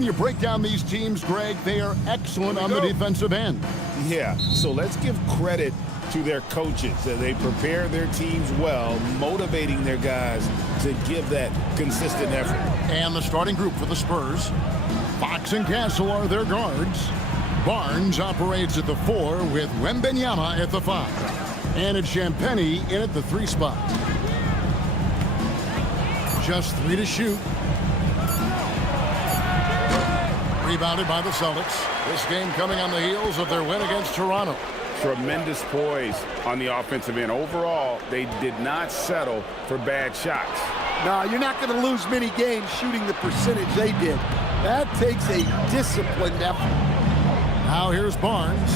When you break down these teams, Greg, they are excellent on the defensive end. Yeah, so let's give credit to their coaches. They prepare their teams well, motivating their guys to give that consistent effort. And the starting group for the Spurs. Fox and Castle are their guards. Barnes operates at the 4 with Wembanyama at the 5. And it's Champagnie in at the 3 spot. Just 3 to shoot. Rebounded by the Celtics. This game coming on the heels of their win against Toronto. Tremendous poise on the offensive end. Overall, they did not settle for bad shots. No, you're not going to lose many games shooting the percentage they did. That takes a disciplined effort. Now here's Barnes.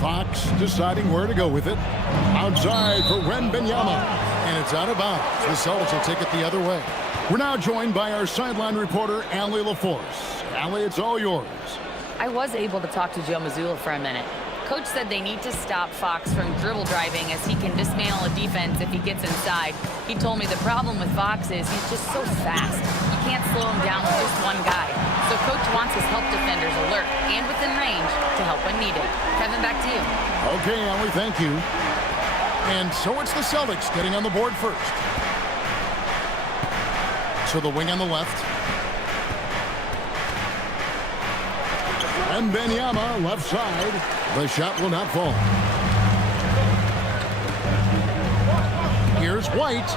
Fox deciding where to go with it. Outside for Wembanyama. And it's out of bounds. The Celtics will take it the other way. We're now joined by our sideline reporter, Allie LaForce. Allie, it's all yours. I was able to talk to Joe Mazzulla for a minute. Coach said they need to stop Fox from dribble driving as he can dismantle a defense if he gets inside. He told me the problem with Fox is he's just so fast. You can't slow him down with just one guy. So Coach wants his help defenders alert and within range to help when needed. Kevin, back to you. Okay, Allie, thank you. And so it's the Celtics getting on the board first. So the wing on the left. And Wembanyama left side. The shot will not fall. Here's White.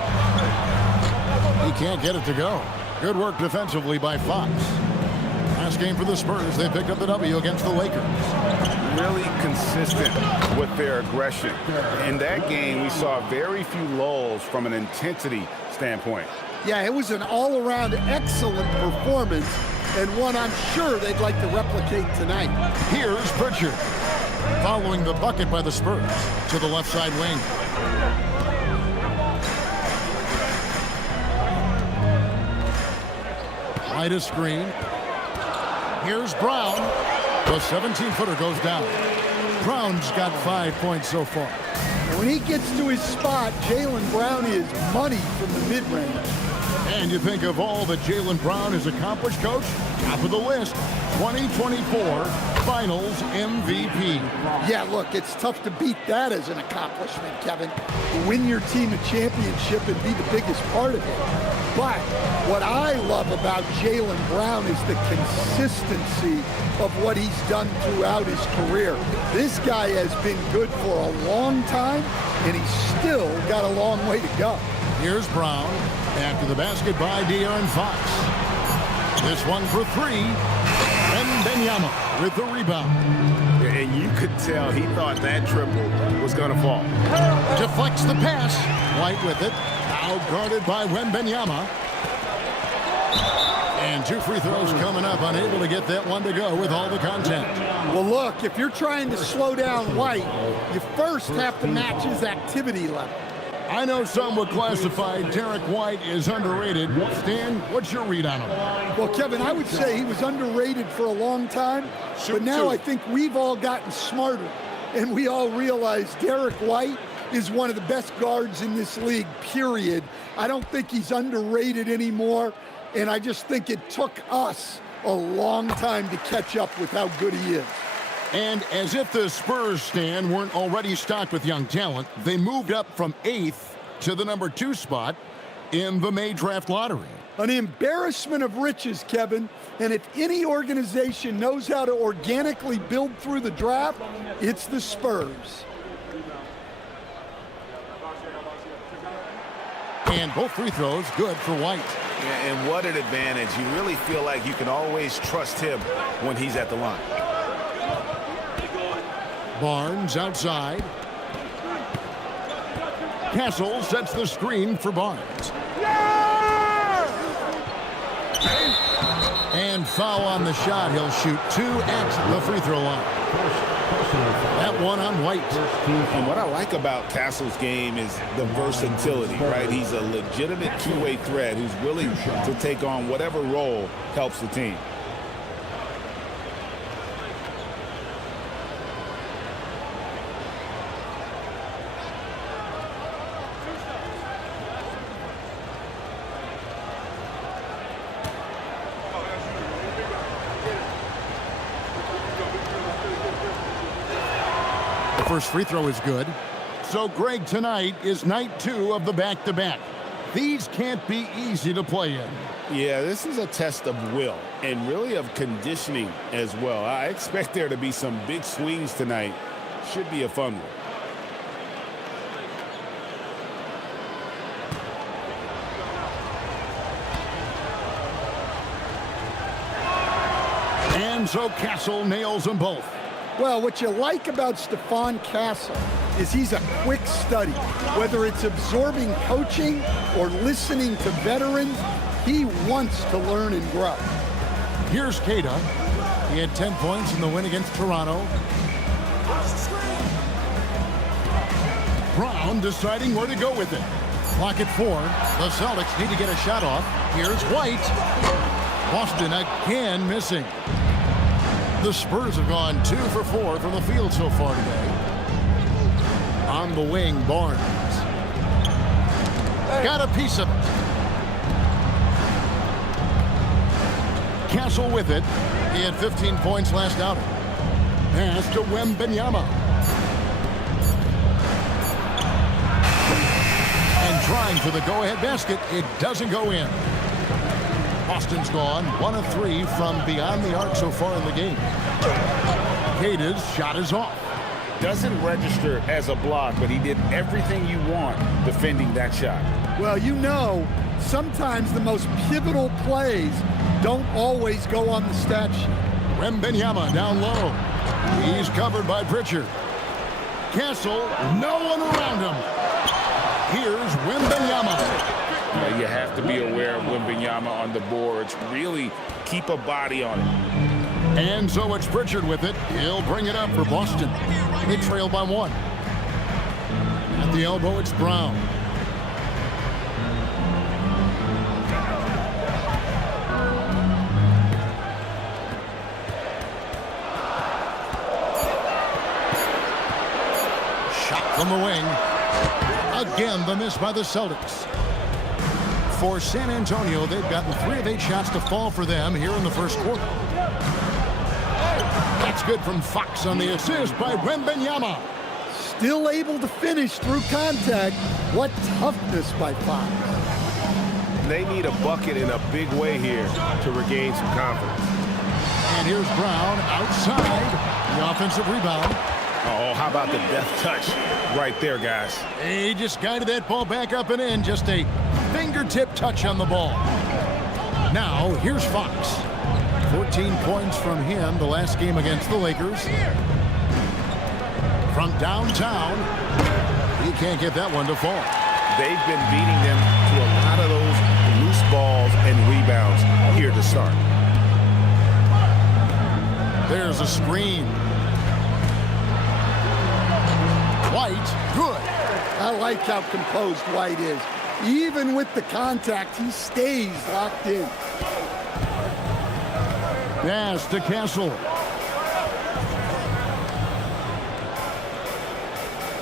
He can't get it to go. Good work defensively by Fox. Last game for the Spurs, they picked up the W against the Lakers. Really consistent with their aggression. In that game, we saw very few lulls from an intensity standpoint. Yeah, it was an all-around excellent performance, and one I'm sure they'd like to replicate tonight. Here's Pritchard, following the bucket by the Spurs to the left side wing. Right a screen. Here's Brown. The 17-footer goes down. Brown's got 5 points so far. When he gets to his spot, Jaylen Brown is money from the mid-range. And you think of all that Jaylen Brown has accomplished, Coach? Top of the list, 2024 Finals MVP. Yeah, look, it's tough to beat that as an accomplishment, Kevin. To win your team a championship and be the biggest part of it. But what I love about Jaylen Brown is the consistency of what he's done throughout his career. This guy has been good for a long time, and he's still got a long way to go. Here's Brown. After the basket by De'Aaron Fox. This one for 3. And Wembanyama with the rebound. And you could tell he thought that triple was going to fall. Deflects the pass. White with it. Now guarded by Wembanyama. And 2 free throws coming up. Unable to get that one to go with all the content. Well, look, if you're trying to slow down White, you first have to match his activity level. I know some would classify Derek White as underrated. Stan, what's your read on him? Well, Kevin, I would say he was underrated for a long time, but now I think we've all gotten smarter, and we all realize Derek White is one of the best guards in this league, period. I don't think he's underrated anymore, and I just think it took us a long time to catch up with how good he is. And as if the Spurs, Stan, weren't already stocked with young talent, they moved up from 8th to the number 2 spot in the May draft lottery. An embarrassment of riches, Kevin. And if any organization knows how to organically build through the draft, it's the Spurs. And both free throws good for White. Yeah, and what an advantage. You really feel like you can always trust him when he's at the line. Barnes outside. Castle sets the screen for Barnes. And foul on the shot. He'll shoot 2 at the free throw line. That one on White. And what I like about Castle's game is the versatility, right? He's a legitimate two-way threat who's willing to take on whatever role helps the team. first free throw is good. So, Greg, tonight is night 2 of the back-to-back. These can't be easy to play in. Yeah, this is a test of will and really of conditioning as well. I expect there to be some big swings tonight. Should be a fun one. And so Castle nails them both. Well, what you like about Stephon Castle is he's a quick study. Whether it's absorbing coaching or listening to veterans, he wants to learn and grow. Here's Queta. He had 10 points in the win against Toronto. Brown deciding where to go with it. Clock at 4. The Celtics need to get a shot off. Here's White. Boston again missing. The Spurs have gone 2 for 4 from the field so far today. On the wing, Barnes. Got a piece of it. Castle with it. He had 15 points last outing. Pass to Wembanyama. And trying for the go-ahead basket. It doesn't go in. Boston's gone 1 of 3 from beyond the arc so far in the game. Queta's shot is off. Doesn't register as a block, but he did everything you want defending that shot. Well, you know, sometimes the most pivotal plays don't always go on the stat sheet. Wembanyama down low. He's covered by Pritchard. Castle, no one around him. Here's Wembanyama. You have to be aware of Wembanyama on the boards. Really keep a body on it. And so it's Pritchard with it. He'll bring it up for Boston. They trail by 1. At the elbow, it's Brown. Shot from the wing. Again, the miss by the Celtics. For San Antonio, they've gotten 3 of 8 shots to fall for them here in the first quarter. That's good from Fox on the assist by Wembanyama. Still able to finish through contact. What toughness by Fox. They need a bucket in a big way here to regain some confidence. And here's Brown outside. The offensive rebound. Oh, how about the death touch right there, guys? He just guided that ball back up and in. Just a fingertip touch on the ball. Now, here's Fox. 14 points from him the last game against the Lakers. From downtown, he can't get that one to fall. They've been beating them to a lot of those loose balls and rebounds here to start. There's a screen. White, good. I like how composed White is. Even with the contact, he stays locked in. Pass to Castle.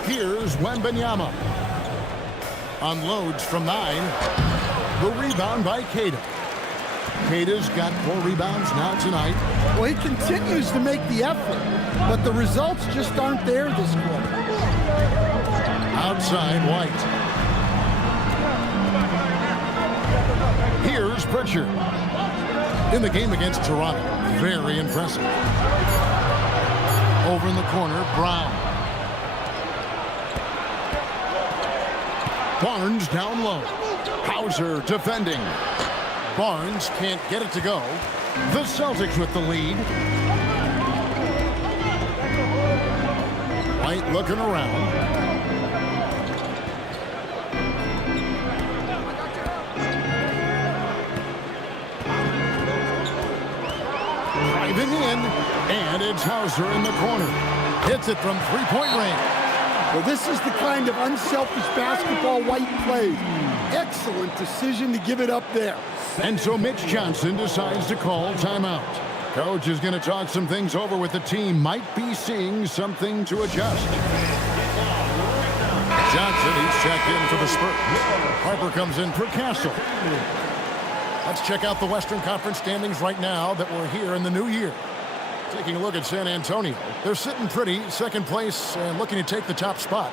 Here's Wembanyama. Unloads from 9. The rebound by Queta. Queta's got 4 rebounds now tonight. Well, he continues to make the effort, but the results just aren't there this quarter. Outside White. Here's Pritchard. In the game against Toronto, very impressive. Over in the corner, Brown. Barnes down low. Hauser defending. Barnes can't get it to go. The Celtics with the lead. White looking around. Driving in, and it's Hauser in the corner. Hits it from three-point range. Well, this is the kind of unselfish basketball White plays. Excellent decision to give it up there. And so Mitch Johnson decides to call timeout. Coach is going to talk some things over with the team. Might be seeing something to adjust. Johnson, he's checked in for the Spurs. Harper comes in for Castle. Let's check out the Western Conference standings right now that we're here in the new year. Taking a look at San Antonio. They're sitting pretty, second place, and looking to take the top spot.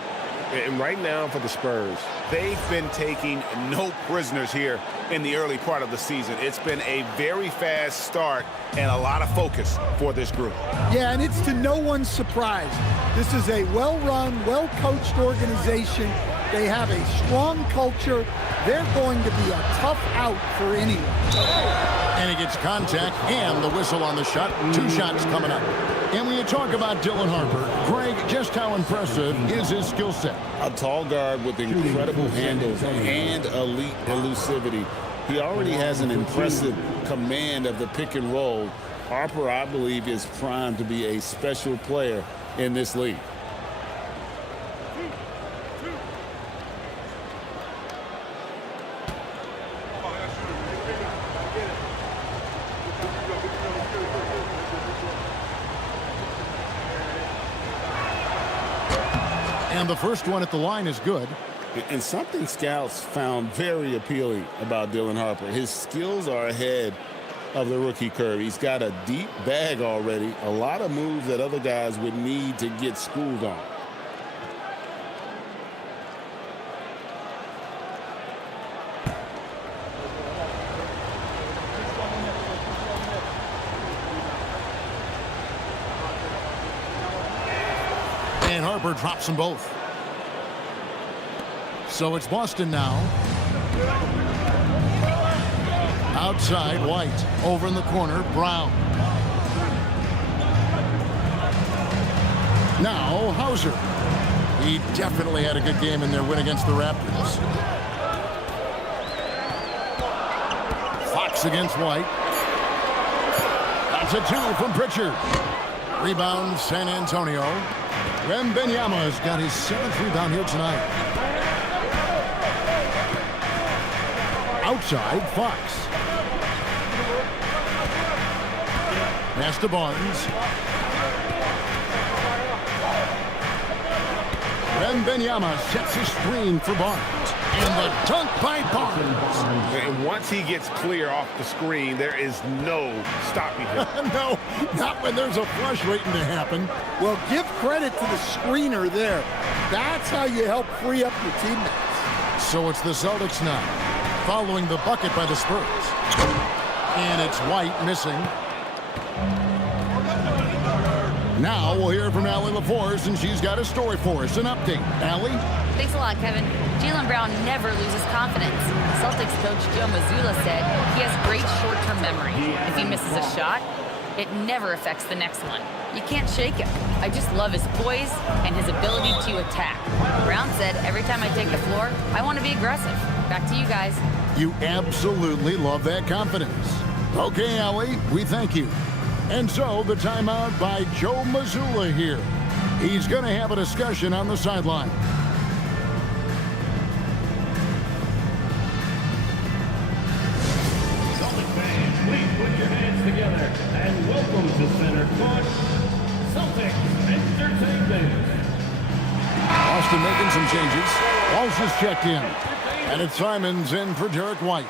And right now for the Spurs, they've been taking no prisoners here in the early part of the season. It's been a very fast start and a lot of focus for this group. Yeah, and it's to no one's surprise. This is a well-run, well-coached organization. They have a strong culture. They're going to be a tough out for anyone. And he gets contact and the whistle on the shot. 2 shots coming up. And when you talk about Dylan Harper, Greg, just how impressive is his skill set? A tall guard with incredible handles and elite elusivity. He already has an impressive command of the pick and roll. Harper, I believe, is primed to be a special player in this league. And the first one at the line is good. And something scouts found very appealing about Dylan Harper. His skills are ahead of the rookie curve. He's got a deep bag already, a lot of moves that other guys would need to get schooled on. And Harper drops them both. So it's Boston now. Outside, White. Over in the corner, Brown. Now, Hauser. He definitely had a good game in their win against the Raptors. Fox against White. That's a 2 from Pritchard. Rebound, San Antonio. Wembanyama's got his 7th rebound here tonight. Outside, Fox. Pass to Barnes. Wembanyama sets his screen for Barnes. And the dunk by Barnes. And once he gets clear off the screen, there is no stopping him. No, not when there's a flush waiting to happen. Well, give credit to the screener there. That's how you help free up your teammates. So it's the Celtics now, following the bucket by the Spurs. And it's White missing. Now we'll hear from Allie LaForce, and she's got a story for us. An update. Allie? Thanks a lot, Kevin. Jaylen Brown never loses confidence. Celtics coach Joe Mazzulla said he has great short-term memory. If he misses a shot, it never affects the next one. You can't shake him. I just love his poise and his ability to attack. Brown said, every time I take the floor, I want to be aggressive. Back to you guys. You absolutely love that confidence. Okay, Allie, we thank you. And so the timeout by Joe Mazzulla here. He's going to have a discussion on the sideline. Celtic fans, please put your hands together and welcome to center court, Celtics Entertainment. Austin making some changes. Walsh is checked in. And it's Simons in for Derek White.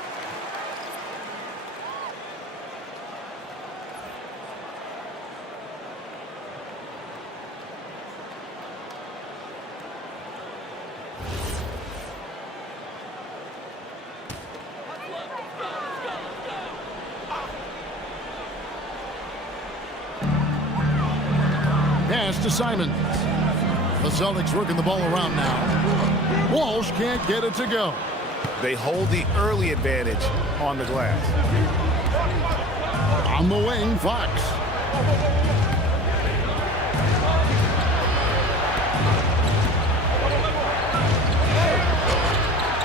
Pass to Simons. The Celtics working the ball around now. Walsh can't get it to go. They hold the early advantage on the glass. On the wing, Fox.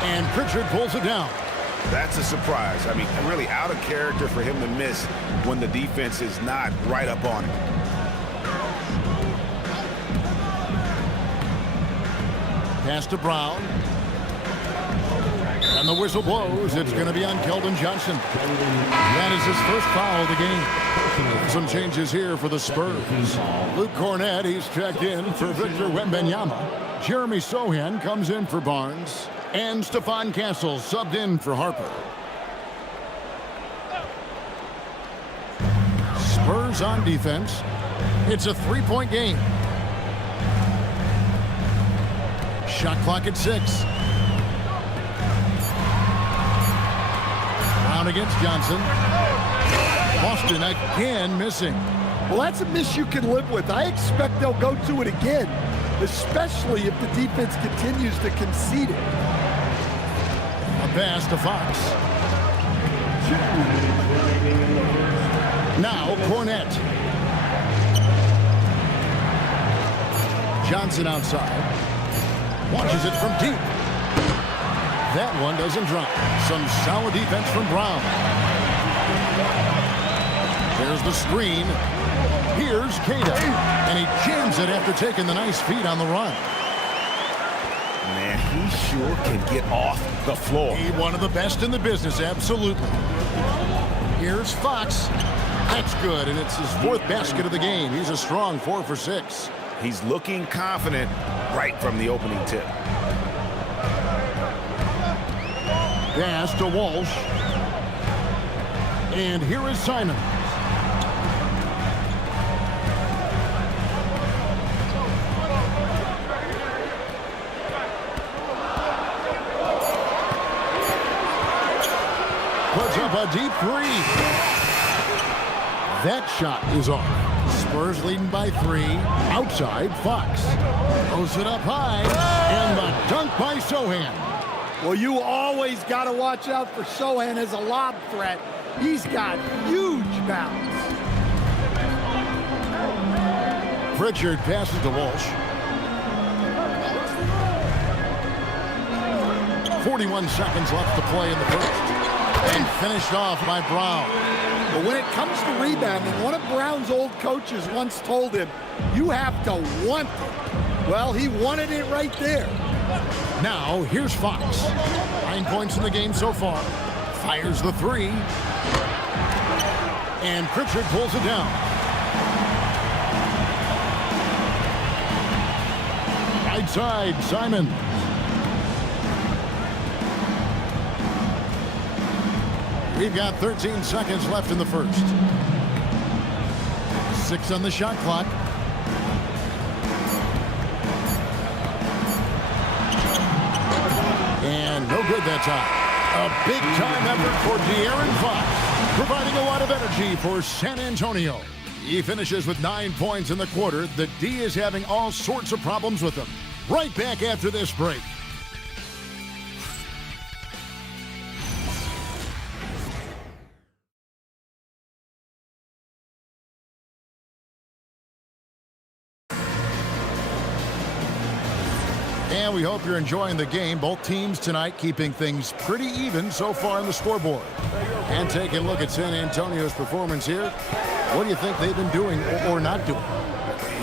And Pritchard pulls it down. That's a surprise. I mean, really out of character for him to miss when the defense is not right up on him. Pass to Brown. And the whistle blows. It's going to be on Keldon Johnson. That is his first foul of the game. Some changes here for the Spurs. Luke Cornett, he's checked in for Victor Wembanyama. Jeremy Sohan comes in for Barnes. And Stephon Castle subbed in for Harper. Spurs Spurs on defense. It's a three-point game. Shot clock at 6. Brown against Johnson. Boston again missing. Well, that's a miss you can live with. I expect they'll go to it again, especially if the defense continues to concede it. A pass to Fox. Now Cornette. Johnson outside. Watches it from deep. That one doesn't drop. Some solid defense from Brown. There's the screen. Here's Cada. And he jams it after taking the nice feed on the run. Man, he sure can get off the floor. He's one of the best in the business, absolutely. Here's Fox. That's good, and it's his 4th basket of the game. He's a strong 4 for 6. He's looking confident right from the opening tip. Pass to Walsh. And here is Simon. Puts up a deep 3. That shot is off. Spurs leading by 3. Outside, Fox. Throws it up high. And the dunk by Sohan. Well, you always got to watch out for Sohan as a lob threat. He's got huge bounce. Pritchard passes to Walsh. 41 seconds left to play in the first. And finished off by Brown. But when it comes to rebounding, one of Brown's old coaches once told him, you have to want it. Well, he wanted it right there. Now, here's Fox. 9 points in the game so far. Fires the 3. And Pritchard pulls it down. Right side, Simon. We've got 13 seconds left in the first. 6 on the shot clock. And no good that time. A big-time effort for De'Aaron Fox, providing a lot of energy for San Antonio. He finishes with 9 points in the quarter. The D is having all sorts of problems with him. Right back after this break. And we hope you're enjoying the game. Both teams tonight keeping things pretty even so far on the scoreboard. And taking a look at San Antonio's performance here. What do you think they've been doing or not doing?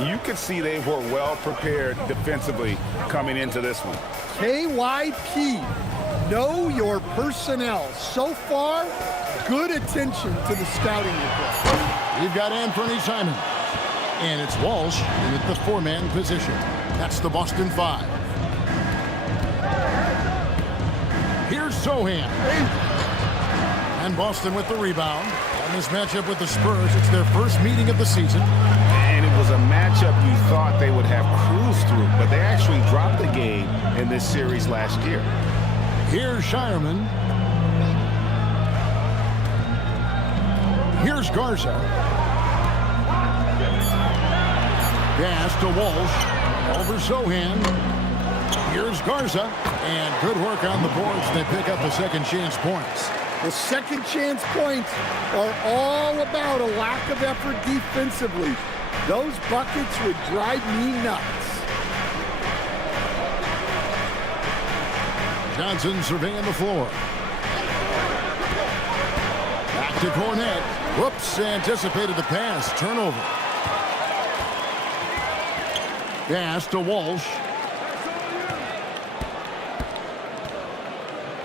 You can see they were well prepared defensively coming into this one. KYP, know your personnel. So far, good attention to the scouting report. We've got Anthony Simon. And it's Walsh with the 4-man position. That's the Boston 5. Here's Sohan. And Boston with the rebound. On this matchup with the Spurs, it's their first meeting of the season. And it was a matchup you thought they would have cruised through, but they actually dropped the game in this series last year. Here's Shireman. Here's Garza. Pass to Walsh. Over Sohan. Here's Garza. And good work on the boards. They pick up a second chance points. The second chance points are all about a lack of effort defensively. Those buckets would drive me nuts. Johnson surveying the floor. Back to Cornette. Whoops, anticipated the pass. Turnover. Pass to Walsh.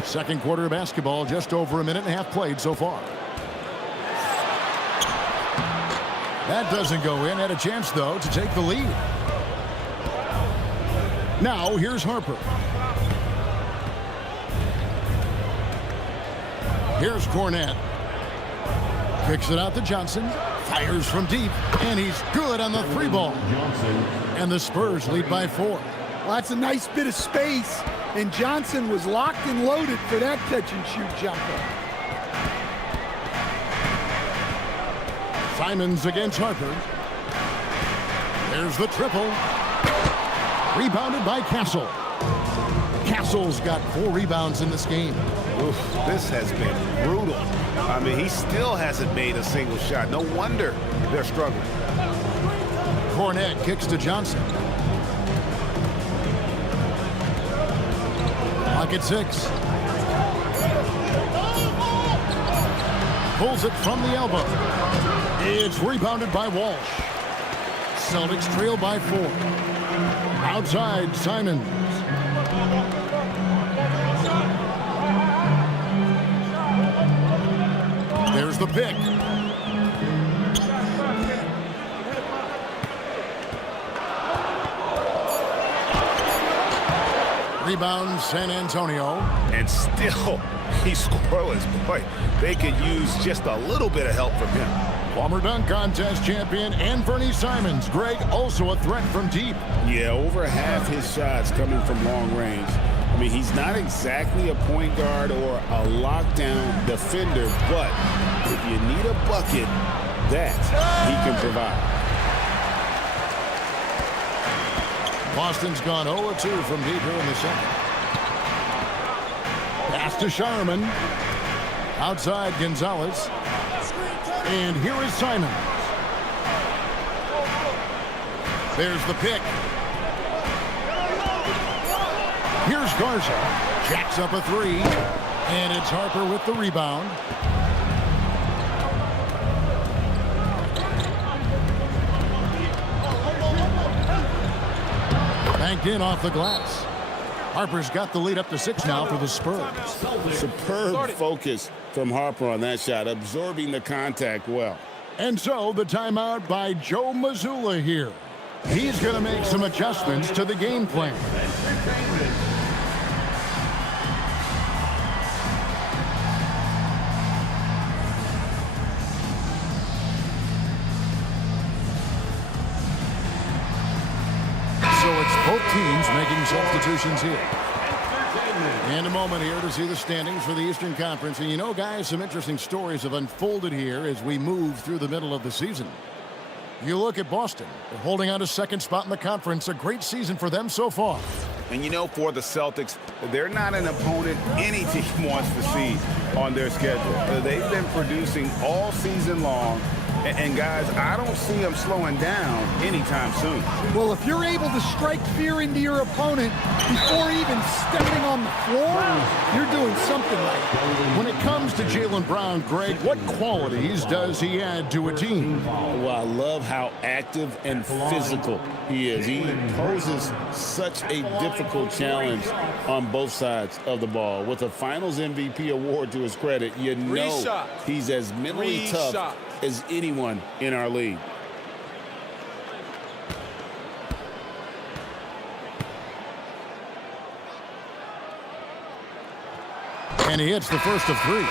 Second quarter of basketball, just over a minute and a half played so far. That doesn't go in. Had a chance, though, to take the lead. Now, here's Harper. Here's Cornette. Kicks it out to Johnson. Fires from deep, and he's good on the 3-ball. Johnson. And the Spurs lead by 4. Well, that's a nice bit of space, and Johnson was locked and loaded for that catch-and-shoot jumper. Simons against Harper. There's the triple. Rebounded by Castle. Castle's got 4 rebounds in this game. Oof, this has been brutal. I mean, he still hasn't made a single shot. No wonder they're struggling. Cornette kicks to Johnson. Clock at 6. Pulls it from the elbow. It's rebounded by Walsh. Celtics trail by 4. Outside, Simons. There's the pick. Rebound, San Antonio. And still, he's scoreless. Boy, they could use just a little bit of help from him. Former dunk contest champion Anthony Simons. Greg also a threat from deep. Yeah, over half his shots coming from long range. I mean, he's not exactly a point guard or a lockdown defender, but if you need a bucket, that he can provide. Boston's gone 0-2 from deep here in the second. Pass to Sharman. Outside, Gonzalez. And here is Simons. There's the pick. Here's Garza. Jacks up a 3. And it's Harper with the rebound. Banked in off the glass. Harper's got the lead up to 6 now for the Spurs. Superb focus from Harper on that shot, absorbing the contact well. And so the timeout by Joe Mazzulla here. He's going to make some adjustments to the game plan. So it's both teams making substitutions here. And a moment here to see the standings for the Eastern Conference. And you know, guys, some interesting stories have unfolded here as we move through the middle of the season. You look at Boston. They're holding on to second spot in the conference. A great season for them so far. And you know, for the Celtics, they're not an opponent any team wants to see on their schedule. They've been producing all season long. And guys, I don't see them slowing down anytime soon. Well, if you're able to strike fear into your opponent before even stepping on the floor, you're doing something right. When it comes to Jaylen Brown, Greg, what qualities does he add to a team? Well, I love how active and physical he is. He poses such a difficult challenge on both sides of the ball. With a Finals MVP award to his credit, you know he's as mentally tough as anyone in our league. And he hits the first of 3.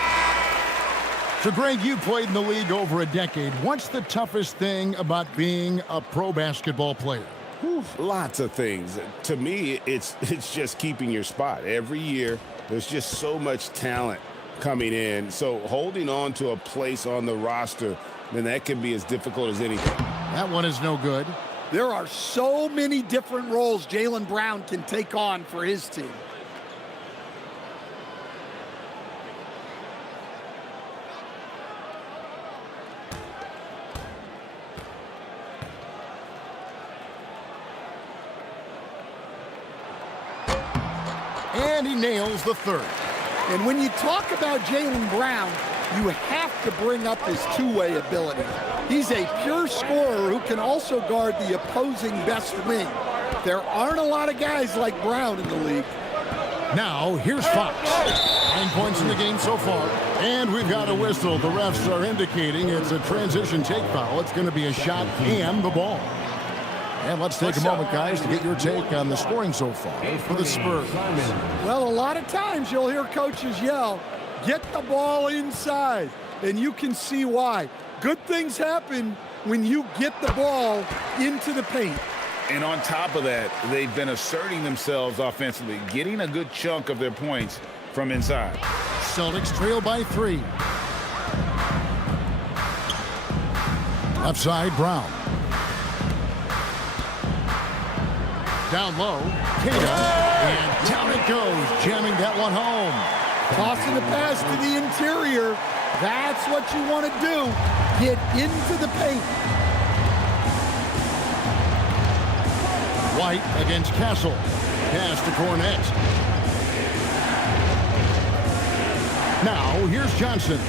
So, Greg, you played in the league over a decade. What's the toughest thing about being a pro basketball player? Whew, lots of things. To me, it's just keeping your spot. Every year, there's just so much talent coming in. So holding on to a place on the roster, then that can be as difficult as anything. That one is no good. There are so many different roles Jaylen Brown can take on for his team. And he nails the third. And when you talk about Jaylen Brown, you have to bring up his two-way ability. He's a pure scorer who can also guard the opposing best wing. There aren't a lot of guys like Brown in the league. Now, here's Fox. 9 points in the game so far. And we've got a whistle. The refs are indicating it's a transition take foul. It's going to be a shot and the ball. And let's take a moment, guys, to get your take on the scoring so far for the Spurs. Well, a lot of times you'll hear coaches yell, "Get the ball inside," and you can see why. Good things happen when you get the ball into the paint. And on top of that, they've been asserting themselves offensively, getting a good chunk of their points from inside. Celtics trail by 3. Left side, Brown. Down low, Tatum. And down it goes, jamming that one home. Tossing the pass to the interior. That's what you want to do. Get into the paint. White against Castle. Pass to Cornette. Now, here's Johnson.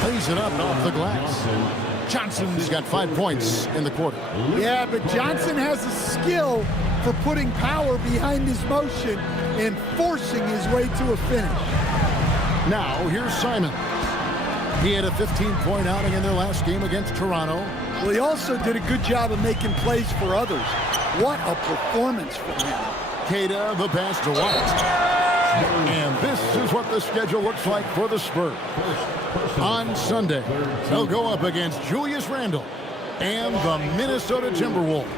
Plays it up and off the glass. Johnson's got 5 points in the quarter. Yeah, but Johnson has a skill for putting power behind his motion and forcing his way to a finish. Now, here's Simon. He had a 15-point outing in their last game against Toronto. Well, he also did a good job of making plays for others. What a performance from him. Queta, the pass to White. And this is what the schedule looks like for the Spurs. On Sunday, they'll go up against Julius Randle and the Minnesota Timberwolves.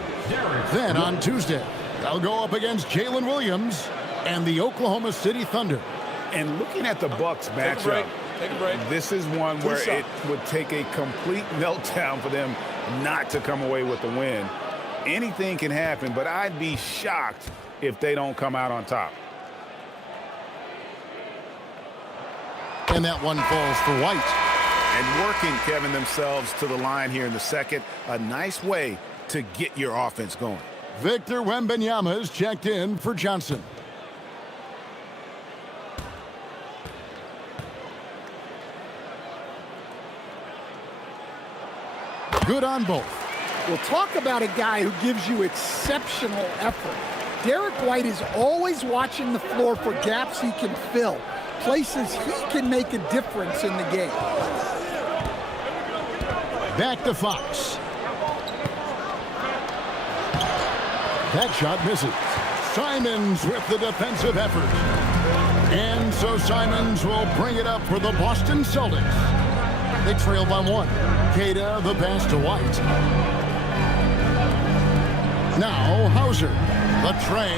Then on Tuesday, they'll go up against Jalen Williams and the Oklahoma City Thunder. And looking at the Bucks matchup, this is one where it would take a complete meltdown for them not to come away with the win. Anything can happen, but I'd be shocked if they don't come out on top. And that one falls for White. And working, Kevin, themselves to the line here in the second. A nice way to get your offense going. Victor Wembanyama is checked in for Johnson. Good on both. We'll talk about a guy who gives you exceptional effort. Derek White is always watching the floor for gaps he can fill, places he can make a difference in the game. Back to Fox. That shot misses. Simons with the defensive effort. And so Simons will bring it up for the Boston Celtics. They trail by 1. Queta, the pass to White. Now Hauser, the tray.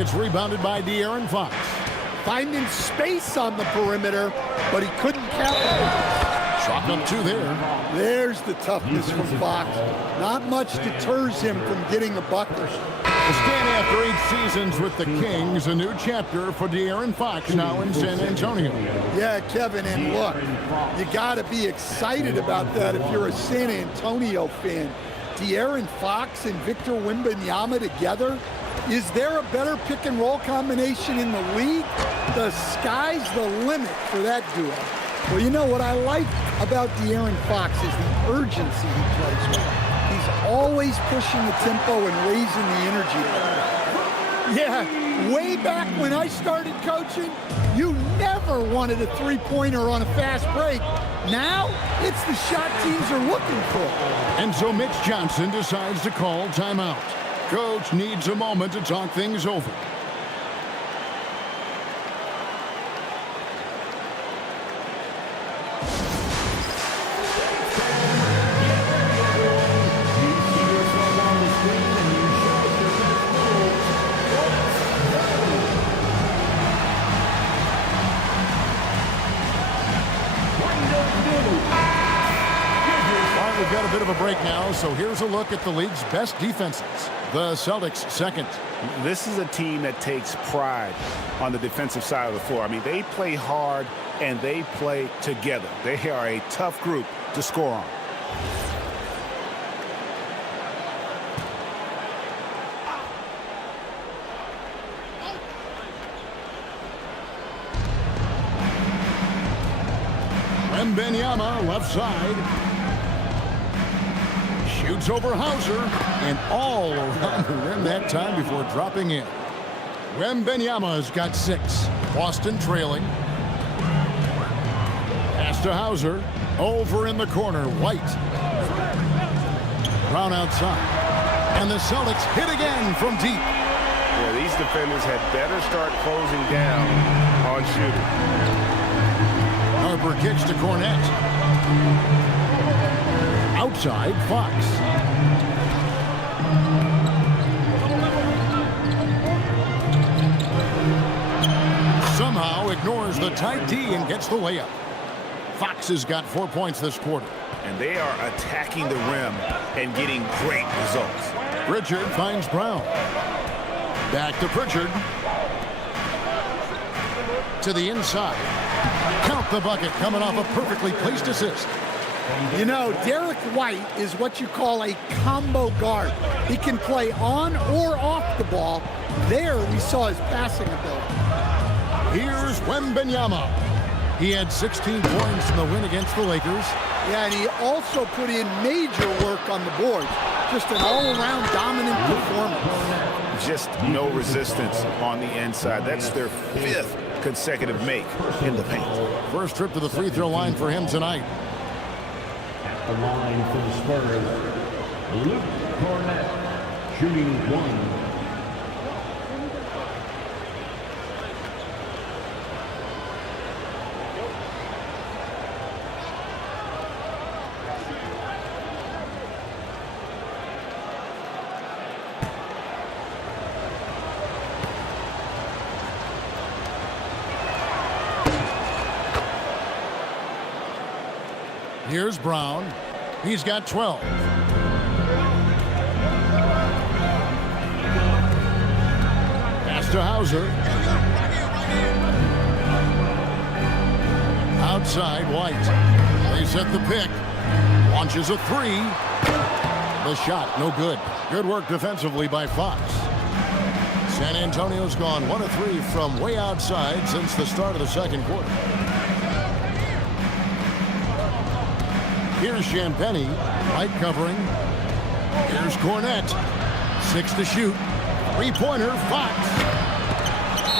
It's rebounded by De'Aaron Fox. Finding space on the perimeter, but he couldn't capitalize. Shot up 2 there. There's the toughness from Fox. Not much deters him from getting a bucket. To stand after 8 seasons with the Kings, a new chapter for De'Aaron Fox now in San Antonio. Yeah, Kevin, and look, you got to be excited about that if you're a San Antonio fan. De'Aaron Fox and Victor Wembanyama together? Is there a better pick-and-roll combination in the league? The sky's the limit for that duo. Well, you know what I like about De'Aaron Fox is the urgency he plays with. He's always pushing the tempo and raising the energy level. Yeah, way back when I started coaching, you never wanted a three-pointer on a fast break. Now, it's the shot teams are looking for. And so Mitch Johnson decides to call timeout. Coach needs a moment to talk things over. We've got a bit of a break now, so here's a look at the league's best defenses. The Celtics second. This is a team that takes pride on the defensive side of the floor. I mean, they play hard and they play together. They are a tough group to score on. Wembanyama left side. Shoots over Hauser and all around the rim that time before dropping in. Wembanyama's got 6. Boston trailing. Pass to Hauser. Over in the corner. White. Brown outside. And the Celtics hit again from deep. Well, these defenders had better start closing down on shooting. Harper kicks to Cornette. Outside, Fox. Somehow ignores the tight D and gets the layup. Fox has got 4 points this quarter. And they are attacking the rim and getting great results. Pritchard finds Brown. Back to Pritchard. To the inside. Count the bucket coming off a perfectly placed assist. You know, Derek White is what you call a combo guard. He can play on or off the ball. There we saw his passing ability. Here's Wembanyama. He had 16 points in the win against the Lakers. Yeah, and he also put in major work on the board. Just an all-around dominant performance. Just no resistance on the inside. That's their 5th consecutive make in the paint. First trip to the free throw line for him tonight. At the line for the Spurs, Luke Cornette, shooting 1. Here's Brown. He's got 12. Pass to Hauser. Outside, White. They set the pick. Launches a 3. The shot, no good. Good work defensively by Fox. San Antonio's gone 1 of 3 from way outside since the start of the second quarter. Here's Champagny, right covering. Here's Cornette, 6 to shoot. 3-pointer, Fox.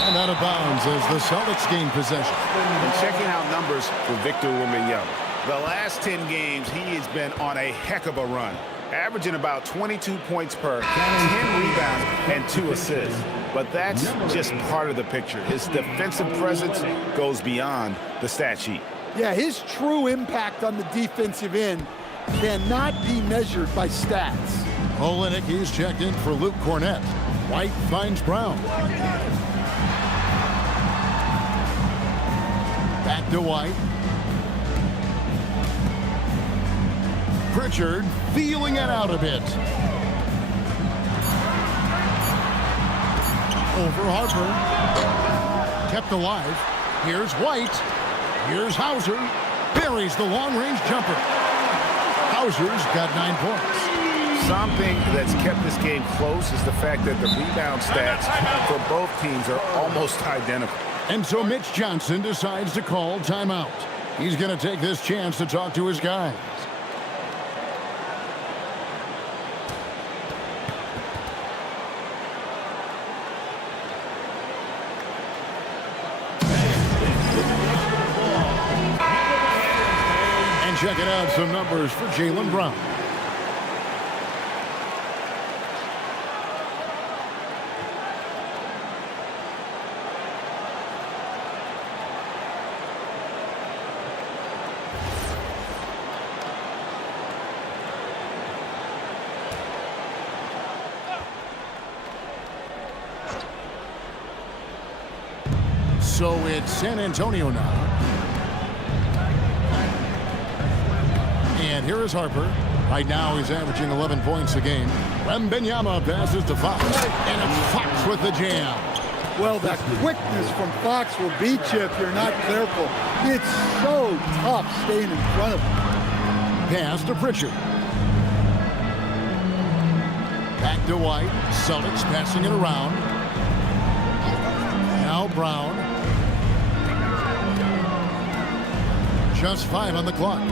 And out of bounds as the Celtics gain possession. And checking out numbers for Victor Wembanyama. The last 10 games, he has been on a heck of a run, averaging about 22 points per, 10 rebounds, and 2 assists. But that's just part of the picture. His defensive presence goes beyond the stat sheet. Yeah, his true impact on the defensive end cannot be measured by stats. Olenek, he's checked in for Luke Cornette. White finds Brown. Back to White. Pritchard feeling it out a bit. Over Harper. Kept alive. Here's White. Here's Hauser. Buries the long-range jumper. Hauser's got 9 points. Something that's kept this game close is the fact that the rebound stats for both teams are almost identical. And so Mitch Johnson decides to call timeout. He's going to take this chance to talk to his guys. Checking out some numbers for Jaylen Brown. So it's San Antonio now. And here is Harper. Right now he's averaging 11 points a game. Wembanyama passes to Fox. And it's Fox with the jam. Well, that quickness from Fox will beat you if you're not careful. It's so tough staying in front of him. Pass to Pritchard. Back to White. Celtics passing it around. Now Brown. Just 5 on the clock.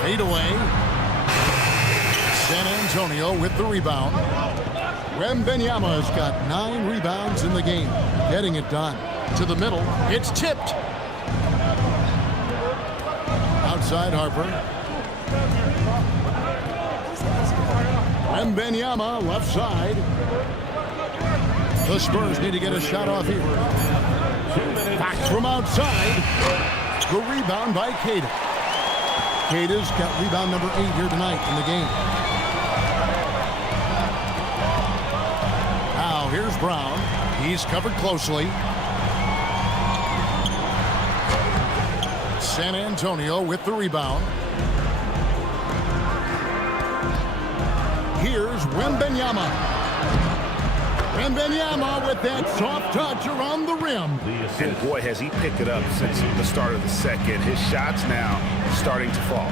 Fade away. San Antonio with the rebound. Wembanyama's got 9 rebounds in the game. Getting it done. To the middle. It's tipped. Outside Harper. Wembanyama left side. The Spurs need to get a shot off here. Fox Fox from outside. The rebound by Cada. Cada's got rebound number 8 here tonight in the game. Now here's Brown. He's covered closely. San Antonio with the rebound. Here's Wembanyama. Wembanyama with that soft touch around the rim. And boy, has he picked it up since the start of the second. His shots now starting to fall.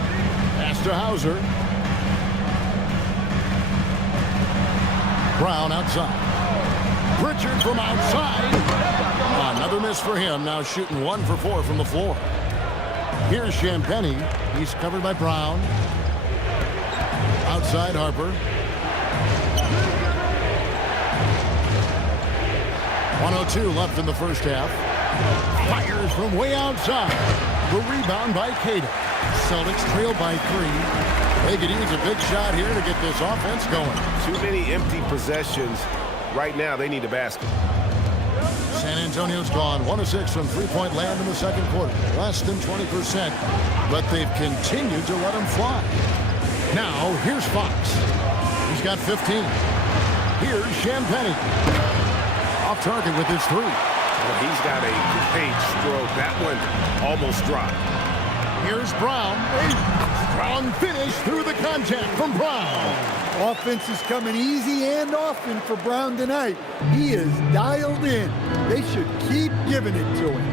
Pass to Hauser. Brown outside. Pritchard from outside. Another miss for him. Now shooting 1 for 4 from the floor. Here's Champagnie. He's covered by Brown. Outside Harper. 1:02 left in the first half. Fires from way outside. The rebound by Cada. Celtics trail by 3. They could use a big shot here to get this offense going. Too many empty possessions. Right now, they need a basket. San Antonio's gone 1 of 6 from three-point land in the second quarter. Less than 20%. But they've continued to let him fly. Now, here's Fox. He's got 15. Here's Champagnie. Off target with his 3. Well, he's got a great stroke. That one almost dropped. Here's Brown. Strong finish through the contact from Brown. Offense is coming easy and often for Brown tonight. He is dialed in. They should keep giving it to him.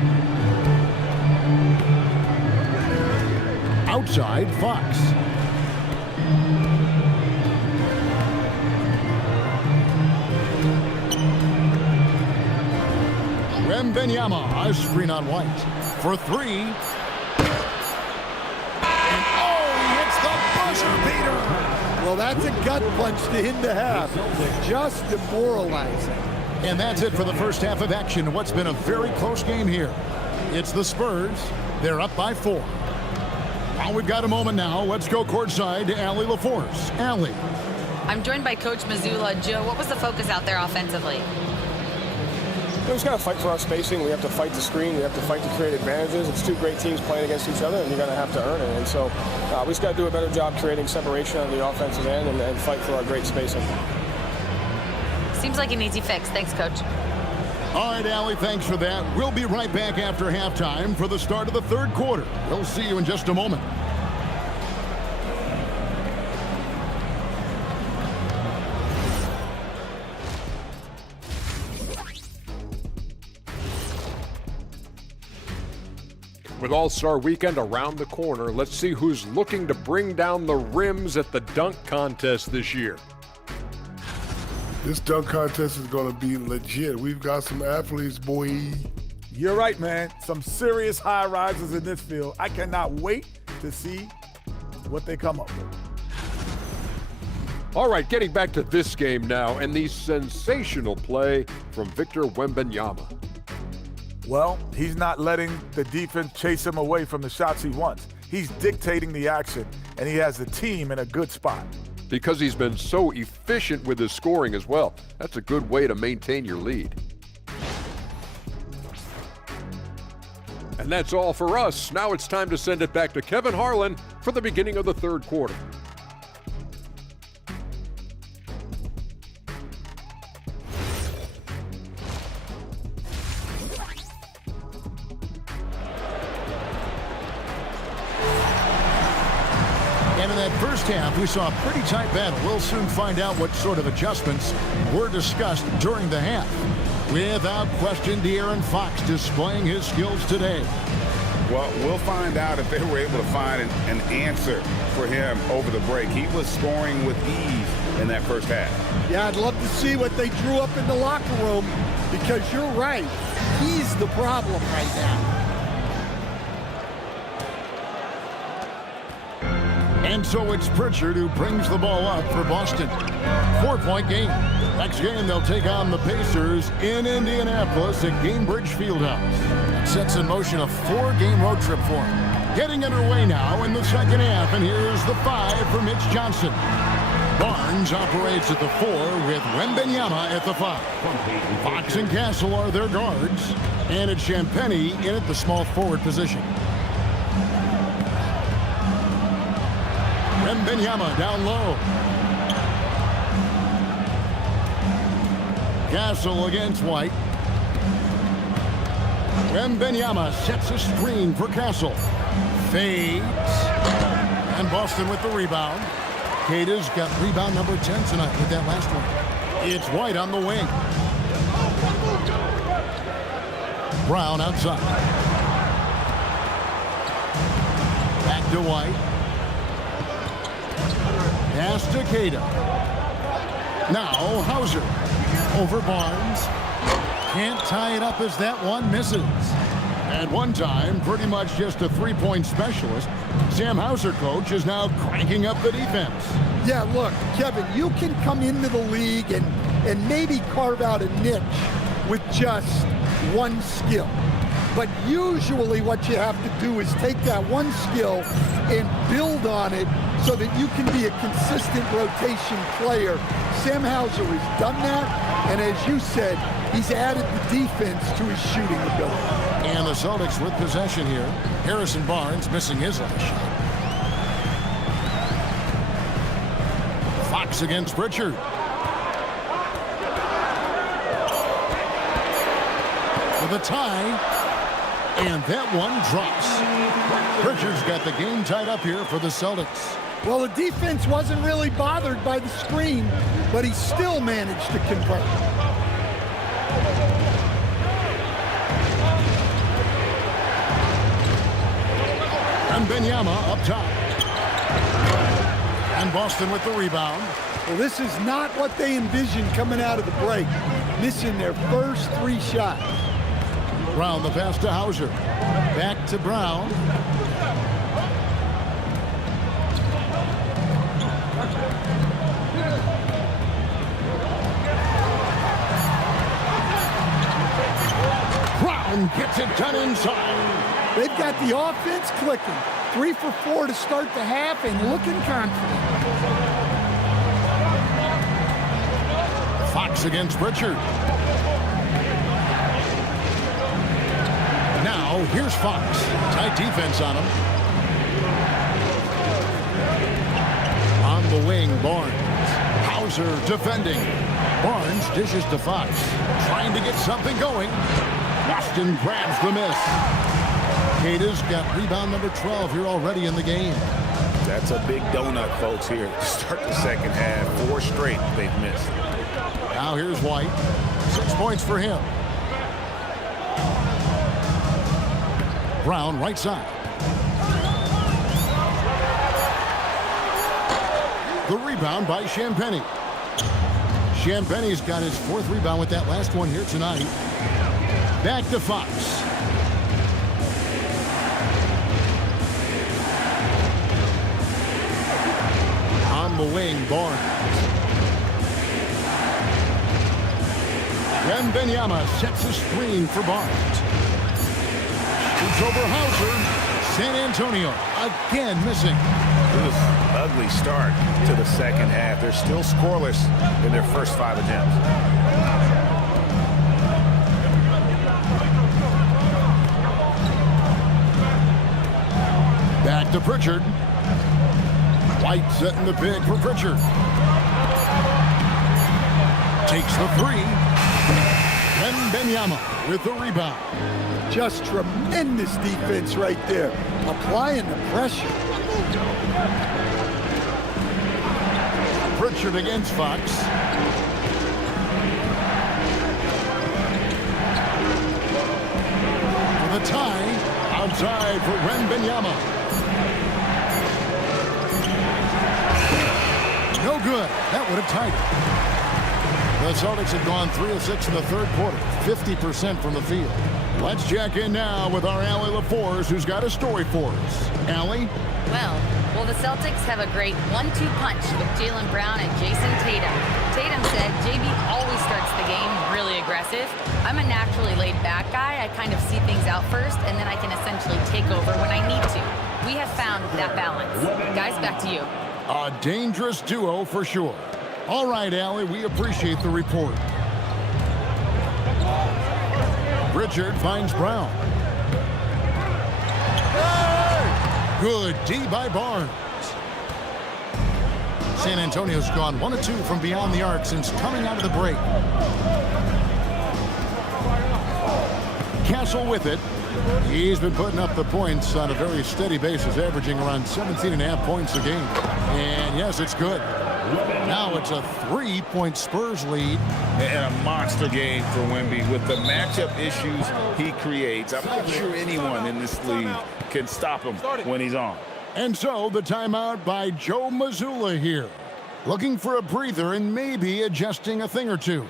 Outside Fox. Wembanyama, a screen on White for 3. And he hits the buzzer beater. Well, that's a gut punch to him to have. Just demoralizing. And that's it for the first half of action. What's been a very close game here. It's the Spurs. They're up by 4. Well, we've got a moment now. Let's go courtside to Allie LaForce. Allie. I'm joined by Coach Mazzulla. Joe, what was the focus out there offensively? We just got to fight for our spacing. We have to fight the screen. We have to fight to create advantages. It's 2 great teams playing against each other, and you're going to have to earn it. And so we just got to do a better job creating separation on the offensive end and fight for our great spacing. Seems like an easy fix. Thanks, Coach. All right, Allie, thanks for that. We'll be right back after halftime for the start of the third quarter. We'll see you in just a moment. With All-Star Weekend around the corner, let's see who's looking to bring down the rims at the dunk contest this year. This dunk contest is going to be legit. We've got some athletes, boy. You're right, man. Some serious high risers in this field. I cannot wait to see what they come up with. All right, getting back to this game now and the sensational play from Victor Wembanyama. Well, he's not letting the defense chase him away from the shots he wants. He's dictating the action, and he has the team in a good spot. Because he's been so efficient with his scoring as well. That's a good way to maintain your lead. And that's all for us. Now it's time to send it back to Kevin Harlan for the beginning of the third quarter. And in that first half, we saw a pretty tight battle. We'll soon find out what sort of adjustments were discussed during the half. Without question, De'Aaron Fox displaying his skills today. Well, we'll find out if they were able to find an answer for him over the break. He was scoring with ease in that first half. Yeah, I'd love to see what they drew up in the locker room, because you're right. He's the problem right now. And so it's Pritchard who brings the ball up for Boston. 4-point game. Next game, they'll take on the Pacers in Indianapolis at Gainbridge Fieldhouse. That sets in motion a 4-game road trip for them. Getting underway now in the second half, and here's the 5 for Mitch Johnson. Barnes operates at the 4 with Wembanyama at the 5. Fox and Castle are their guards. And it's Champagnie in at the small forward position. Wembanyama down low. Castle against White. Wembanyama sets a screen for Castle. Fades. And Boston with the rebound. Cada's got rebound number 10 tonight with that last one. It's White on the wing. Brown outside. Back to White. Pass to Cada. Now Hauser. Over Barnes. Can't tie it up as that one misses. At one time, pretty much just a three-point specialist, Sam Hauser, coach, is now cranking up the defense. Yeah, look, Kevin, you can come into the league and maybe carve out a niche with just one skill. But usually what you have to do is take that one skill and build on it so that you can be a consistent rotation player. Sam Hauser has done that, and as you said, he's added the defense to his shooting ability. And the Celtics with possession here. Harrison Barnes missing his last shot. Fox against Pritchard. With a tie. And that one drops. Pritchard's got the game tied up here for the Celtics. Well, the defense wasn't really bothered by the screen, but he still managed to convert. And Wembanyama up top. And Boston with the rebound. Well, this is not what they envisioned coming out of the break. Missing their first three shots. Brown the pass to Hauser. Back to Brown. Brown gets it done inside. They've got the offense clicking. 3 for 4 to start the half and looking confident. Fox against Pritchard. Now, here's Fox. Tight defense on him. On the wing, Barnes. Hauser defending. Barnes dishes to Fox. Trying to get something going. Boston grabs the miss. Cada's got rebound number 12 here already in the game. That's a big donut, folks, here to start the second half. 4 straight they've missed. Now here's White. 6 points for him. Brown right side. The rebound by Champagnie. Champagnie's got his 4th rebound with that last one here tonight. Back to Fox. On the wing, Barnes. Wembanyama sets a screen for Barnes. Shoots over Hauser. San Antonio again missing. This ugly start to the second half. They're still scoreless in their first 5 attempts. Back to Pritchard. White setting the pick for Pritchard. Takes the 3. Wembanyama with the rebound. Just tremendous defense right there. Applying the pressure. Pritchard against Fox. For the tie, outside for Wembanyama. No good. That would have tied it. The Celtics have gone 3 of 6 in the third quarter, 50% from the field. Let's check in now with our Allie LaForce, who's got a story for us. Allie? Well, the Celtics have a great 1-2 punch with Jaylen Brown and Jason Tatum. Tatum said JB always starts the game really aggressive. I'm a naturally laid-back guy. I kind of see things out first, and then I can essentially take over when I need to. We have found that balance. Guys, back to you. A dangerous duo for sure. All right, Allie, we appreciate the report. Pritchard finds Brown. Good D by Barnes. San Antonio's gone 1 of 2 from beyond the arc since coming out of the break. Castle with it. He's been putting up the points on a very steady basis, averaging around 17.5 points a game. And yes, it's good. Now it's a 3-point Spurs lead. And a monster game for Wemby with the matchup issues he creates. I'm not sure anyone in this league can stop him when he's on. And so the timeout by Joe Mazzulla here. Looking for a breather and maybe adjusting a thing or two.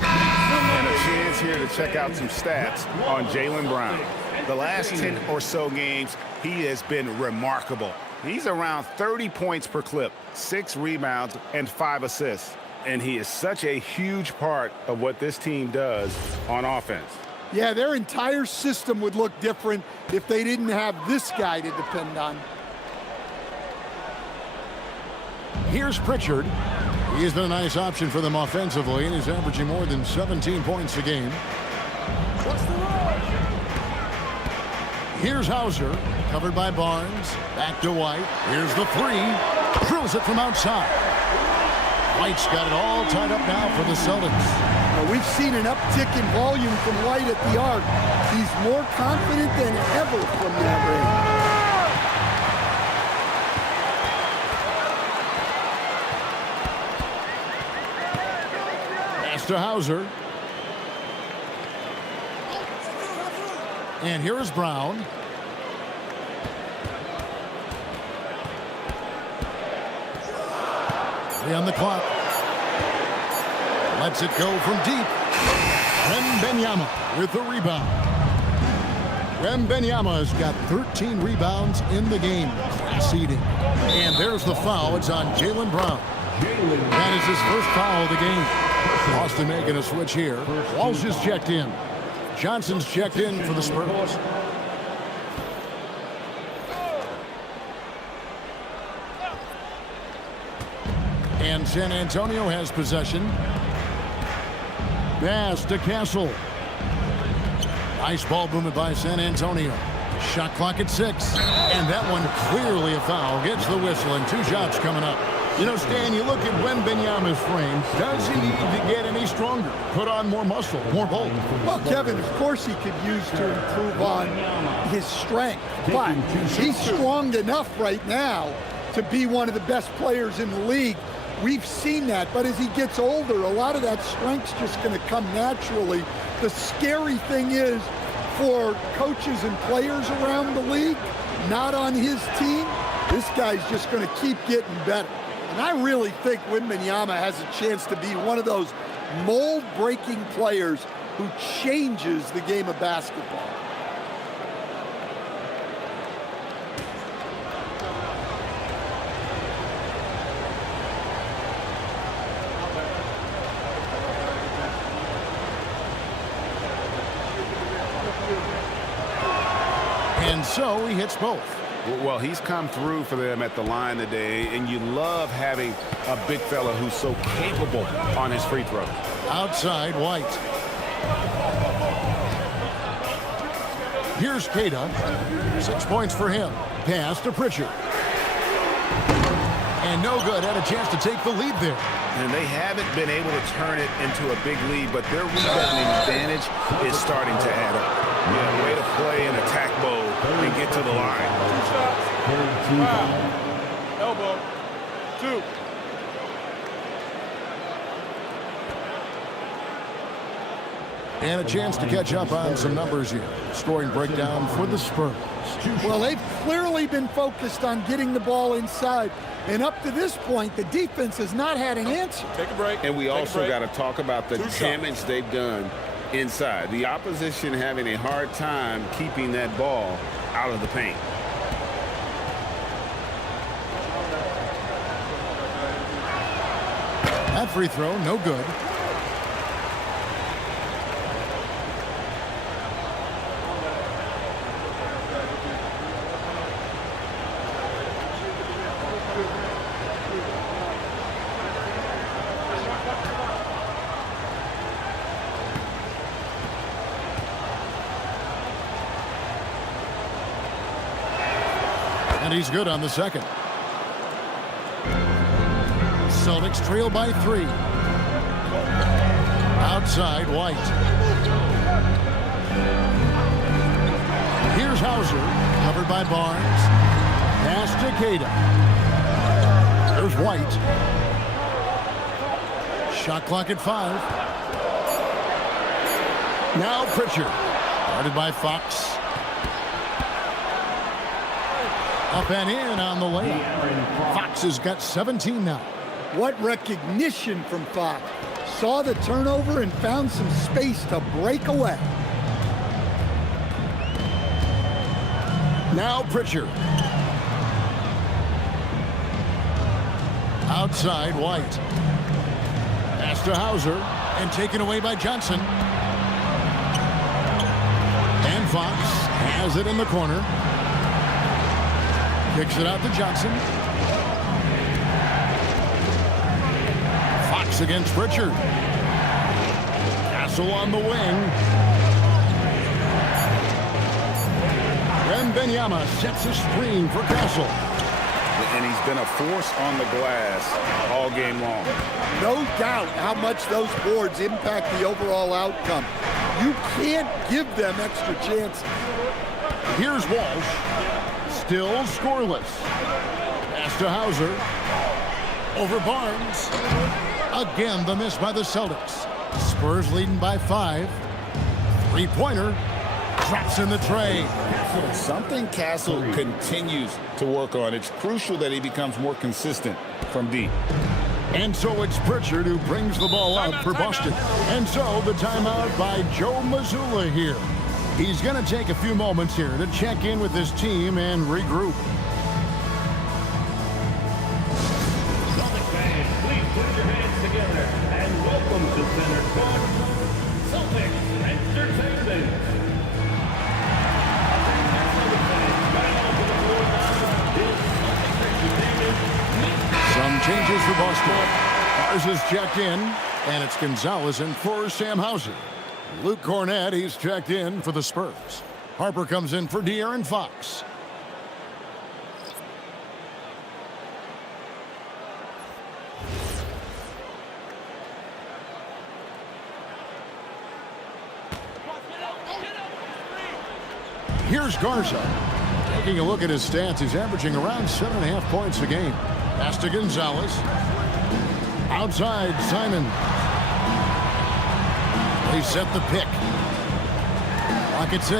And a chance here to check out some stats on Jaylen Brown. The last 10 or so games, he has been remarkable. He's around 30 points per clip, 6 rebounds, and 5 assists. And he is such a huge part of what this team does on offense. Yeah, their entire system would look different if they didn't have this guy to depend on. Here's Pritchard. He has been a nice option for them offensively, and he's averaging more than 17 points a game. Here's Hauser, covered by Barnes. Back to White. Here's the 3. Drills it from outside. White's got it all tied up now for the Celtics. Well, we've seen an uptick in volume from White at the arc. He's more confident than ever from that range. Pass to Hauser. And here is Brown. On the clock. Lets it go from deep. Wembanyama with the rebound. Wembanyama has got 13 rebounds in the game. Class eating. And there's the foul. It's on Jaylen Brown. That is his first foul of the game. Boston making a switch here. Walsh is checked in. Johnson's checked in for the Spurs. And San Antonio has possession. Pass to Castle. Nice ball movement by San Antonio. Shot clock at 6. And that one clearly a foul. Gets the whistle and 2 shots coming up. You know, Stan, you look at Wembanyama's frame. Does he need to get any stronger? Put on more muscle, more bulk? Well, Kevin, of course he could use to improve on his strength. But he's strong enough right now to be one of the best players in the league. We've seen that, but as he gets older, a lot of that strength's just going to come naturally. The scary thing is for coaches and players around the league, not on his team, this guy's just going to keep getting better. And I really think Wembanyama has a chance to be one of those mold-breaking players who changes the game of basketball. And so he hits both. Well, he's come through for them at the line today, and you love having a big fella who's so capable on his free throw. Outside, White. Here's Queta. 6 points for him. Pass to Pritchard. And no good. Had a chance to take the lead there. And they haven't been able to turn it into a big lead, but their rebounding advantage is starting to add up. Yeah, way to play in attack mode and get to the line. 2 shots. Foul. Elbow. 2. And a chance to catch up on some numbers here. Scoring breakdown for the Spurs. Well, they've clearly been focused on getting the ball inside. And up to this point, the defense has not had an answer. Take a break. And we also got to talk about the 2 shots. damage they've done inside. The opposition having a hard time keeping that ball out of the paint. That free throw, no good. And he's good on the second. Celtics trail by 3. Outside, White. Here's Hauser, covered by Barnes. Pass to Cada. There's White. Shot clock at 5. Now Pritchard, guarded by Fox. Up and in on the layup. Fox has got 17 now. What recognition from Fox. Saw the turnover and found some space to break away. Now Pritchard. Outside, White. Pass to Hauser and taken away by Johnson. And Fox has it in the corner. Kicks it out to Johnson. Fox against Pritchard. Castle on the wing. Wembanyama sets a screen for Castle. And he's been a force on the glass all game long. No doubt how much those boards impact the overall outcome. You can't give them extra chances. Here's Walsh. Still scoreless. Pass to Hauser. Over Barnes. Again, the miss by the Celtics. Spurs leading by 5. Three-pointer. Drops in the tray. Something Castle continues to work on. It's crucial that he becomes more consistent from deep. And so it's Pritchard who brings the ball up for Boston. And so the timeout by Joe Mazzulla here. He's going to take a few moments here to check in with his team and regroup. Celtic fans, please put your hands together and welcome to center court, Celtics Entertainment. Some changes for Boston. Ours is checked in, and it's Gonzalez in for Sam Hauser. Luke Cornett, he's checked in for the Spurs. Harper comes in for De'Aaron Fox. Here's Garza. Taking a look at his stats, he's averaging around 7.5 points a game. Pass to Gonzalez. Outside, Simon. They set the pick. Clock at 6.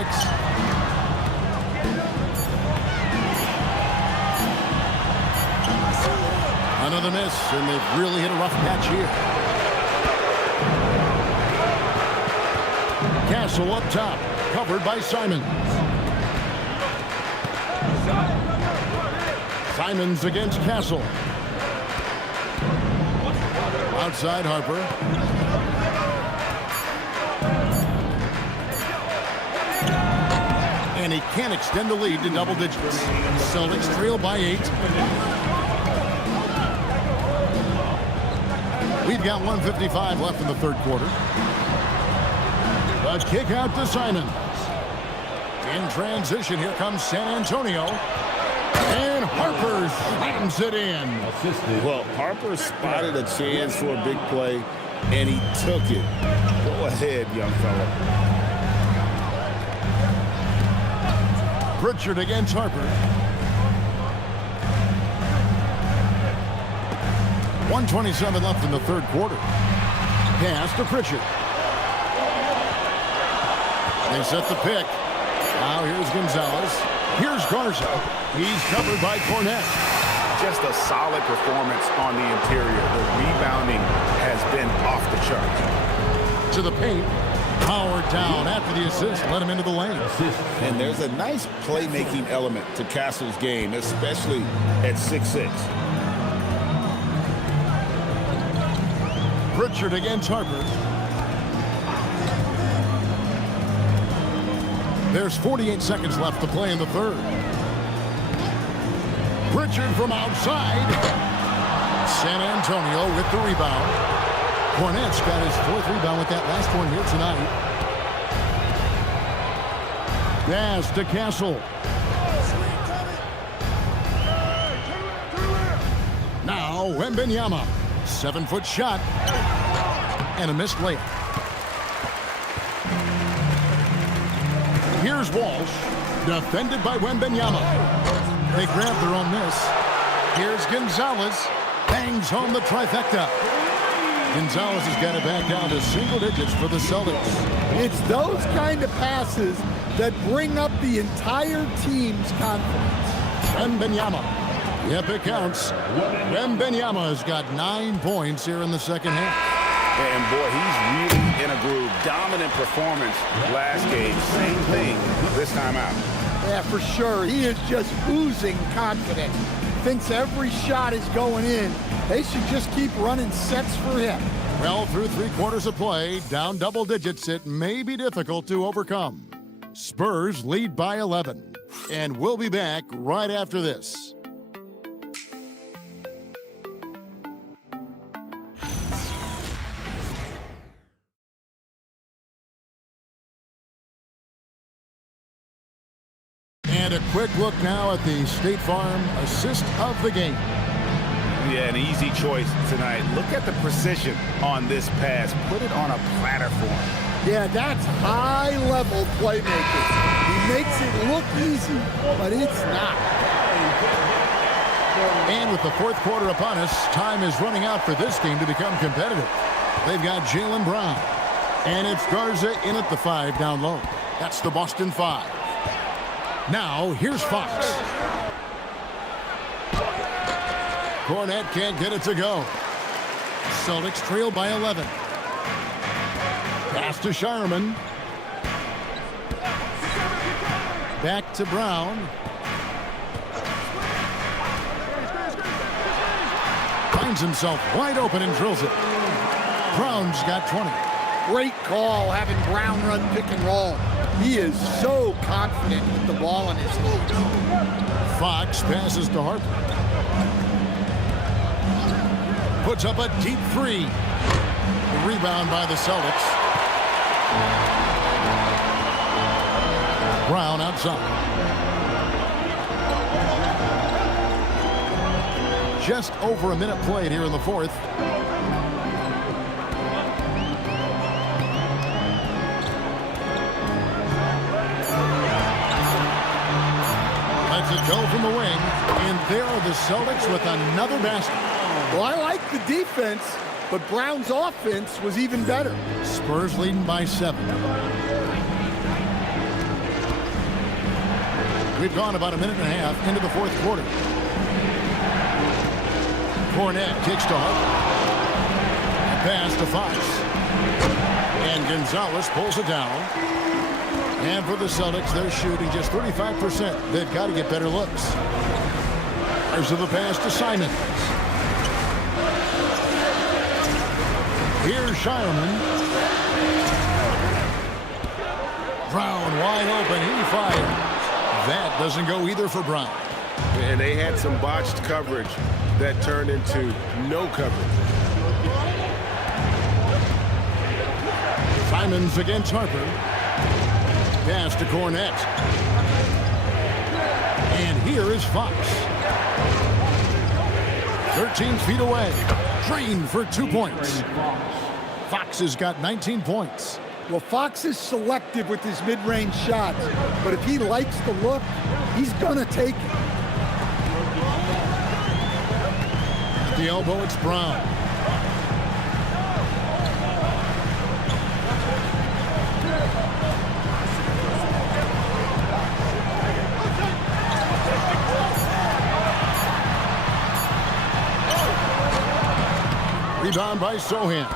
Another miss, and they've really hit a rough patch here. Castle up top, covered by Simons. Simons against Castle. Outside, Harper. And he can't extend the lead to double digits. Celtics trail by 8. We've got 1:55 left in the third quarter. A kick out to Simons. In transition, here comes San Antonio. And Harper slams it in. Well, Harper spotted a chance for a big play, and he took it. Go ahead, young fella. Pritchard against Harper. 1:27 left in the third quarter. Pass to Pritchard. They set the pick. Now here's Gonzalez. Here's Garza. He's covered by Cornett. Just a solid performance on the interior. The rebounding has been off the charts. To the paint. Powered down after the assist. Let him into the lane. And there's a nice playmaking element to Castle's game, especially at 6'6". Pritchard against Harper. There's 48 seconds left to play in the third. Pritchard from outside. San Antonio with the rebound. Cornett's got his 4th rebound with that last one here tonight. Pass to Castle. Wembanyama. 7-foot shot. And a missed layup. Here's Walsh. Defended by Wembanyama. They grab their own miss. Here's Gonzalez. Bangs home the trifecta. Gonzalez has got it back down to single digits for the Celtics. It's those kind of passes that bring up the entire team's confidence. Wembanyama. Yep, it counts. Wembanyama has got 9 points here in the second half. And boy, he's really in a groove. Dominant performance last game. Same thing this time out. Yeah, for sure. He is just oozing confidence. Thinks every shot is going in. They should just keep running sets for him. Well, through 3 quarters of play, down double digits, it may be difficult to overcome. Spurs lead by 11. And we'll be back right after this. And a quick look now at the State Farm assist of the game. Yeah, an easy choice tonight. Look at the precision on this pass. Put it on a platter for him. Yeah, that's high-level playmaking. He makes it look easy, but it's not. And with the fourth quarter upon us, time is running out for this game to become competitive. They've got Jaylen Brown. And it's Garza in at the 5 down low. That's the Boston 5. Now, here's Fox. Cornette can't get it to go. Celtics trail by 11. Pass to Shireman. Back to Brown. Finds himself wide open and drills it. Brown's got 20. Great call having Brown run pick and roll. He is so confident with the ball in his hand. Fox passes to Harper. Puts up a deep 3. The rebound by the Celtics. Brown outside. Just over a minute played here in the fourth. Lets it go from the wing. And there are the Celtics with another basket. Well, I like the defense, but Brown's offense was even better. Spurs leading by 7. We've gone about a minute and a half into the fourth quarter. Cornette kicks to Harper. A pass to Fox. And Gonzalez pulls it down. And for the Celtics, they're shooting just 35%. They've got to get better looks. There's the pass to Simons. Here's Shireman. Brown wide open. He fires. That doesn't go either for Brown. And they had some botched coverage that turned into no coverage. Simons against Harper. Pass to Cornette. And here is Fox. 13 feet away. Drained for 2 points. Fox has got 19 points. Well, Fox is selective with his mid-range shots, but if he likes the look, he's gonna take it. At the elbow, it's Brown. Rebound by Sohan.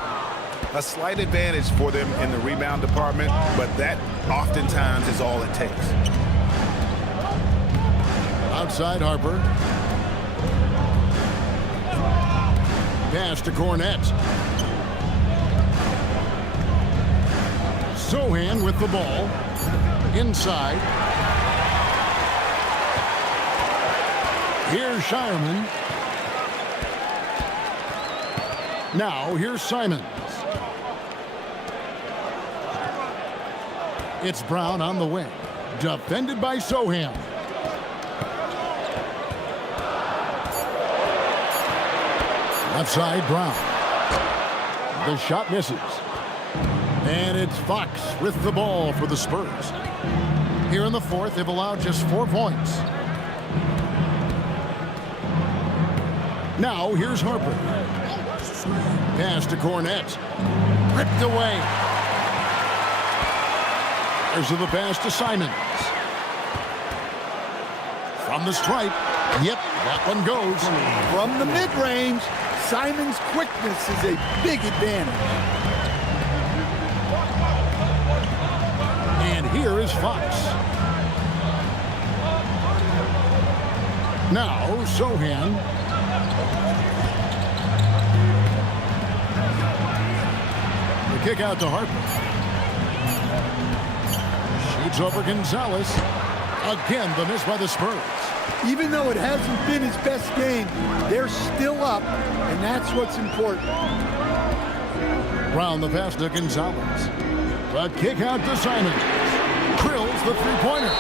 A slight advantage for them in the rebound department, but that oftentimes is all it takes. Outside Harper. Pass to Cornette. Sohan with the ball. Inside. Here's Shireman. Now here's Simons. It's Brown on the wing. Defended by Sohan. Left side, Brown. The shot misses. And it's Fox with the ball for the Spurs. Here in the fourth, they've allowed just 4 points. Now, here's Harper. Pass to Cornette. Ripped away. There's the pass to Simons. From the stripe. Yep, that one goes. From the mid-range, Simons' quickness is a big advantage. And here is Fox. Now, Sohan. The kick out to Harper. Shoots over Gonzalez. Again, the miss by the Spurs. Even though it hasn't been his best game, they're still up, and that's what's important. Brown the pass to Gonzalez. The kick out to Simons. Drills the three-pointer.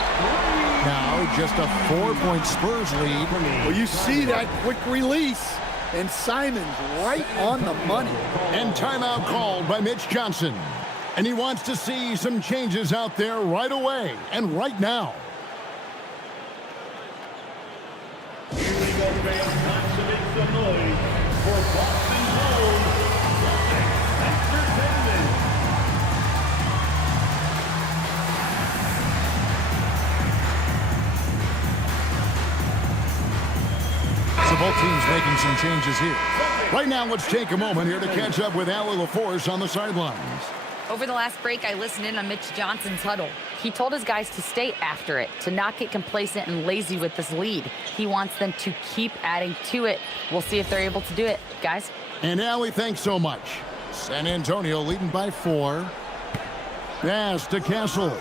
Now just a 4-point Spurs lead. Well, you see that quick release, and Simons right on the money. And timeout called by Mitch Johnson. And he wants to see some changes out there right away and right now. Here we go, fans. Time to make some noise for Boston Celtics Entertainment. So both teams making some changes here. Right now, let's take a moment here to catch up with Allie LaForce on the sidelines. Over the last break, I listened in on Mitch Johnson's huddle. He told his guys to stay after it, to not get complacent and lazy with this lead. He wants them to keep adding to it. We'll see if they're able to do it, guys. And Allie, thanks so much. San Antonio leading by 4. Pass to Castle.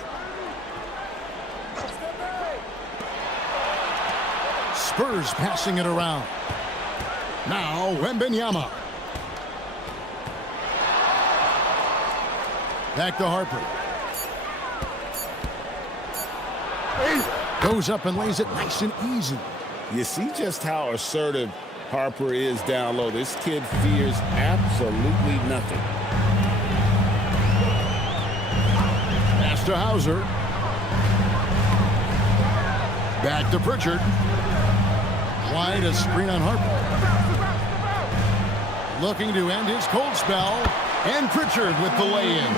Spurs passing it around. Now, Wembanyama. Back to Harper. Goes up and lays it nice and easy. You see just how assertive Harper is down low. This kid fears absolutely nothing. Pass to Hauser. Back to Pritchard. Wide, a screen on Harper. Looking to end his cold spell. And Pritchard with the lay-in.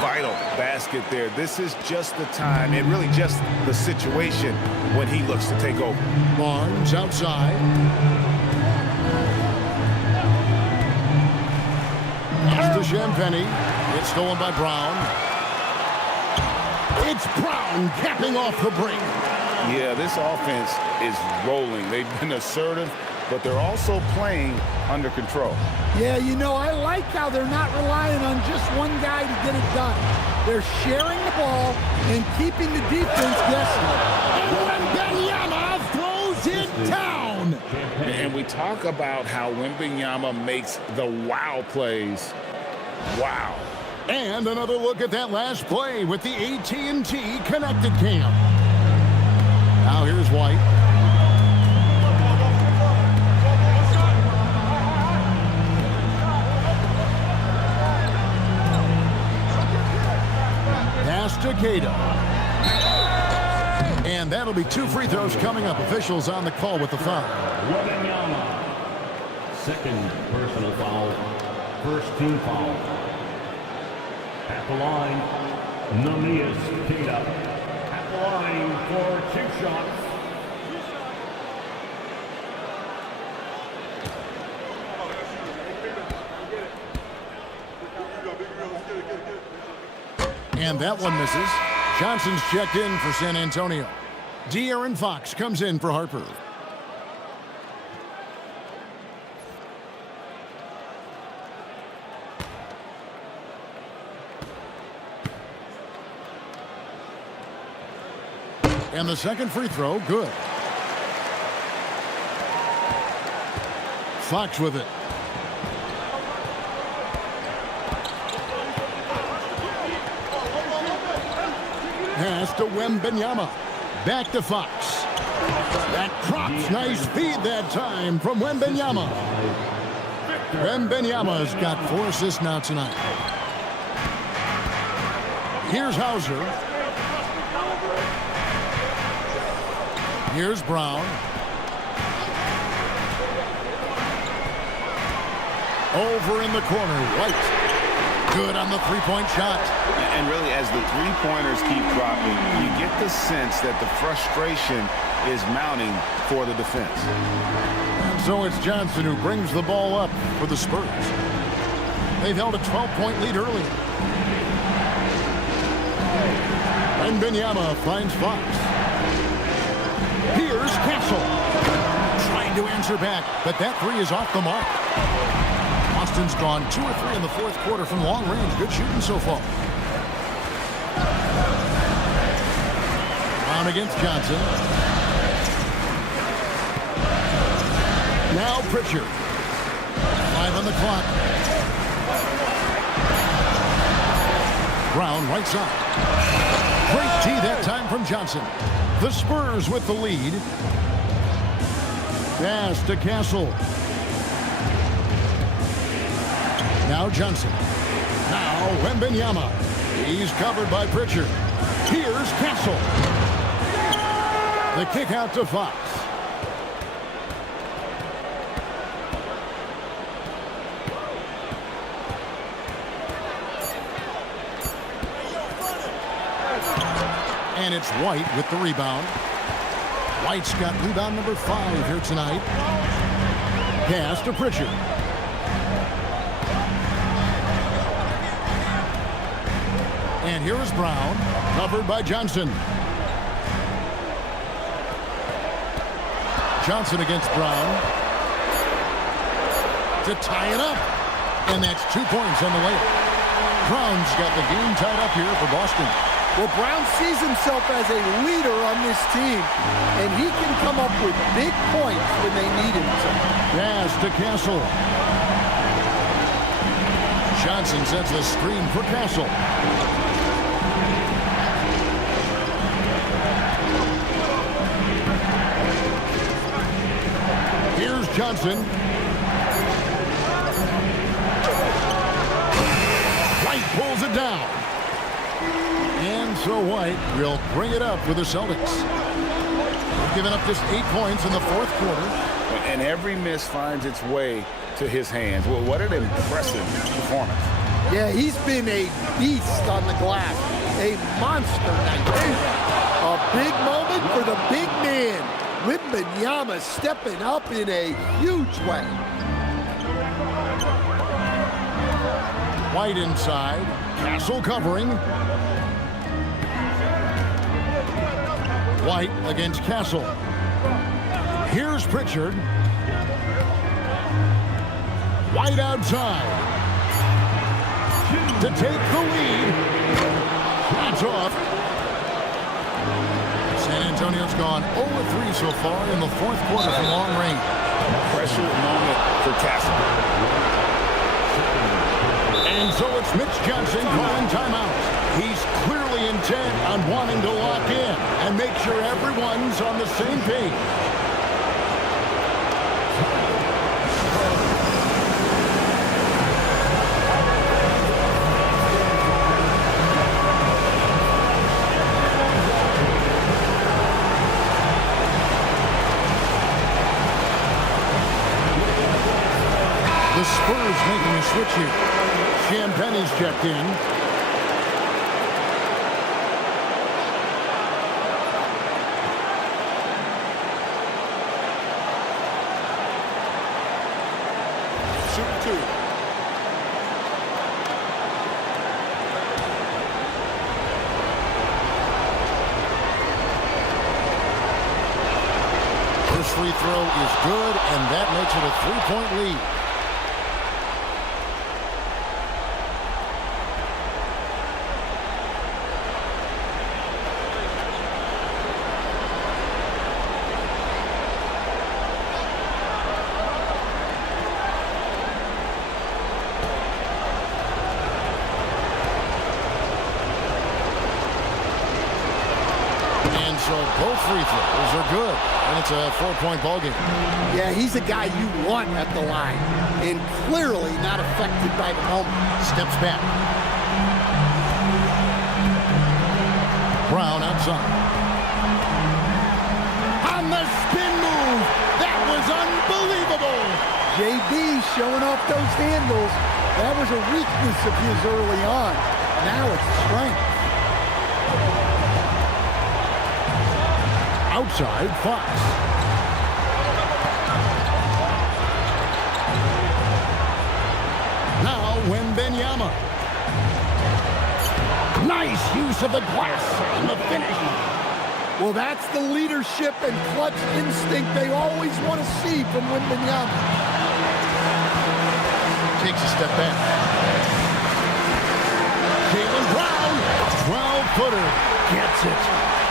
Vital basket there. This is just the time and really just the situation when he looks to take over. Barnes outside. Pass to Champagny. It's stolen by Brown. It's Brown capping off the break. Yeah, this offense is rolling. They've been assertive, but they're also playing under control. Yeah, you know, I like how they're not relying on just one guy to get it done. They're sharing the ball and keeping the defense guessing. And Wembanyama throws it down. And we talk about how Wembanyama makes the wow plays. Wow. And another look at that last play with the AT&T Connected Cam. Now here's White. Pass to Cato. And that'll be 2 free throws coming up. Officials on the call with the foul. Wembanyama. Second personal foul. First team foul. At the line, Namias Keita. At the line for 2 shots. And that one misses. Johnson's checked in for San Antonio. De'Aaron Fox comes in for Harper. And the second free throw, good. Fox with it. Pass to Wembanyama. Back to Fox. That drops. Nice feed that time from Wembanyama. Wembanyama's got 4 assists now tonight. Here's Hauser. Here's Brown. Over in the corner, White. Good on the three-point shot. And really, as the three-pointers keep dropping, you get the sense that the frustration is mounting for the defense. And so it's Johnson who brings the ball up for the Spurs. They've held a 12-point lead early. And Wembanyama finds Fox. Here's Castle. Trying to answer back, but that three is off the mark. Boston's gone 2 or 3 in the fourth quarter from long range. Good shooting so far. Brown against Johnson. Now Pritchard. 5 on the clock. Brown right side. Great tee that time from Johnson. The Spurs with the lead. Pass to Castle. Now Johnson. Now Wembanyama. He's covered by Pritchard. Here's Castle. The kick out to Fox. And it's White with the rebound. White's got rebound number 5 here tonight. Pass to Pritchard. And here is Brown, covered by Johnson. Johnson against Brown. To tie it up. And that's 2 points on the layup. Brown's got the game tied up here for Boston. Well, Brown sees himself as a leader on this team, and he can come up with big points when they need him to. Pass to Castle. Johnson sets the screen for Castle. Here's Johnson. White pulls it down. And so White will bring it up for the Celtics. They've given up just 8 points in the fourth quarter. And every miss finds its way to his hands. Well, what an impressive performance. Yeah, he's been a beast on the glass. A monster night. A big moment for the big man. Wembanyama stepping up in a huge way. White inside. Castle covering. White against Castle. Here's Pritchard. White outside. To take the lead. Shots off. San Antonio's gone 0-3 so far in the fourth quarter from long range. Pressure moment for Castle. And so it's Mitch Johnson calling timeout. He's clearly intent on wanting to lock in and make sure everyone's on the same page. The Spurs making a switch here. Champagne's checked in. First free throw is good, and that makes it a 3-point lead. So So both free throws are good, and it's a 4-point ball game. Yeah, he's a guy you want at the line, and clearly not affected by the moment. Steps back. Brown outside. On the spin move. That was unbelievable. JB showing off those handles. That was a weakness of his early on. Now it's strength. Outside, Fox. Now, Wembanyama. Nice use of the glass on the finish. Well, that's the leadership and clutch instinct they always want to see from Wembanyama. Takes a step back. Jaylen Brown, 12-footer, gets it.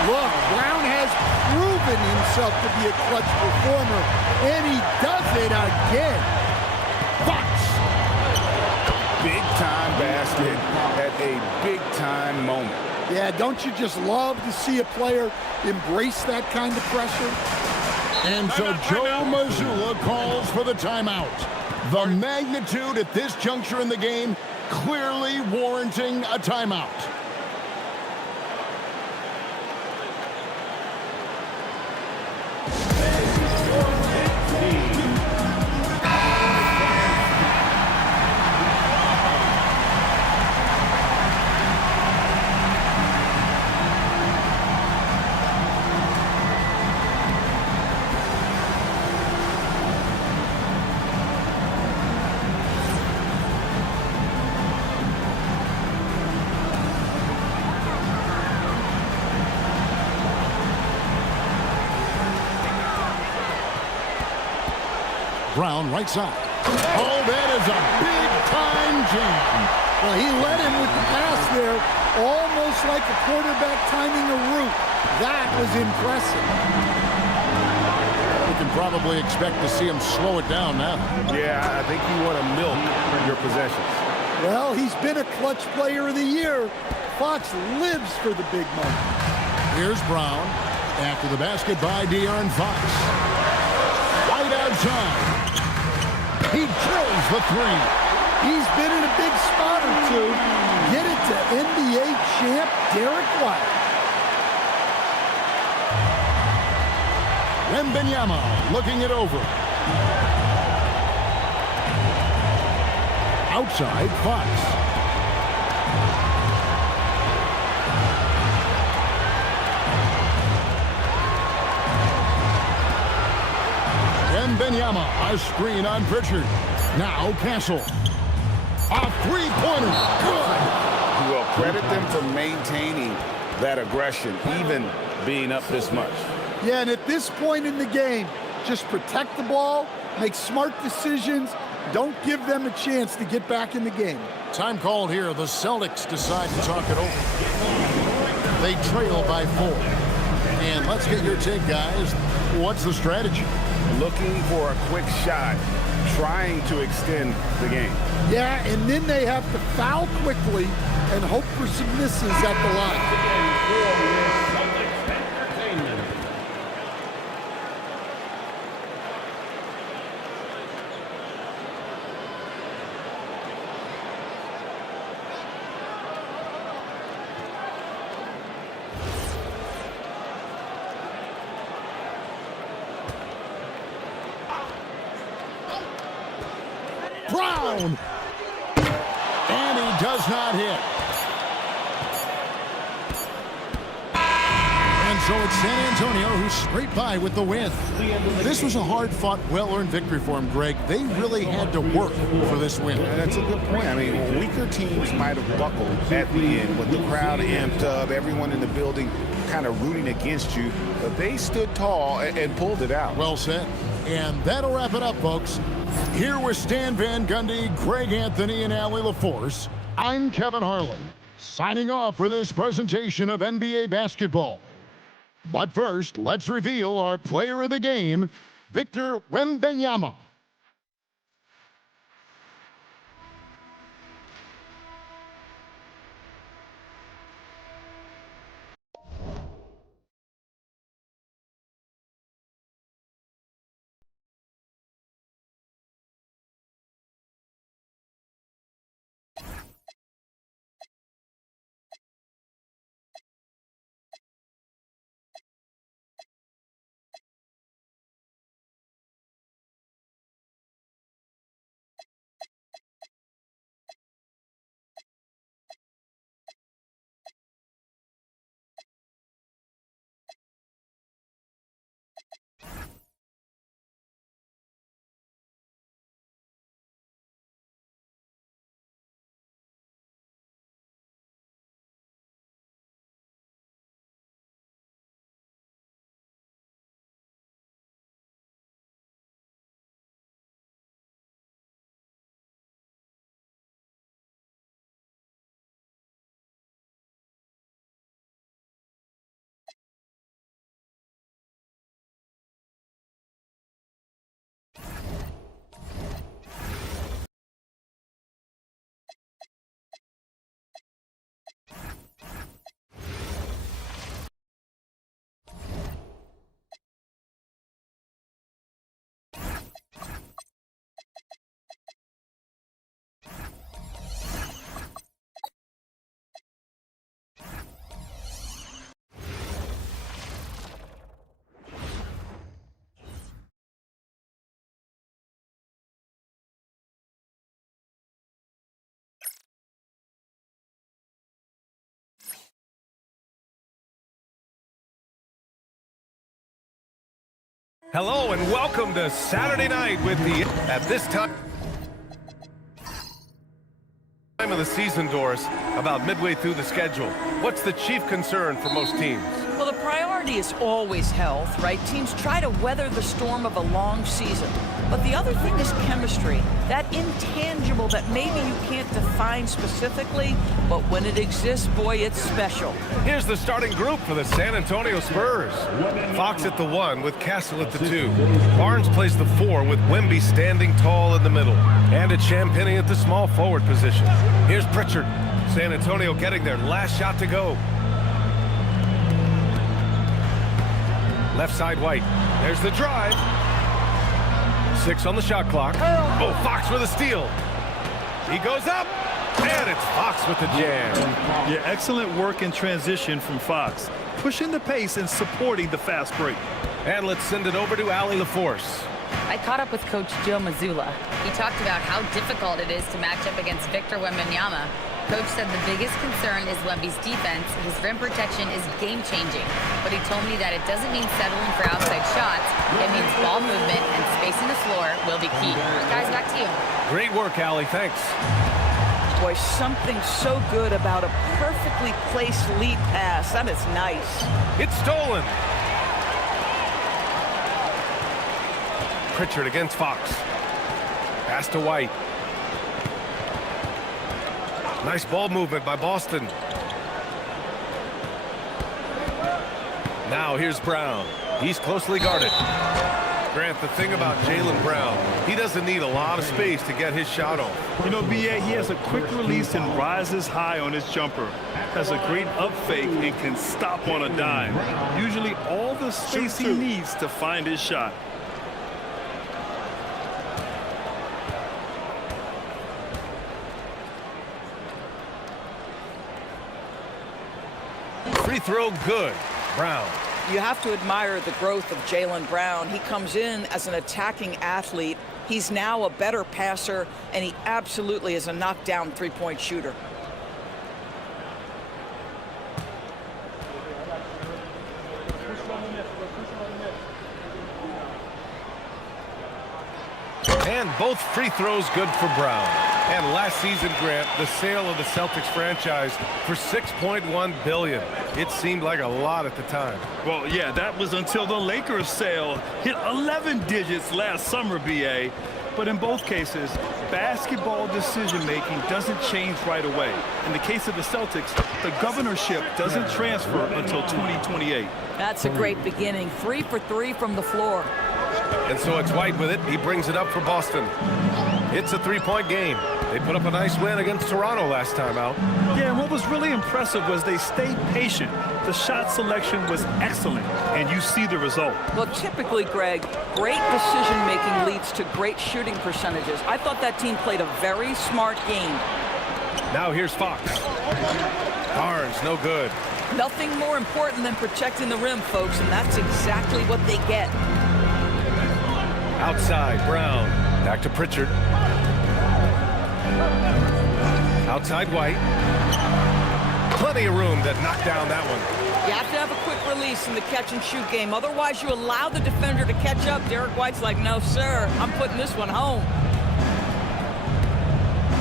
Look, Brown has proven himself to be a clutch performer, and he does it again. Fox. Big-time basket at a big-time moment. Yeah, don't you just love to see a player embrace that kind of pressure? And so Joe Mazzulla calls for the timeout. The magnitude at this juncture in the game clearly warranting a timeout. Brown, right side. Oh, that is a big-time jam. Well, he led him with the pass there, almost like a quarterback timing a route. That was impressive. We can probably expect to see him slow it down now. Yeah, I think you want to milk your possessions. Well, he's been a clutch player of the year. Fox lives for the big moment. Here's Brown. After the basket by De'Aaron Fox. Right outside. He drills the three. He's been in a big spot or two. Get it to NBA champ Derek White. Wembanyama looking it over. Outside, Fox. Wembanyama, a screen on Pritchard. Now Castle. A three-pointer. Good. Well, credit them for maintaining that aggression, even being up this much. Yeah, and at this point in the game, just protect the ball, make smart decisions, don't give them a chance to get back in the game. Time called here. The Celtics decide to talk it over. They trail by 4. And let's get your take, guys. What's the strategy? Looking for a quick shot, trying to extend the game. Yeah, and then they have to foul quickly and hope for some misses at the line. Brown. And he does not hit. And so it's San Antonio who scraped by with the win. This was a hard-fought, well-earned victory for him, Greg. They really had to work for this win. That's a good point. I mean, weaker teams might have buckled at the end with the crowd amped up, everyone in the building kind of rooting against you. But they stood tall and pulled it out. Well said. And that'll wrap it up, folks. Here with Stan Van Gundy, Greg Anthony, and Allie LaForce, I'm Kevin Harlan, signing off for this presentation of NBA basketball. But first, let's reveal our player of the game, Victor Wembanyama. Hello and welcome to Saturday night with the, at this time of the season, Doris, about midway through the schedule. What's the chief concern for most teams? Well, the priority is always health, right? Teams try to weather the storm of a long season. But the other thing is chemistry, that intangible that maybe you can't define specifically, but when it exists, boy, it's special. Here's the starting group for the San Antonio Spurs. Fox at the 1 with Castle at the 2. Barnes plays the 4 with Wemby standing tall in the middle. And it's Champagnie at the small forward position. Here's Pritchard. San Antonio getting their last shot to go. Left side White. There's the drive. 6 on the shot clock. Oh, Fox with a steal. He goes up, and it's Fox with the jam. Yeah, excellent work in transition from Fox. Pushing the pace and supporting the fast break. And let's send it over to Allie LaForce. I caught up with Coach Joe Mazzulla. He talked about how difficult it is to match up against Victor Wembanyama. Coach said the biggest concern is Wemby's defense. His rim protection is game-changing. But he told me that it doesn't mean settling for outside shots. It means ball movement and spacing the floor will be key. Guys, back to you. Great work, Allie. Thanks. Boy, something so good about a perfectly placed lead pass. That is nice. It's stolen. Pritchard against Fox. Pass to White. Nice ball movement by Boston. Now here's Brown. He's closely guarded. Grant, the thing about Jaylen Brown, he doesn't need a lot of space to get his shot off. You know, B.A., he has a quick release and rises high on his jumper. Has a great up fake and can stop on a dime. Usually all the space he needs to find his shot. Free throw good. Brown. You have to admire the growth of Jaylen Brown. He comes in as an attacking athlete. He's now a better passer, and he absolutely is a knockdown three-point shooter. And both free throws good for Brown. And last season, Grant, the sale of the Celtics franchise for $6.1 billion. It seemed like a lot at the time. Well, yeah, that was until the Lakers sale hit 11 digits last summer, B.A. But in both cases, basketball decision-making doesn't change right away. In the case of the Celtics, the governorship doesn't transfer until 2028. That's a great beginning. 3 for 3 from the floor. And so it's White with it. He brings it up for Boston. It's a three-point game. They put up a nice win against Toronto last time out. Yeah, and what was really impressive was they stayed patient. The shot selection was excellent, and you see the result. Well, typically, Greg, great decision-making leads to great shooting percentages. I thought that team played a very smart game. Now here's Fox. Barnes, no good. Nothing more important than protecting the rim, folks, and that's exactly what they get. Outside, Brown. Back to Pritchard. Outside White. Plenty of room to knock down that one. You have to have a quick release in the catch-and-shoot game. Otherwise, you allow the defender to catch up. Derek White's like, no, sir, I'm putting this one home.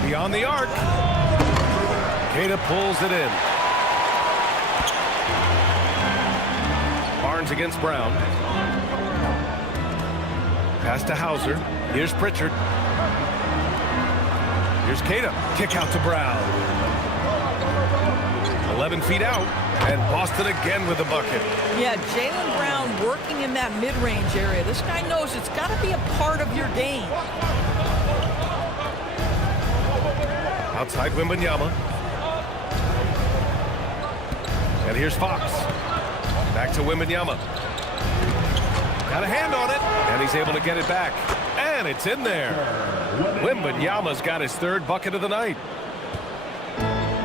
Beyond the arc. Queta pulls it in. Barnes against Brown. Pass to Hauser. Here's Pritchard. Here's Queta. Kick out to Brown. 11 feet out. And Boston again with the bucket. Yeah, Jaylen Brown working in that mid-range area. This guy knows it's got to be a part of your game. Outside Wembanyama. And here's Fox. Back to Wembanyama. Got a hand on it, and he's able to get it back. And it's in there. Wembanyama's got his third bucket of the night.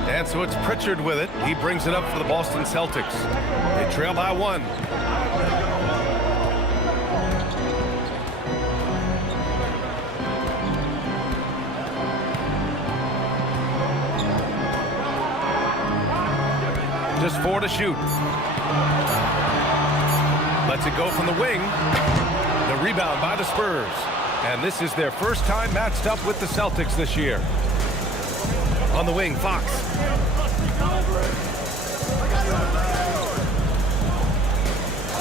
And so it's Pritchard with it. He brings it up for the Boston Celtics. They trail by 1. Just 4 to shoot. Lets it go from the wing. The rebound by the Spurs. And this is their first time matched up with the Celtics this year. On the wing, Fox.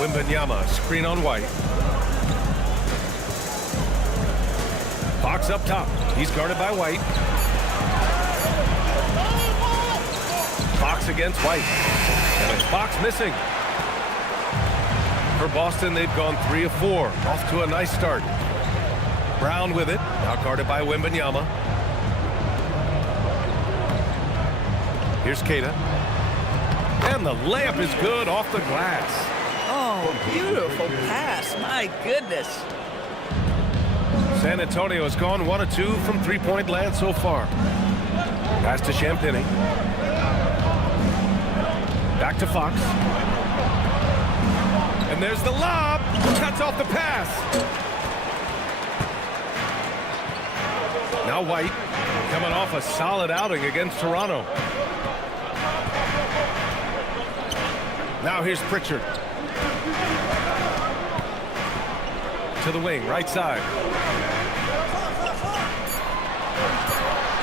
Wembanyama, screen on White. Fox up top. He's guarded by White. Fox against White. And it's Fox missing. For Boston, they've gone 3 of 4. Off to a nice start. Brown with it. Now guarded by Wembanyama. Here's Keita. And the layup is good off the glass. Oh, beautiful pass. My goodness. San Antonio has gone 1 of 2 from three-point land so far. Pass to Champagnie. Back to Fox. And there's the lob. Cuts off the pass. Now White coming off a solid outing against Toronto. Now here's Pritchard. To the wing, right side.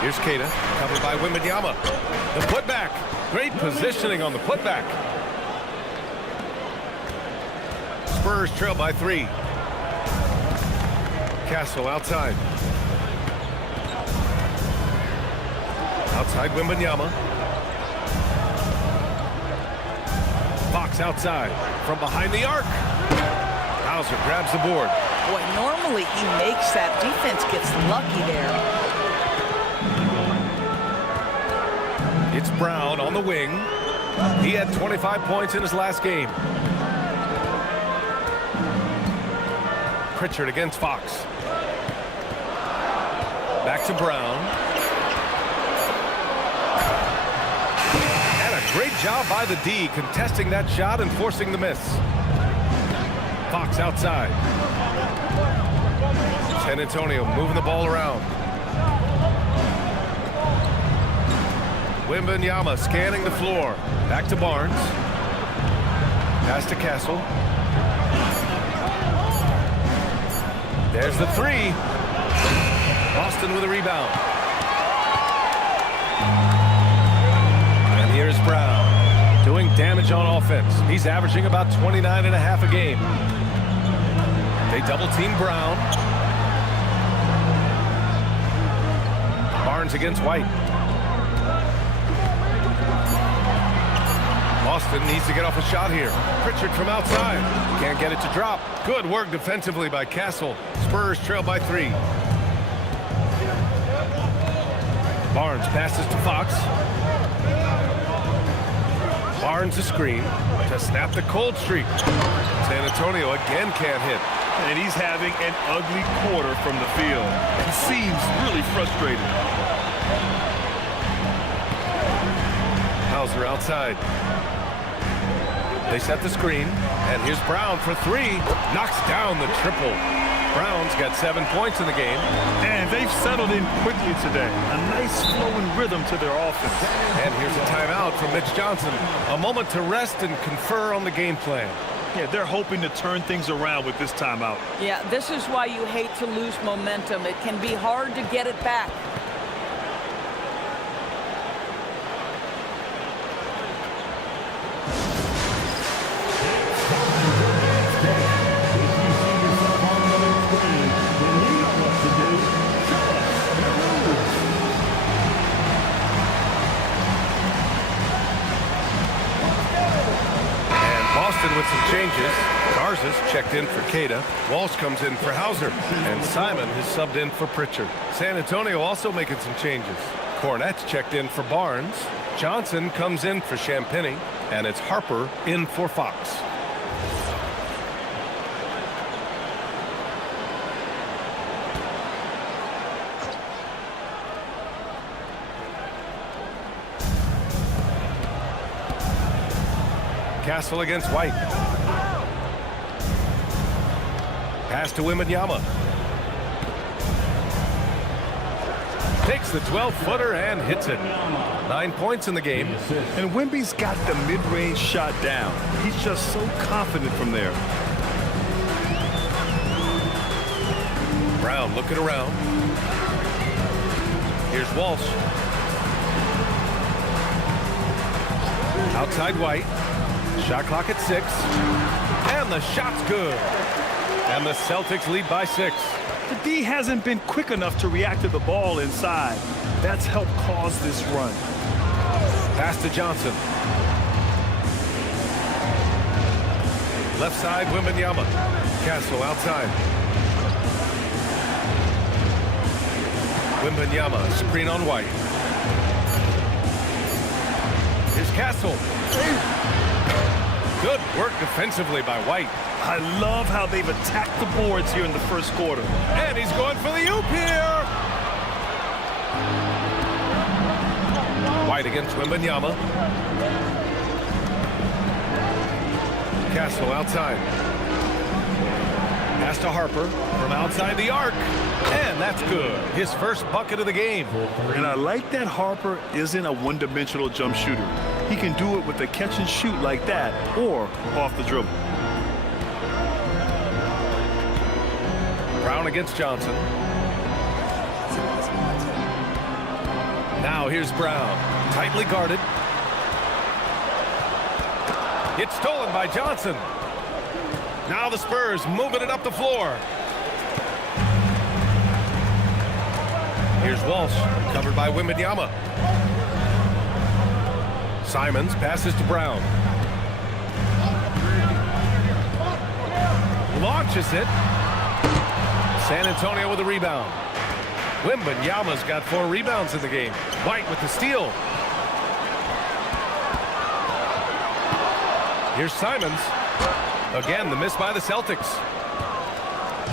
Here's Keita, covered by Wembanyama. The putback. Great positioning on the putback. Spurs trail by 3. Castle outside. Outside Wembanyama. Fox outside from behind the arc. Hauser grabs the board. Boy, normally he makes that. Defense gets lucky there. It's Brown on the wing. He had 25 points in his last game. Pritchard against Fox. Back to Brown. And a great job by the D contesting that shot and forcing the miss. Fox outside. San Antonio moving the ball around. Wembanyama scanning the floor. Back to Barnes. Pass to Castle. There's the 3. Boston with a rebound. And here's Brown doing damage on offense. He's averaging about 29.5 a game. They double team Brown. Barnes against White. Boston needs to get off a shot here. Pritchard from outside. Can't get it to drop. Good work defensively by Castle. Spurs trail by 3. Barnes passes to Fox. Barnes a screen to snap the cold streak. San Antonio again can't hit. And he's having an ugly quarter from the field. He seems really frustrated. Hauser outside. They set the screen, and here's Brown for 3. Knocks down the triple. Brown's got 7 points in the game. And they've settled in quickly today. A nice flowing rhythm to their offense. And here's a timeout from Mitch Johnson. A moment to rest and confer on the game plan. Yeah, they're hoping to turn things around with this timeout. Yeah, this is why you hate to lose momentum. It can be hard to get it back. With some changes. Garza's checked in for Keita. Walsh comes in for Hauser. And Simon has subbed in for Pritchard. San Antonio also making some changes. Cornette's checked in for Barnes. Johnson comes in for Champagnie. And it's Harper in for Fox. Castle against White. Pass to Wembanyama. Takes the 12-footer and hits it. 9 points in the game. And Wemby's got the mid-range shot down. He's just so confident from there. Brown looking around. Here's Walsh. Outside White. Shot clock at 6. And the shot's good. And the Celtics lead by 6. The D hasn't been quick enough to react to the ball inside. That's helped cause this run. Pass to Johnson. Left side, Wembanyama. Castle outside. Wembanyama, screen on White. Here's Castle. Good work defensively by White. I love how they've attacked the boards here in the first quarter. And he's going for the oop here. White against Wembanyama. Castle outside. Pass to Harper from outside the arc. And that's good. His first bucket of the game. And I like that Harper isn't a one-dimensional jump shooter. He can do it with a catch and shoot like that or off the dribble. Brown against Johnson. Now here's Brown. Tightly guarded. It's stolen by Johnson. Now the Spurs moving it up the floor. Here's Walsh, covered by Wembanyama. Simons passes to Brown. Launches it. San Antonio with a rebound. Wembanyama's got 4 rebounds in the game. White with the steal. Here's Simons. Again, the miss by the Celtics.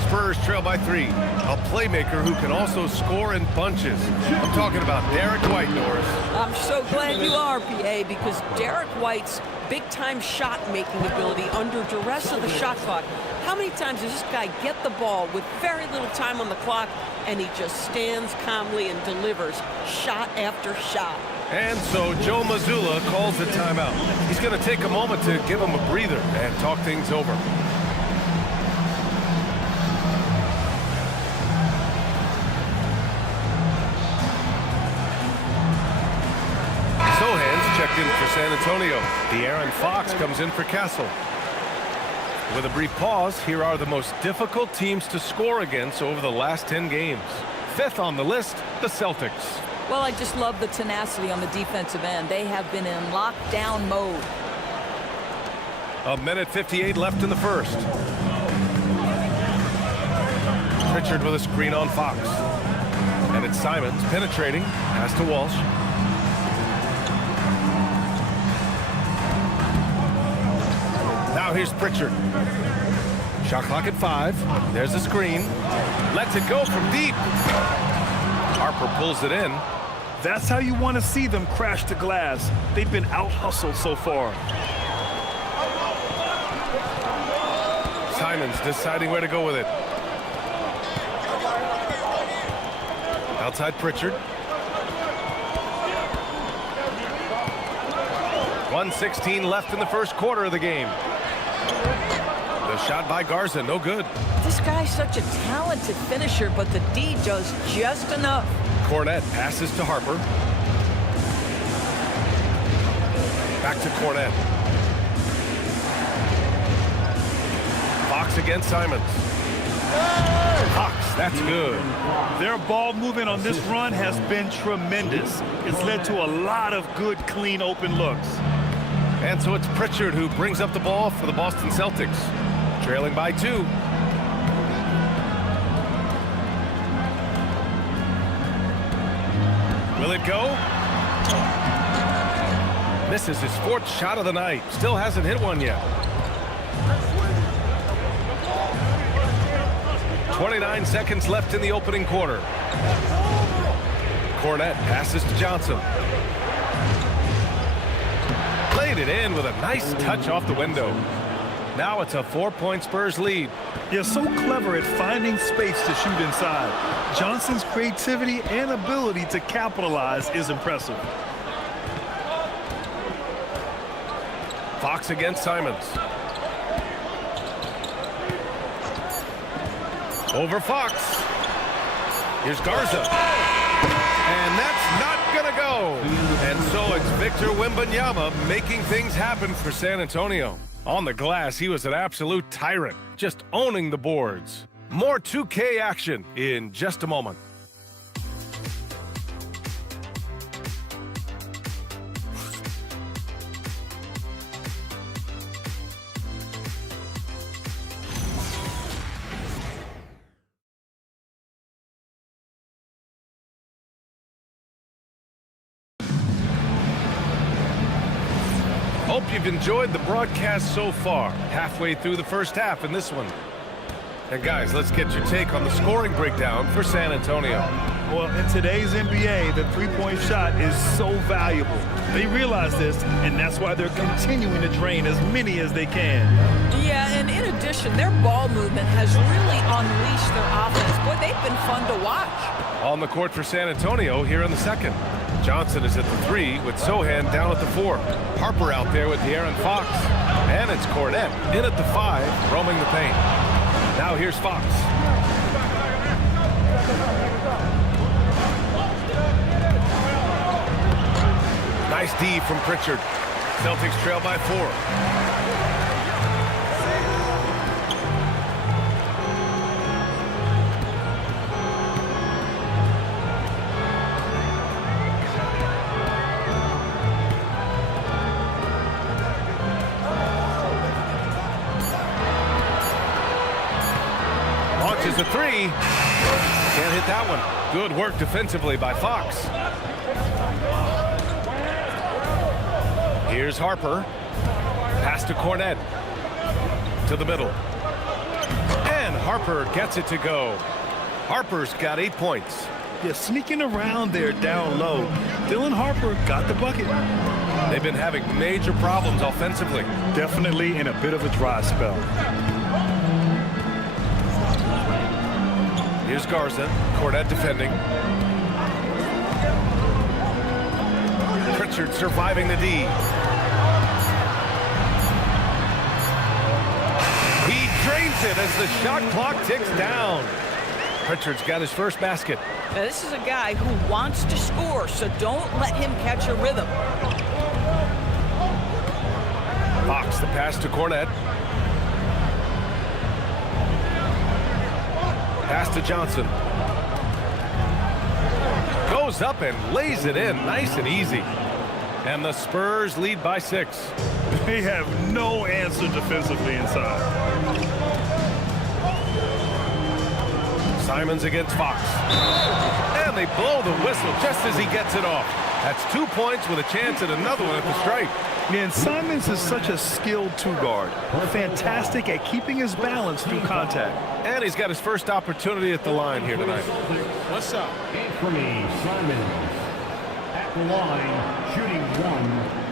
Spurs trail by 3. A playmaker who can also score in bunches. I'm talking about Derek White, Norris. I'm so glad you are, PA, because Derek White's big-time shot-making ability under duress of the shot clock. How many times does this guy get the ball with very little time on the clock, and he just stands calmly and delivers shot after shot? And so Joe Mazzulla calls the timeout. He's going to take a moment to give him a breather and talk things over. Sohan's checked in for San Antonio. De'Aaron Fox comes in for Castle. With a brief pause, here are the most difficult teams to score against over the last 10 games. 5th on the list, the Celtics. Well, I just love the tenacity on the defensive end. They have been in lockdown mode. 1:58 left in the first. Pritchard with a screen on Fox. And it's Simons penetrating. Pass to Walsh. Now here's Pritchard. Shot clock at 5. There's the screen. Lets it go from deep. Harper pulls it in. That's how you want to see them crash the glass. They've been out-hustled so far. Simons deciding where to go with it. Outside Pritchard. 1:16 left in the first quarter of the game. The shot by Garza, no good. This guy's such a talented finisher, but the D does just enough. Cornette passes to Harper. Back to Cornette. Fox against Simons. Fox, that's good. Their ball movement on this run has been tremendous. It's led to a lot of good, clean, open looks. And so it's Pritchard who brings up the ball for the Boston Celtics. Trailing by 2. Will it go? Misses his 4th shot of the night. Still hasn't hit one yet. 29 seconds left in the opening quarter. Cornette passes to Johnson. Played it in with a nice touch off the window. Now it's a 4-point Spurs lead. They're so clever at finding space to shoot inside. Johnson's creativity and ability to capitalize is impressive. Fox against Simons. Over Fox. Here's Garza. And that's not going to go. And so it's Victor Wembanyama making things happen for San Antonio. On the glass, he was an absolute tyrant, just owning the boards. More 2K action in just a moment. Hope you've enjoyed the broadcast so far. Halfway through the first half in this one. And guys, let's get your take on the scoring breakdown for San Antonio. Well, in today's NBA, the three-point shot is so valuable. They realize this, and that's why they're continuing to drain as many as they can. Yeah, and in addition, their ball movement has really unleashed their offense. Boy, they've been fun to watch. On the court for San Antonio here in the second. Johnson is at the 3 with Sohan down at the 4. Harper out there with De'Aaron Fox. And it's Cornette in at the 5, roaming the paint. Now here's Fox. Nice D from Pritchard. Celtics trail by 4. Launches a 3. Can't hit that one. Good work defensively by Fox. Here's Harper. Pass to Cornette. To the middle. And Harper gets it to go. Harper's got 8 points. Yeah, sneaking around there down low. Dylan Harper got the bucket. They've been having major problems offensively. Definitely in a bit of a dry spell. Here's Garza. Cornette defending. Pritchard surviving the D. He drains it as the shot clock ticks down. Pritchard's got his first basket. Now, this is a guy who wants to score, so don't let him catch a rhythm. Fox, the pass to Cornette. Pass to Johnson. Goes up and lays it in nice and easy. And the Spurs lead by 6. They have no answer defensively inside. Simons against Fox. And they blow the whistle just as he gets it off. That's 2 points with a chance at another one at the stripe. Man, Simons is such a skilled two-guard. Fantastic at keeping his balance through contact. And he's got his first opportunity at the line here tonight. What's up? Anthony Simons at the line, shooting 1.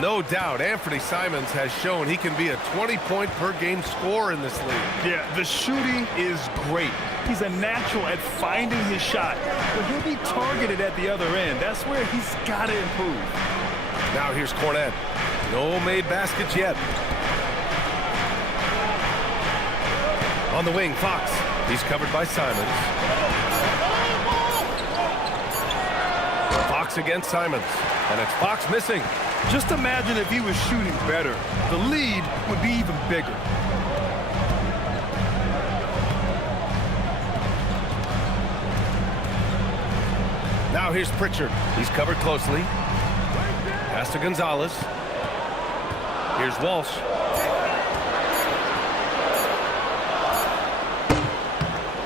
No doubt, Anthony Simons has shown he can be a 20-point-per-game scorer in this league. Yeah, the shooting is great. He's a natural at finding his shot, but he'll be targeted at the other end. That's where he's got to improve. Now here's Cornette. No made baskets yet. On the wing, Fox. He's covered by Simons. Fox against Simons. And it's Fox missing. Just imagine if he was shooting better. The lead would be even bigger. Now here's Pritchard. He's covered closely. Pass to Gonzalez. Here's Walsh.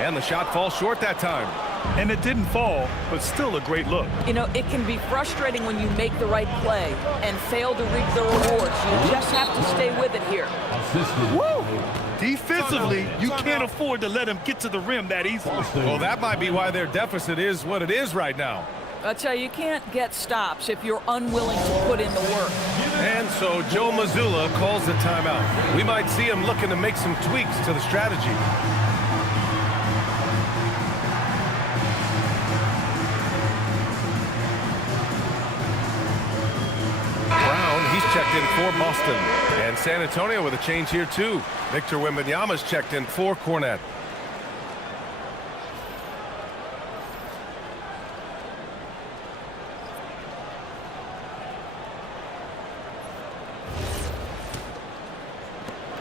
And the shot falls short that time. And it didn't fall, but still a great look. You know, it can be frustrating when you make the right play and fail to reap the rewards. You just have to stay with it here. Woo! Defensively, you can't afford to let him get to the rim that easily. Well, that might be why their deficit is what it is right now. I tell you, you can't get stops if you're unwilling to put in the work. And so Joe Mazzulla calls the timeout. We might see him looking to make some tweaks to the strategy. checked in for Boston. And San Antonio with a change here, too. Victor Wembanyama's checked in for Cornet.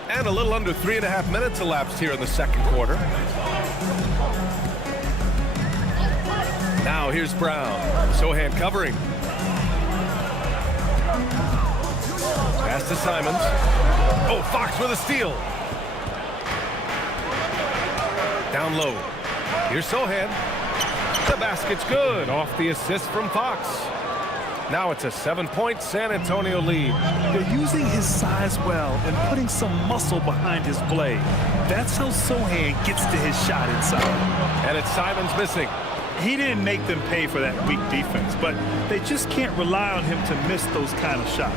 And a little under 3.5 minutes elapsed here in the second quarter. Now here's Brown. Sohan covering. Pass to Simons. Oh, Fox with a steal. Down low. Here's Sohan. The basket's good. Off the assist from Fox. Now it's a 7-point San Antonio lead. They're using his size well and putting some muscle behind his blade. That's how Sohan gets to his shot inside. And it's Simons missing. He didn't make them pay for that weak defense, but they just can't rely on him to miss those kind of shots.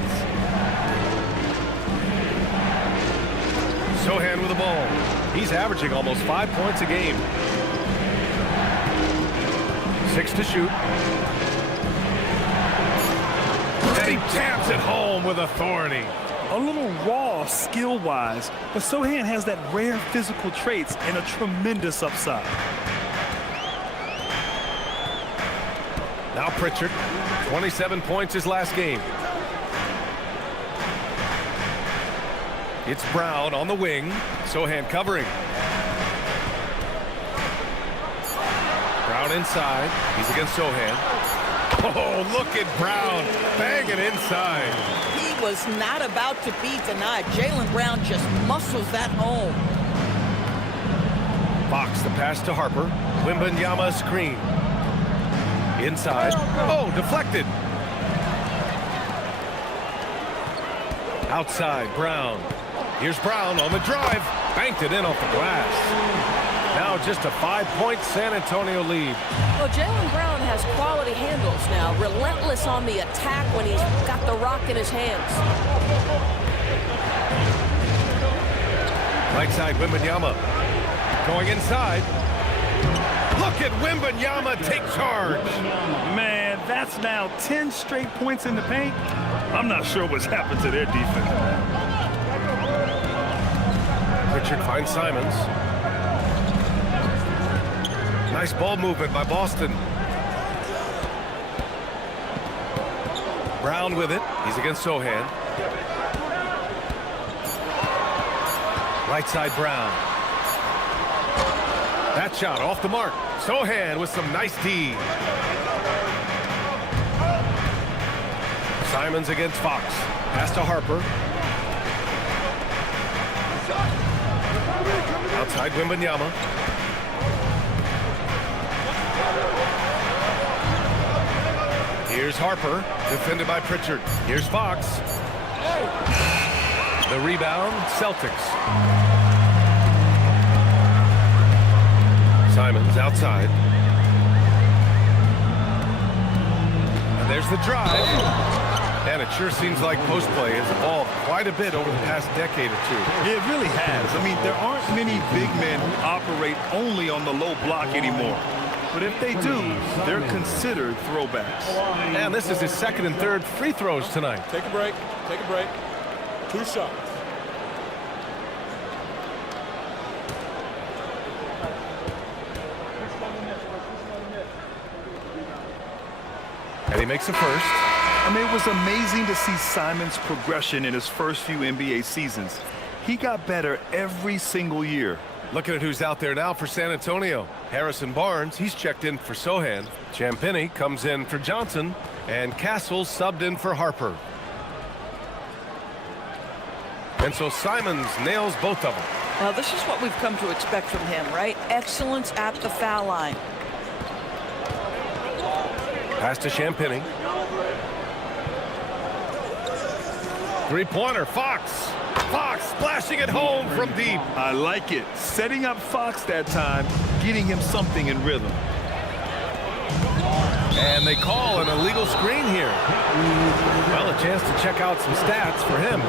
Sohan with the ball. He's averaging almost 5 points a game. 6 to shoot. And he taps it home with authority. A little raw skill-wise, but Sohan has that rare physical traits and a tremendous upside. Now Pritchard, 27 points his last game. It's Brown on the wing. Sohan covering. Brown inside. He's against Sohan. Oh, look at Brown banging inside. He was not about to be denied. Jaylen Brown just muscles that home. Fox, the pass to Harper. Wembanyama screen. Inside. Oh, deflected. Outside, Brown. Here's Brown on the drive. Banked it in off the glass. Now just a 5-point San Antonio lead. Well, Jaylen Brown has quality handles now. Relentless on the attack when he's got the rock in his hands. Right side, Wembanyama. Going inside. Look at Wembanyama take charge. Man, that's now 10 straight points in the paint. I'm not sure what's happened to their defense. Pritchard finds Simons. Nice ball movement by Boston. Brown with it. He's against Sohan. Right side, Brown. That shot off the mark. Sohan with some nice D. Simons against Fox. Pass to Harper. Outside Wembanyama. Here's Harper, defended by Pritchard. Here's Fox. The rebound, Celtics. Simons outside. And there's the drive. And it sure seems like post play has evolved quite a bit over the past decade or two. It really has. I mean, there aren't many big men who operate only on the low block anymore. But if they do, they're considered throwbacks. And this is his second and third free throws tonight. Take a break. Take a break. 2 shots. And he makes a first. I mean, it was amazing to see Simons' progression in his first few NBA seasons. He got better every single year. Looking at who's out there now for San Antonio. Harrison Barnes, he's checked in for Sohan. Champagnie comes in for Johnson. And Castle subbed in for Harper. And so Simons nails both of them. Well, this is what we've come to expect from him, right? Excellence at the foul line. Pass to Champagnie. Three-pointer, Fox. Fox splashing it home from deep. I like it. Setting up Fox that time, getting him something in rhythm. And they call an illegal screen here. Well, a chance to check out some stats for him.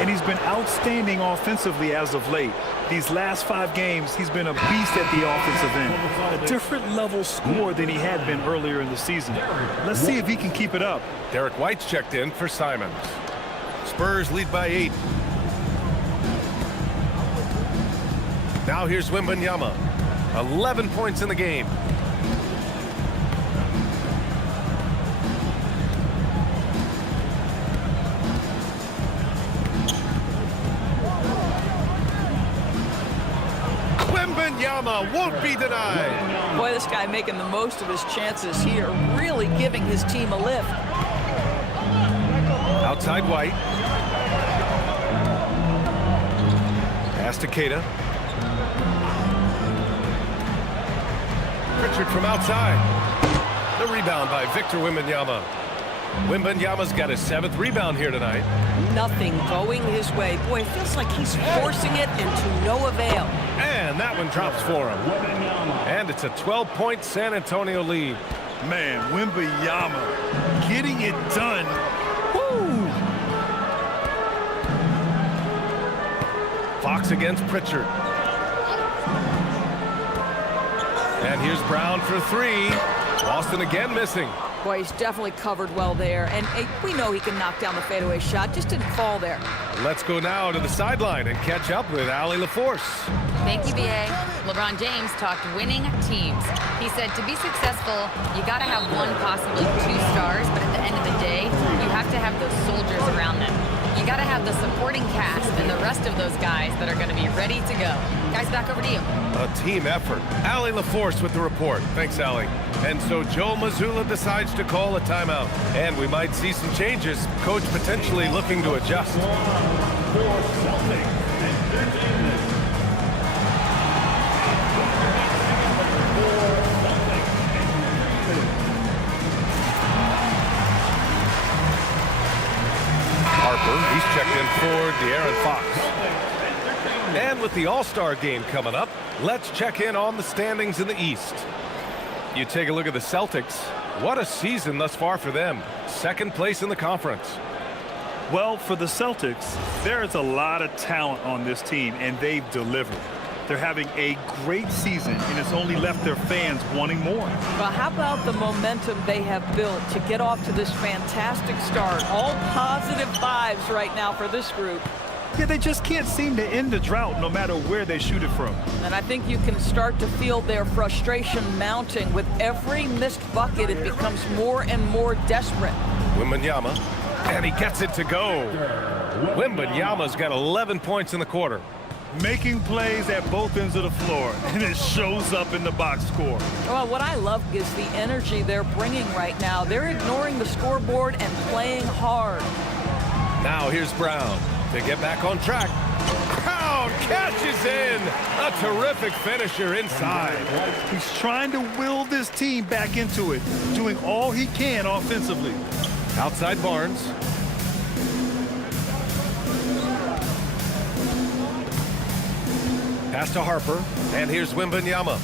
And he's been outstanding offensively as of late. These last 5 games, he's been a beast at the offensive end. A different level scorer than he had been earlier in the season. Let's see if he can keep it up. Derek White's checked in for Simons. Spurs lead by 8. Now here's Wembanyama. 11 points in the game. Wembanyama won't be denied. Boy, this guy making the most of his chances here, really giving his team a lift. Outside White. Pass to Keita. Pritchard from outside. The rebound by Victor Wembanyama. Wembanyama's got his 7th rebound here tonight. Nothing going his way. Boy, it feels like he's forcing it and to no avail. And that one drops for him. And it's a 12-point San Antonio lead. Man, Wembanyama getting it done. Woo! Fox against Pritchard. And here's Brown for 3. Boston again missing. Boy, he's definitely covered well there. And we know he can knock down the fadeaway shot. Just didn't fall there. Let's go now to the sideline and catch up with Allie LaForce. Thank you, B.A. LeBron James talked winning teams. He said to be successful, you got to have 1, possibly 2 stars, but at the end of the day, you have to have those soldiers around them. You got to have the supporting cast and the rest of those guys that are going to be ready to go. Guys, back over to you. A team effort. Allie LaForce with the report. Thanks, Allie. And so Joe Mazzulla decides to call a timeout. And we might see some changes. Coach potentially looking to adjust. For Celtics Entertainment. Harper, he's checked in for De'Aaron Fox. And with the All-Star game coming up, let's check in on the standings in the East. You take a look at the Celtics. What a season thus far for them. 2nd place in the conference. Well, for the Celtics, there is a lot of talent on this team, and they've delivered. They're having a great season, and it's only left their fans wanting more. Well, how about the momentum they have built to get off to this fantastic start? All positive vibes right now for this group. Yeah, they just can't seem to end the drought no matter where they shoot it from. And I think you can start to feel their frustration mounting. With every missed bucket, it becomes more and more desperate. Wembanyama, and he gets it to go. Wembanyama's got 11 points in the quarter. Making plays at both ends of the floor, and it shows up in the box score. Well, what I love is the energy they're bringing right now. They're ignoring the scoreboard and playing hard. Now here's Brown to get back on track. Brown catches in. A terrific finisher inside. He's trying to will this team back into it, doing all he can offensively. Outside Barnes. Pass to Harper, and here's Wembanyama.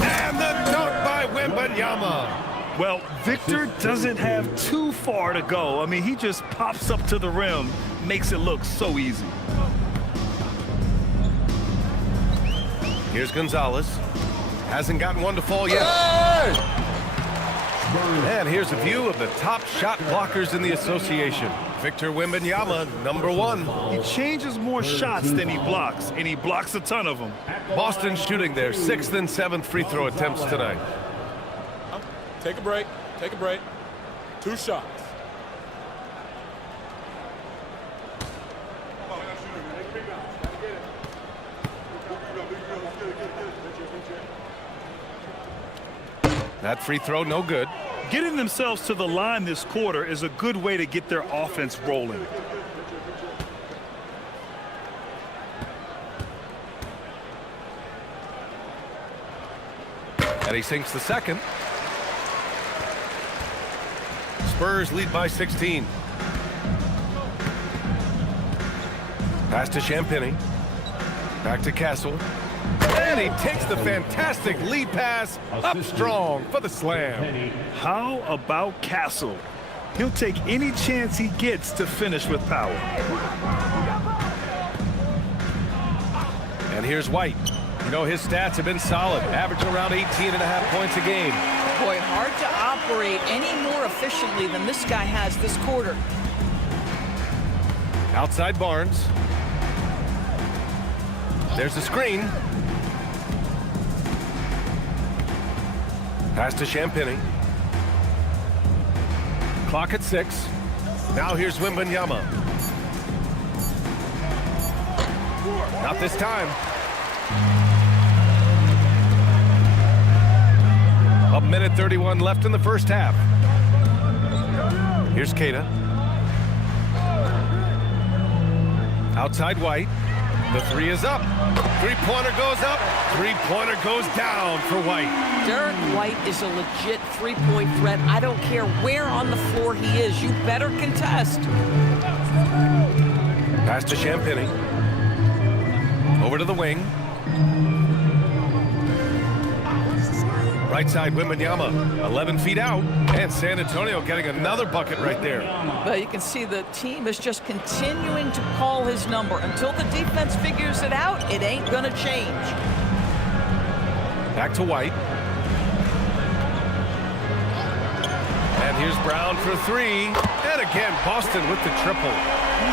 And the dunk by Wembanyama. Well, Victor doesn't have too far to go. I mean, he just pops up to the rim, makes it look so easy. Here's Gonzalez. Hasn't gotten one to fall yet. And here's a view of the top shot blockers in the association. Victor Wembanyama, number 1. He changes more shots than he blocks, and he blocks a ton of them. Boston shooting their 6th and 7th free throw attempts tonight. Take a break. Take a break. 2 shots. That free throw, no good. Getting themselves to the line this quarter is a good way to get their offense rolling. And he sinks the second. Spurs lead by 16. Pass to Champagny. Back to Castle. And he takes the fantastic lead pass up strong for the slam. How about Castle? He'll take any chance he gets to finish with power. And here's White. You know, his stats have been solid, averaging around 18.5 points a game. Boy, hard to operate any more efficiently than this guy has this quarter. Outside Barnes. There's the screen. Pass to Champagny. Clock at 6. Now here's Wembanyama. Not this time. A minute 31 left in the first half. Here's Keita. Outside White. The three is up. Three-pointer goes up. Three-pointer goes down for White. Derek White is a legit three-point threat. I don't care where on the floor he is. You better contest. Pass to Champagny. Over to the wing. Right side, Wembanyama, 11 feet out. And San Antonio getting another bucket right there. But you can see the team is just continuing to call his number. Until the defense figures it out, it ain't going to change. Back to White. And here's Brown for three. And again, Boston with the triple.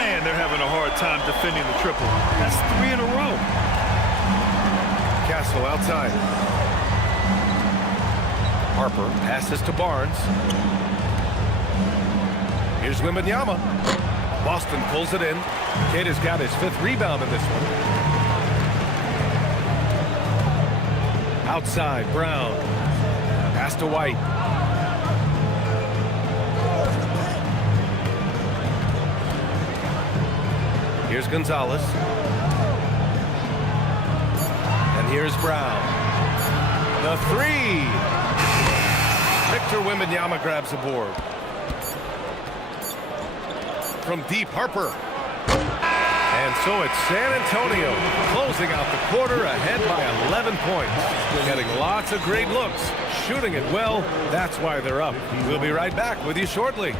Man, they're having a hard time defending the triple. That's 3 in a row. Castle outside. Harper passes to Barnes. Here's Wembanyama. Boston pulls it in. Keita's got his 5th rebound in this one. Outside, Brown. Pass to White. Here's Gonzalez. And here's Brown. The three. Victor Wembanyama grabs the board. From deep, Harper. And so it's San Antonio closing out the quarter ahead by 11 points. Getting lots of great looks, shooting it well. That's why they're up. We'll be right back with you shortly.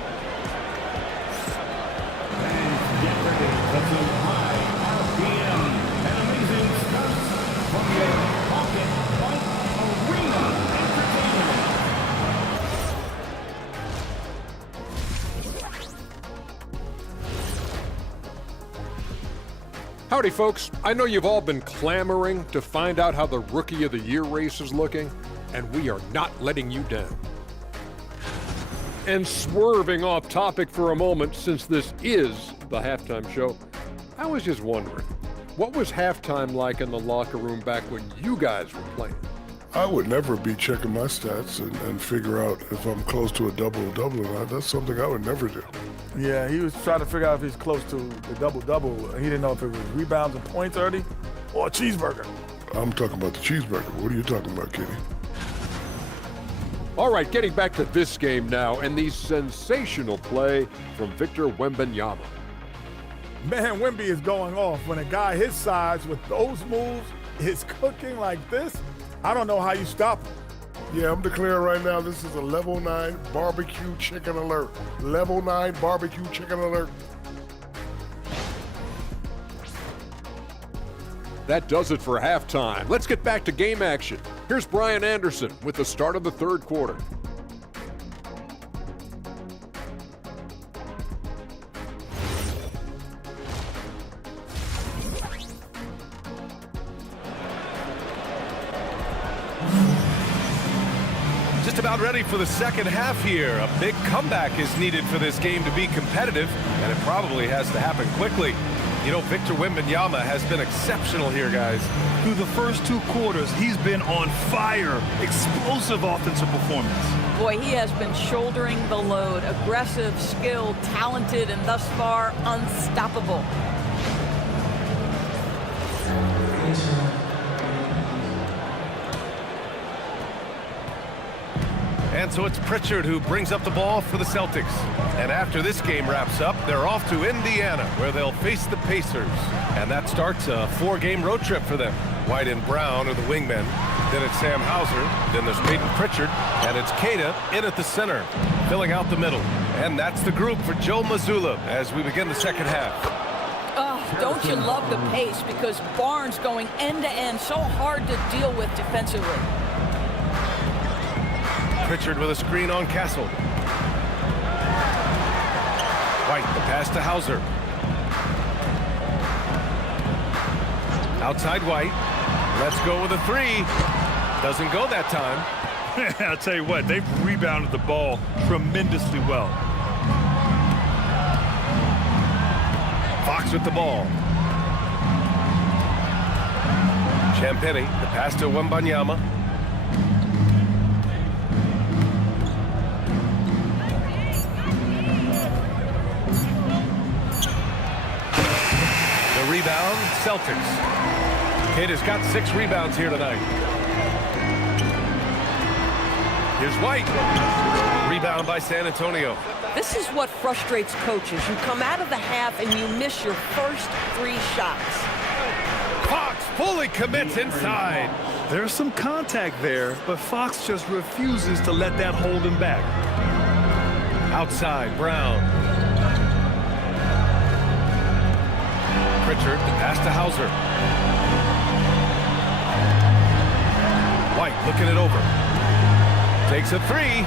Howdy, folks. I know you've all been clamoring to find out how the Rookie of the Year race is looking, and we are not letting you down. And swerving off topic for a moment, since this is the halftime show, I was just wondering, what was halftime like in the locker room back when you guys were playing? I would never be checking my stats and figure out if I'm close to a double-double or not. That's something I would never do. Yeah, he was trying to figure out if he's close to the double-double. He didn't know if it was rebounds and points already or a cheeseburger. I'm talking about the cheeseburger. What are you talking about, Kitty? All right, getting back to this game now and the sensational play from Victor Wembanyama. Man, Wemby is going off. When a guy his size with those moves is cooking like this, I don't know how you stop him. Yeah, I'm declaring right now this is a level 9 barbecue chicken alert. Level 9 barbecue chicken alert. That does it for halftime. Let's get back to game action. Here's Brian Anderson with the start of the third quarter. Just about ready for the second half here. A big comeback is needed for this game to be competitive, and it probably has to happen quickly. You know, Victor Wembanyama has been exceptional here, guys. Through the first 2 quarters, he's been on fire. Explosive offensive performance. Boy, he has been shouldering the load. Aggressive, skilled, talented, and thus far unstoppable. And so it's Pritchard who brings up the ball for the Celtics. And after this game wraps up, they're off to Indiana, where they'll face the Pacers. And that starts a 4-game road trip for them. White and Brown are the wingmen. Then it's Sam Hauser. Then there's Peyton Pritchard. And it's Keita in at the center, filling out the middle. And that's the group for Joe Mazzulla as we begin the second half. Oh, don't you love the pace? Because Barnes going end-to-end, so hard to deal with defensively. Pritchard with a screen on Castle. White, the pass to Hauser. Outside White. Let's go with a three. Doesn't go that time. I'll tell you what, they've rebounded the ball tremendously well. Fox with the ball. Champagny, the pass to Wembanyama. The rebound, Celtics. Kidd has got 6 rebounds here tonight. Here's White. Rebound by San Antonio. This is what frustrates coaches. You come out of the half and you miss your first 3 shots. Fox fully commits inside. There's some contact there, but Fox just refuses to let that hold him back. Outside, Brown. Pritchard, the pass to Hauser. White looking it over. Takes a 3.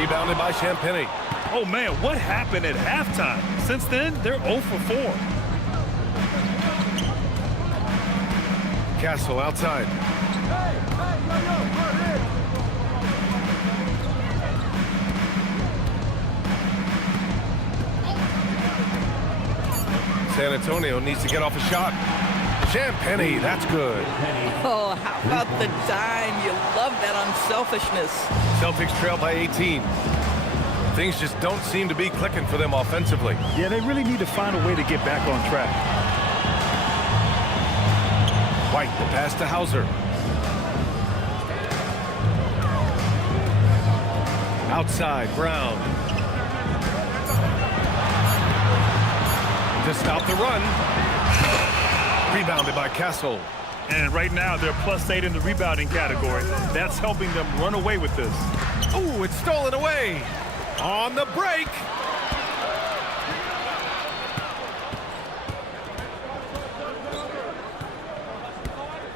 Rebounded by Champagny. Oh, man, what happened at halftime? Since then, they're 0 for 4. Castle outside. San Antonio needs to get off a shot. Champagny, that's good. Oh, how about the dime? You love that unselfishness. Celtics trail by 18. Things just don't seem to be clicking for them offensively. Yeah, they really need to find a way to get back on track. White, the pass to Hauser. Outside, Brown. To stop the run. Rebounded by Castle. And right now, they're +8 in the rebounding category. That's helping them run away with this. Ooh, it's stolen away. On the break.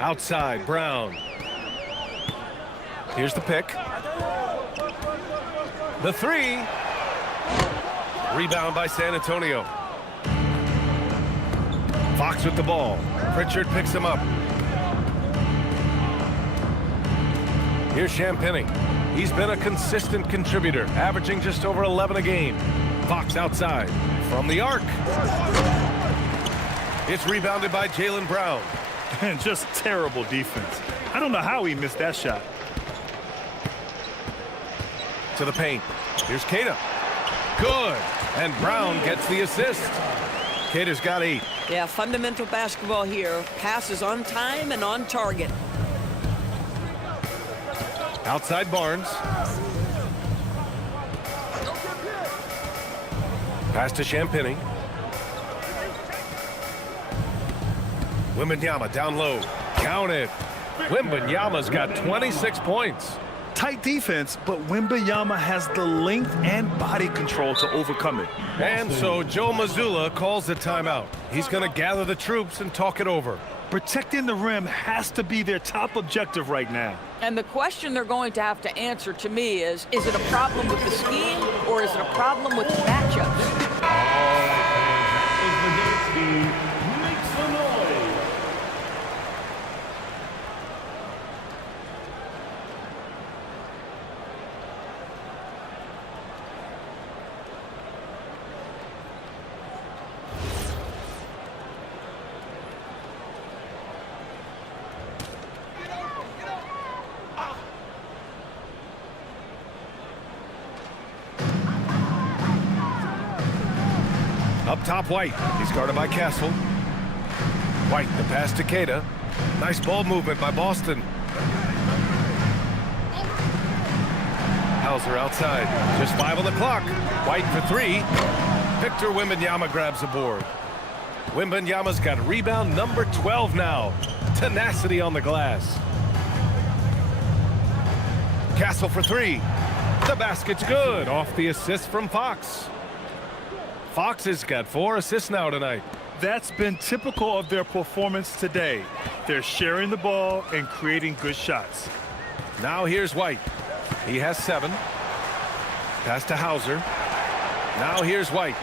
Outside, Brown. Here's the pick. The 3. Rebound by San Antonio. Fox with the ball. Pritchard picks him up. Here's Champagny. He's been a consistent contributor, averaging just over 11 a game. Fox outside. From the arc. It's rebounded by Jaylen Brown. And just terrible defense. I don't know how he missed that shot. To the paint. Here's Keita. Good. And Brown gets the assist. Keita's got 8. Yeah, fundamental basketball here. Passes on time and on target. Outside Barnes. Pass to Champagny. Wembanyama down low. Count it. Wembanyama's got 26 points. Tight defense, but Wembanyama has the length and body control to overcome it. And so Joe Mazzulla calls the timeout. He's going to gather the troops and talk it over. Protecting the rim has to be their top objective right now. And the question they're going to have to answer to me is it a problem with the scheme or is it a problem with matchups? Make some noise. Up top, White. He's guarded by Castle. White, the pass to Keita. Nice ball movement by Boston. Hauser outside. Just 5 on the clock. White for 3. Victor Wembanyama grabs the board. Wembanyama's got rebound number 12 now. Tenacity on the glass. Castle for 3. The basket's good. Off the assist from Fox. Fox has got 4 assists now tonight. That's been typical of their performance today. They're sharing the ball and creating good shots. Now here's White. He has 7. Pass to Hauser. Now here's White.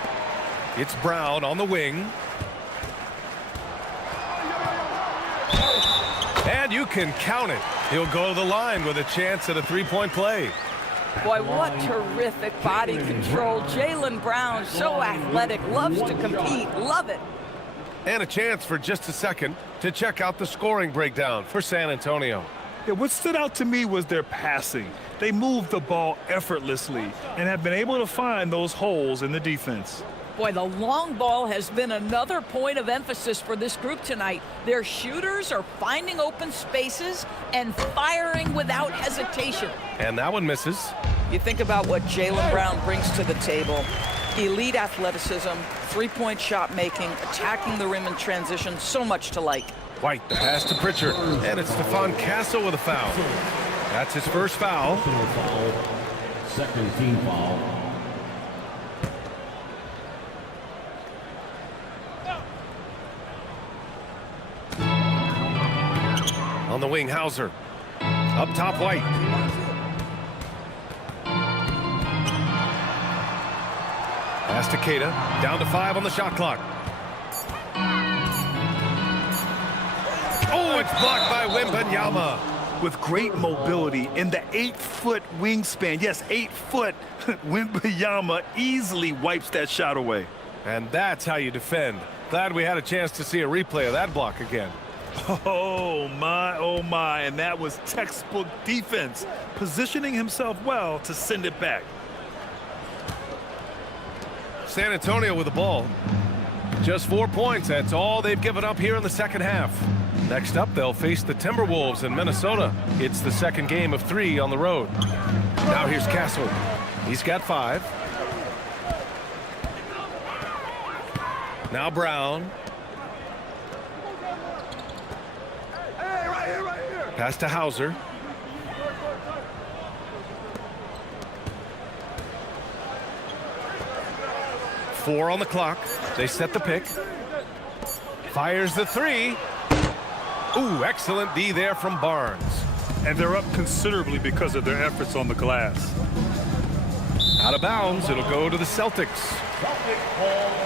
It's Brown on the wing. And you can count it. He'll go to the line with a chance at a 3-point play. Boy, what terrific body control. Jaylen Brown, so athletic, loves to compete, love it. And a chance for just a second to check out the scoring breakdown for San Antonio. Yeah, what stood out to me was their passing. They moved the ball effortlessly and have been able to find those holes in the defense. Boy, the long ball has been another point of emphasis for this group tonight. Their shooters are finding open spaces and firing without hesitation. And that one misses. You think about what Jaylen Brown brings to the table. Elite athleticism, 3-point shot making, attacking the rim in transition, so much to like. White, the pass to Pritchard, and it's Stephon Castle with a foul. That's his first foul. Second team foul. On the wing, Hauser. Up top, White. Pass to Keita. Down to 5 on the shot clock. Oh, it's blocked by Wembanyama. With great mobility in the 8-foot wingspan, yes, 8 foot, Wembanyama easily wipes that shot away. And that's how you defend. Glad we had a chance to see a replay of that block again. Oh my, and that was textbook defense, positioning himself well to send it back. San Antonio with the ball. Just 4 points, that's all they've given up here in the second half. Next up, they'll face the Timberwolves in Minnesota. It's the second game of 3 on the road. Now here's Castle. He's got 5. Now Brown. Pass to Hauser. Four on the clock. They set the pick. Fires the 3. Ooh, excellent D there from Barnes. And they're up considerably because of their efforts on the glass. Out of bounds, it'll go to the Celtics.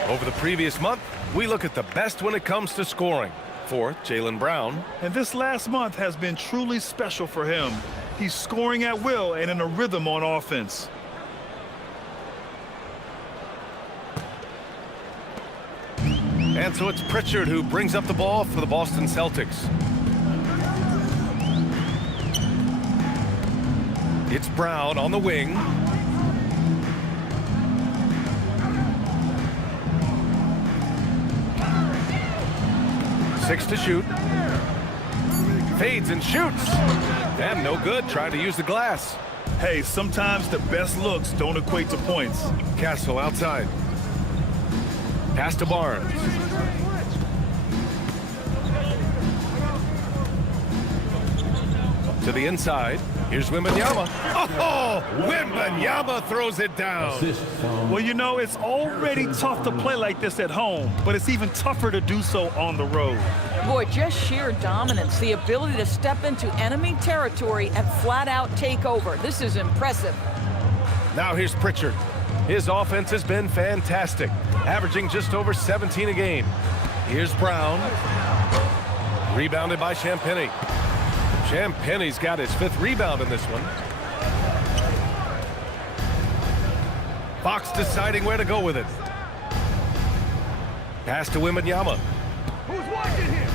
Over the previous month, we look at the best when it comes to scoring. For Jaylen Brown. And this last month has been truly special for him. He's scoring at will and in a rhythm on offense. And so it's Pritchard who brings up the ball for the Boston Celtics. It's Brown on the wing. Six to shoot. Fades and shoots. And no good. Trying to use the glass. Hey, sometimes the best looks don't equate to points. Castle outside. Pass to Barnes. To the inside. Here's Wembanyama. Oh, Wembanyama throws it down. Well, you know, it's already tough to play like this at home, but it's even tougher to do so on the road. Boy, just sheer dominance, the ability to step into enemy territory and flat out take over. This is impressive. Now here's Pritchard. His offense has been fantastic, averaging just over 17 a game. Here's Brown. Rebounded by Champagnie. Champagnie's got his 5th rebound in this one. Fox deciding where to go with it. Pass to Wembanyama. Who's watching here?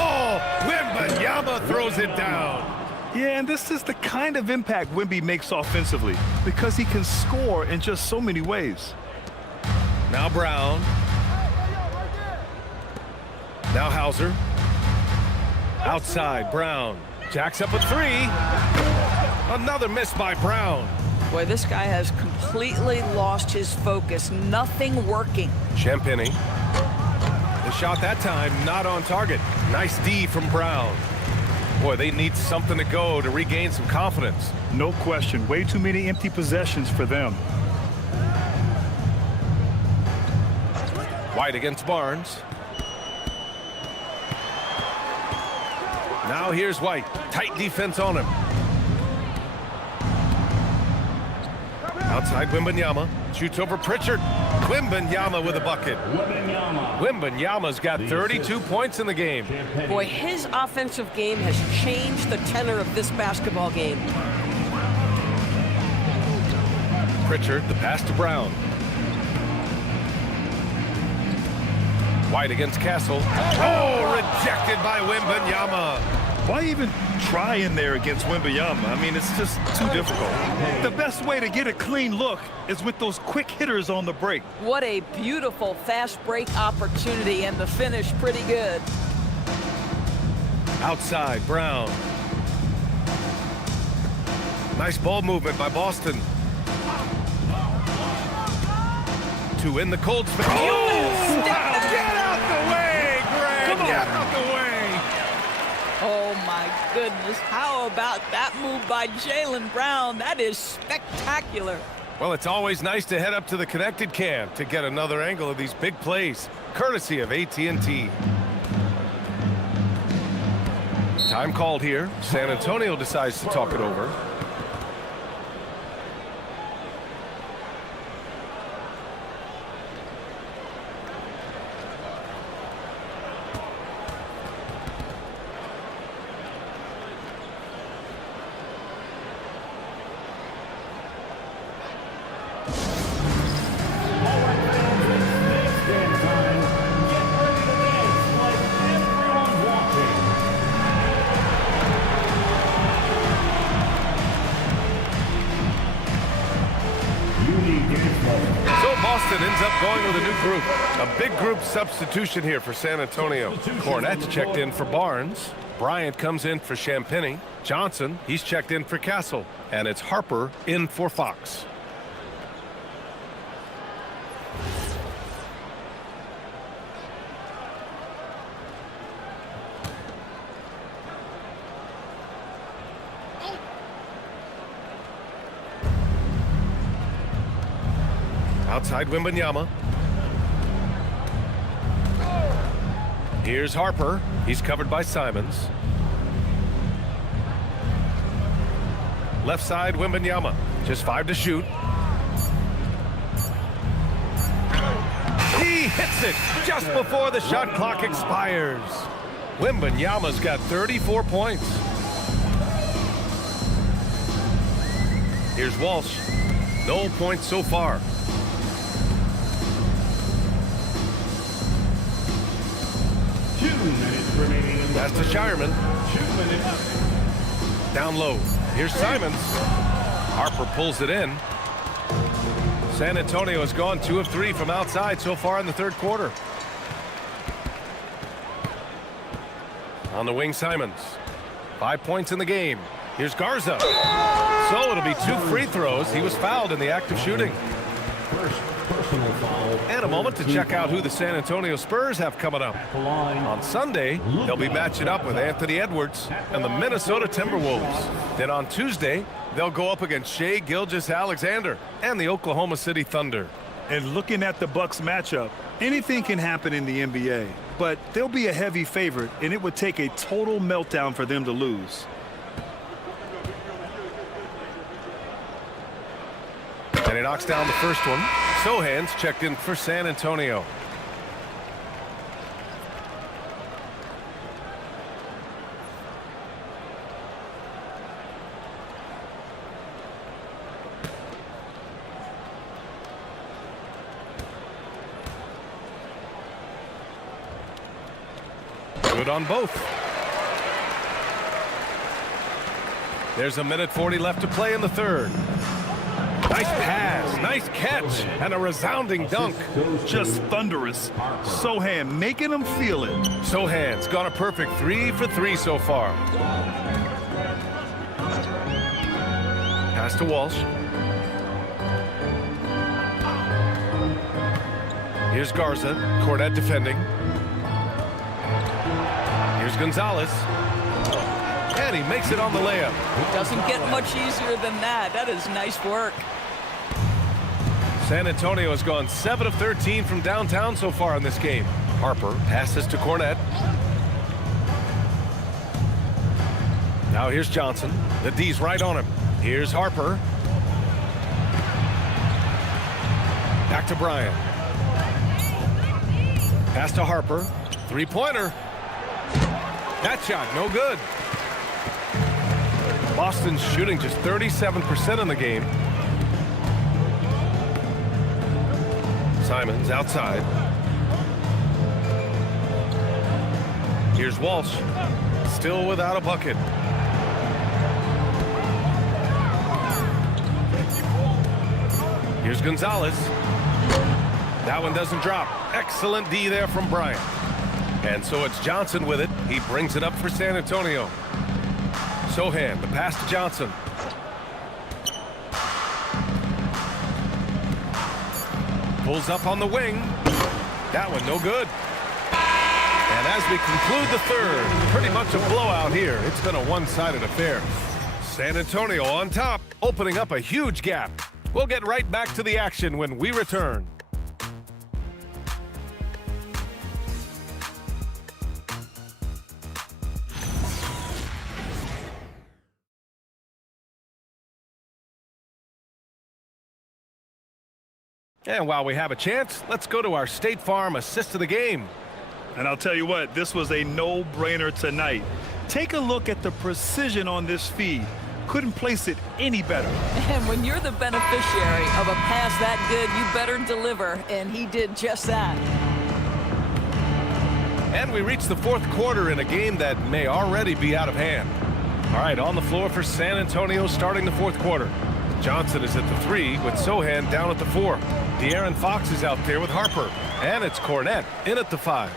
Oh, Wembanyama throws it down. Yeah, and this is the kind of impact Wemby makes offensively because he can score in just so many ways. Now Brown. Now Hauser. Outside, Brown. Jacks up a 3. Another miss by Brown. Boy, this guy has completely lost his focus. Nothing working. Champagnie. The shot that time not on target. Nice D from Brown. Boy, they need something to go to regain some confidence. No question. Way too many empty possessions for them. White against Barnes. Now here's White. Tight defense on him. Outside Wembanyama. Shoots over Pritchard. Wembanyama with a bucket. Wembanyama's got 32 points in the game. Boy, his offensive game has changed the tenor of this basketball game. Pritchard, the pass to Brown. White against Castle. Oh, rejected by Wembanyama. Why even try in there against Wembanyama? I mean, it's just too difficult. The best way to get a clean look is with those quick hitters on the break. What a beautiful fast break opportunity, and the finish pretty good. Outside, Brown. Nice ball movement by Boston. Two in the cold space. Oh! Get out the way, Greg! Get out the way! Oh, my goodness. How about that move by Jaylen Brown? That is spectacular. Well, it's always nice to head up to the connected cam to get another angle of these big plays, courtesy of AT&T. Time called here. San Antonio decides to talk it over. Boston ends up going with a new group. A big group substitution here for San Antonio. Cornette's checked in for Barnes. Bryant comes in for Champagny. Johnson, he's checked in for Castle. And it's Harper in for Fox. Outside Wembanyama. Here's Harper. He's covered by Simons. Left side Wembanyama. Just 5 to shoot. He hits it just before the shot clock expires. Wembanyama's got 34 points. Here's Walsh. No points so far. Pass to Shireman. Down low. Here's Simons. Harper pulls it in. San Antonio has gone 2 of 3 from outside so far in the third quarter. On the wing, Simons. 5 points in the game. Here's Garza. So it'll be 2 free throws. He was fouled in the act of shooting. And a moment to check out who the San Antonio Spurs have coming up. On Sunday, they'll be matching up with Anthony Edwards and the Minnesota Timberwolves. Then on Tuesday, they'll go up against Shai Gilgeous-Alexander and the Oklahoma City Thunder. And looking at the Bucks matchup, anything can happen in the NBA, but they'll be a heavy favorite, and it would take a total meltdown for them to lose. And he knocks down the first one. Sohan's checked in for San Antonio. Good on both. There's a minute 40 left to play in the third. Nice pass, nice catch, and a resounding dunk. Just thunderous. Sohan making them feel it. Sohan's got a perfect 3 for 3 so far. Pass to Walsh. Here's Garza, Cornette defending. Here's Gonzalez. And he makes it on the layup. Doesn't get much easier than that. That is nice work. San Antonio has gone 7 of 13 from downtown so far in this game. Harper passes to Cornette. Now here's Johnson. The D's right on him. Here's Harper. Back to Bryant. Pass to Harper. Three-pointer. That shot, no good. Boston's shooting just 37% in the game. Simons outside. Here's Walsh. Still without a bucket. Here's Gonzalez. That one doesn't drop. Excellent D there from Bryant. And so it's Johnson with it. He brings it up for San Antonio. Sohan, the pass to Johnson. Pulls up on the wing. That one no good. And as we conclude the third, pretty much a blowout here. It's been a one-sided affair. San Antonio on top, opening up a huge gap. We'll get right back to the action when we return. And while we have a chance, let's go to our State Farm assist of the game. And I'll tell you what, this was a no-brainer tonight. Take a look at the precision on this feed. Couldn't place it any better. And when you're the beneficiary of a pass that good, you better deliver, and he did just that. And we reach the fourth quarter in a game that may already be out of hand. All right, on the floor for San Antonio starting the fourth quarter. Johnson is at the 3 with Sohan down at the 4. De'Aaron Fox is out there with Harper. And it's Cornette in at the 5.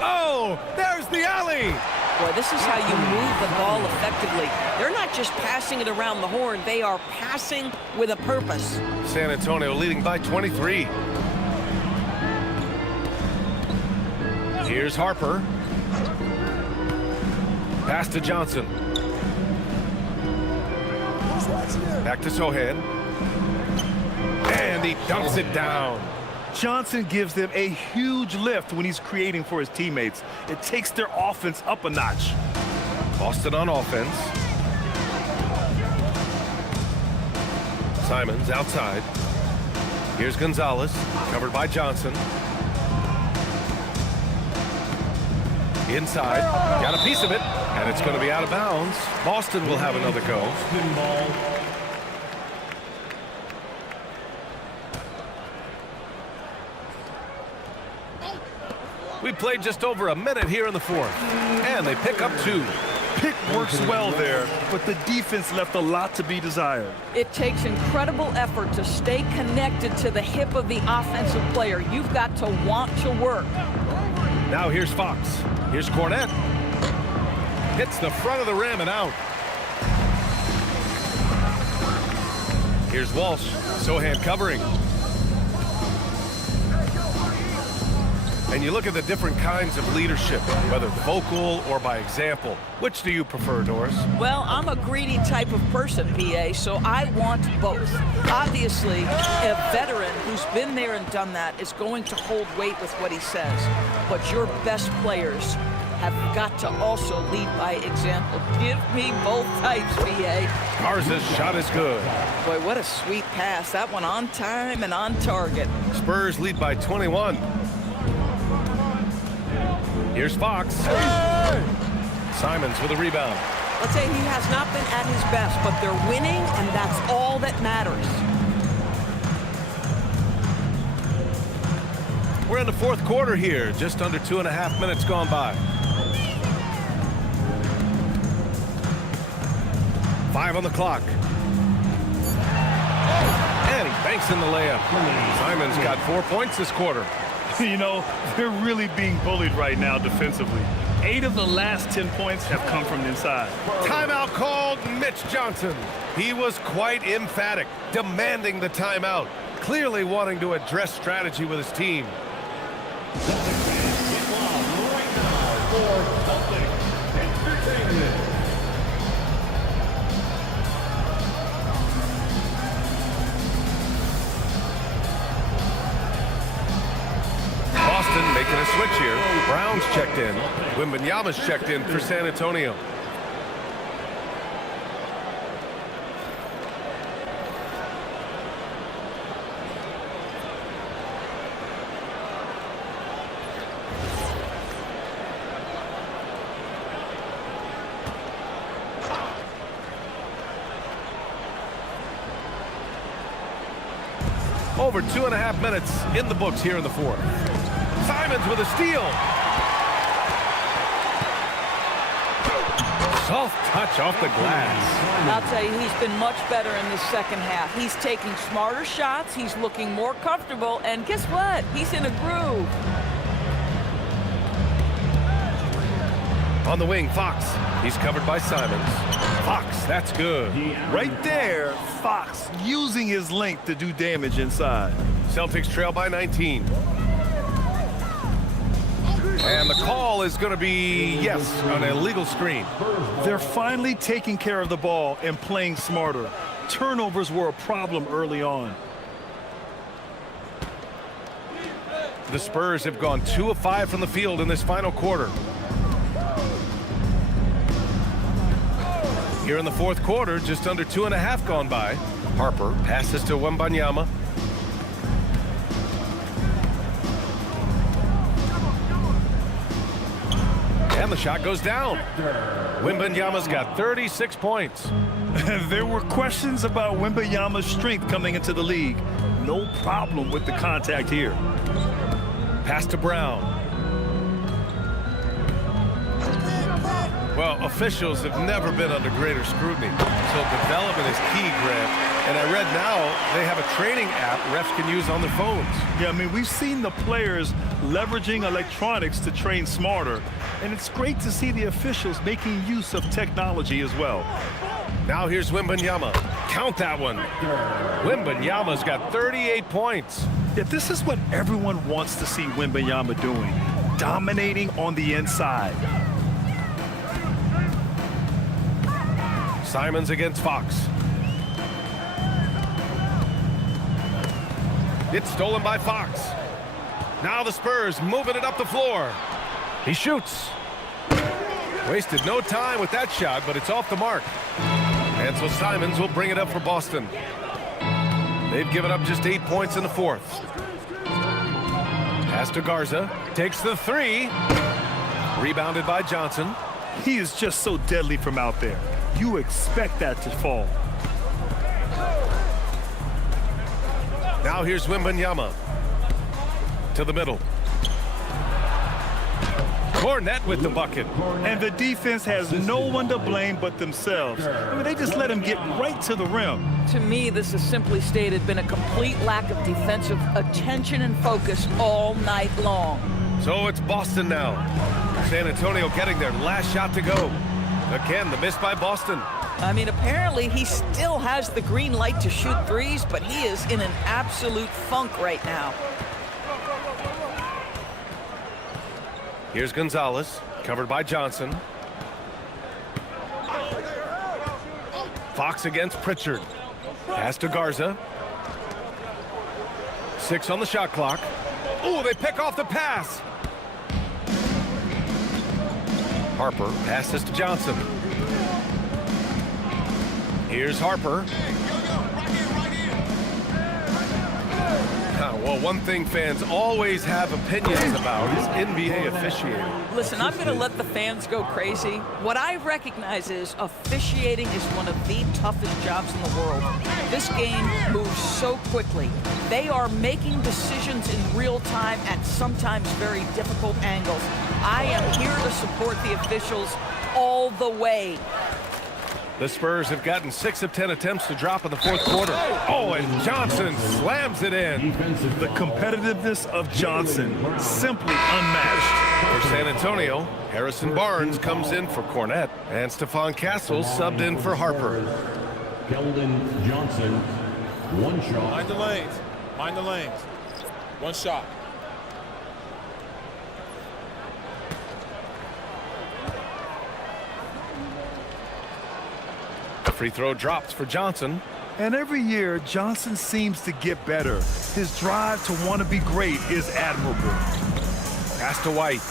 Oh, there's the alley. Boy, this is how you move the ball effectively. They're not just passing it around the horn. They are passing with a purpose. San Antonio leading by 23. Here's Harper. Pass to Johnson. Back to Sohan. And he dumps it down. Johnson gives them a huge lift when he's creating for his teammates. It takes their offense up a notch. Boston on offense. Simons outside. Here's Gonzalez, covered by Johnson. Inside, got a piece of it, and it's going to be out of bounds. Boston will have another go. We played just over a minute here in the fourth, and they pick up 2. Pick works well there, but the defense left a lot to be desired. It takes incredible effort to stay connected to the hip of the offensive player. You've got to want to work. Now here's Fox. Here's Cornette. Hits the front of the rim and out. Here's Walsh. Sohan covering. And you look at the different kinds of leadership, whether vocal or by example. Which do you prefer, Doris? Well, I'm a greedy type of person, PA, so I want both. Obviously, a veteran who's been there and done that is going to hold weight with what he says. But your best players have got to also lead by example. Give me both types, PA. Garza's shot is good. Boy, what a sweet pass. That one on time and on target. Spurs lead by 21. Here's Fox. Simons with a rebound. Let's say he has not been at his best, but they're winning, and that's all that matters. We're in the fourth quarter here, just under 2.5 minutes gone by. 5 on the clock. And he banks in the layup. Simons got 4 points this quarter. You know, they're really being bullied right now defensively. 8 of the last 10 points have come from inside. Timeout called. Mitch Johnson. He was quite emphatic, demanding the timeout, clearly wanting to address strategy with his team. Boston making a switch here. Brown's checked in. Wembanyama's checked in for San Antonio. Over 2.5 minutes in the books here in the fourth. Simons with a steal. Soft touch off the glass. I'll tell you, he's been much better in the second half. He's taking smarter shots. He's looking more comfortable. And guess what? He's in a groove. On the wing, Fox. He's covered by Simons. Fox, that's good. Right there, Fox using his length to do damage inside. Celtics trail by 19. And the call is going to be, yes, an illegal screen. They're finally taking care of the ball and playing smarter. Turnovers were a problem early on. The Spurs have gone 2 of 5 from the field in this final quarter. Here in the fourth quarter, just under 2.5 gone by. Harper passes to Wembanyama. And the shot goes down. Wembanyama's got 36 points. There were questions about Wembanyama's strength coming into the league. No problem with the contact here. Pass to Brown. Well, officials have never been under greater scrutiny. So development is key, Grant. And I read now they have a training app refs can use on their phones. Yeah, I mean, we've seen the players leveraging electronics to train smarter. And it's great to see the officials making use of technology as well. Now here's Wembanyama. Count that one. Wembanyama's got 38 points. Yeah, this is what everyone wants to see Wembanyama doing. Dominating on the inside. Simons against Fox. It's stolen by Fox. Now the Spurs moving it up the floor. He shoots. Wasted no time with that shot, but it's off the mark. And so Simons will bring it up for Boston. They've given up just 8 points in the fourth. Pass to Garza. Takes the three. Rebounded by Johnson. He is just so deadly from out there. You expect that to fall. Now here's Wembanyama. To the middle. Cornette with the bucket. And the defense has no one to blame but themselves. I mean, they just let him get right to the rim. To me, this has simply stated been a complete lack of defensive attention and focus all night long. So it's Boston now. San Antonio getting their last shot to go. Again, the miss by Boston. I mean, apparently he still has the green light to shoot threes, but he is in an absolute funk right now. Here's Gonzalez, covered by Johnson. Fox against Pritchard. Pass to Garza. 6 on the shot clock. Oh, they pick off the pass. Harper passes to Johnson. Here's Harper. Well, one thing fans always have opinions about is NBA officiating. Listen, I'm going to let the fans go crazy. What I recognize is officiating is one of the toughest jobs in the world. This game moves so quickly. They are making decisions in real time at sometimes very difficult angles. I am here to support the officials all the way. The Spurs have gotten 6 of 10 attempts to drop in the fourth quarter. Oh, and Johnson slams it in. The competitiveness of Johnson, simply unmatched. For San Antonio, Harrison Barnes comes in for Cornette, and Stephon Castle subbed in for Harper. Keldon Johnson, one shot. Mind the lanes. Mind the lanes. One shot. Free throw drops for Johnson. And every year, Johnson seems to get better. His drive to want to be great is admirable. Pass to White.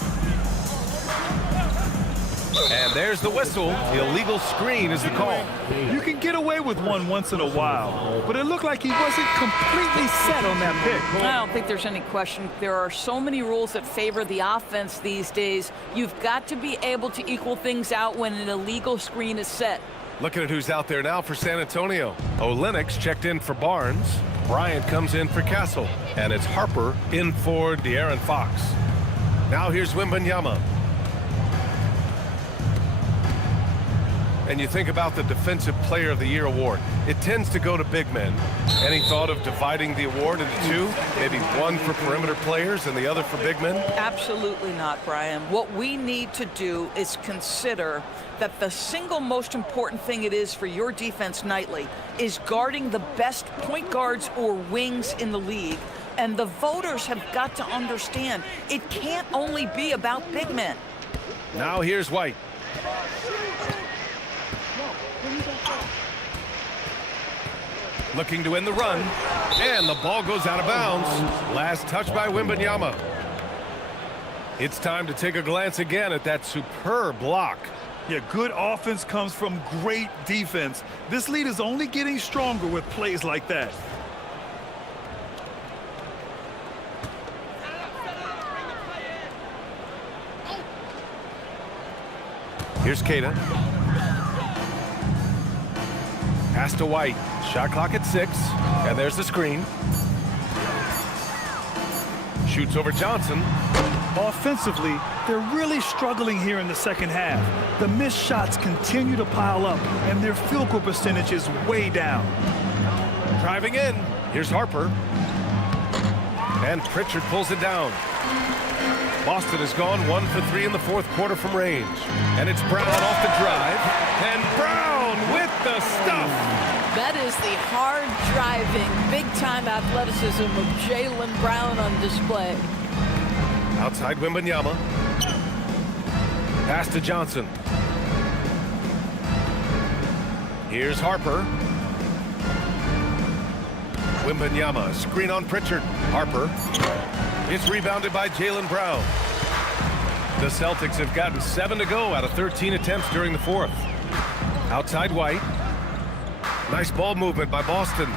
And there's the whistle. The illegal screen is the call. You can get away with one once in a while, but it looked like he wasn't completely set on that pick. I don't think there's any question. There are so many rules that favor the offense these days. You've got to be able to equal things out when an illegal screen is set. Looking at who's out there now for San Antonio. Olenek's checked in for Barnes. Bryant comes in for Castle. And it's Harper in for De'Aaron Fox. Now here's Wembanyama. And you think about the Defensive Player of the Year award. It tends to go to big men. Any thought of dividing the award into two? Maybe one for perimeter players and the other for big men? Absolutely not, Brian. What we need to do is consider that the single most important thing it is for your defense nightly is guarding the best point guards or wings in the league. And the voters have got to understand it can't only be about big men. Now here's White. Looking to win the run, and the ball goes out of bounds. Last touch by Wembanyama. It's time to take a glance again at that superb block. Yeah, good offense comes from great defense. This lead is only getting stronger with plays like that. Here's Kata. Pass to White. Shot clock at 6. And there's the screen. Shoots over Johnson. Offensively, they're really struggling here in the second half. The missed shots continue to pile up, and their field goal percentage is way down. Driving in. Here's Harper. And Pritchard pulls it down. Boston has gone 1 for 3 in the fourth quarter from range. And it's Brown off the drive. And Brown with the stuff. That is the hard-driving, big-time athleticism of Jaylen Brown on display. Outside Wembanyama. Pass to Johnson. Here's Harper. Wembanyama, screen on Pritchard. Harper. It's rebounded by Jaylen Brown. The Celtics have gotten 7 to go out of 13 attempts during the fourth. Outside White. Nice ball movement by Boston.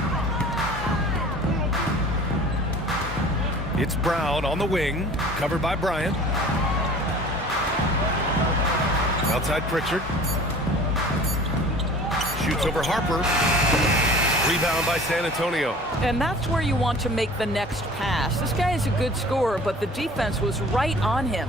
It's Brown on the wing, covered by Bryant. Outside Pritchard. Shoots over Harper. Rebound by San Antonio. And that's where you want to make the next pass. This guy is a good scorer, but the defense was right on him.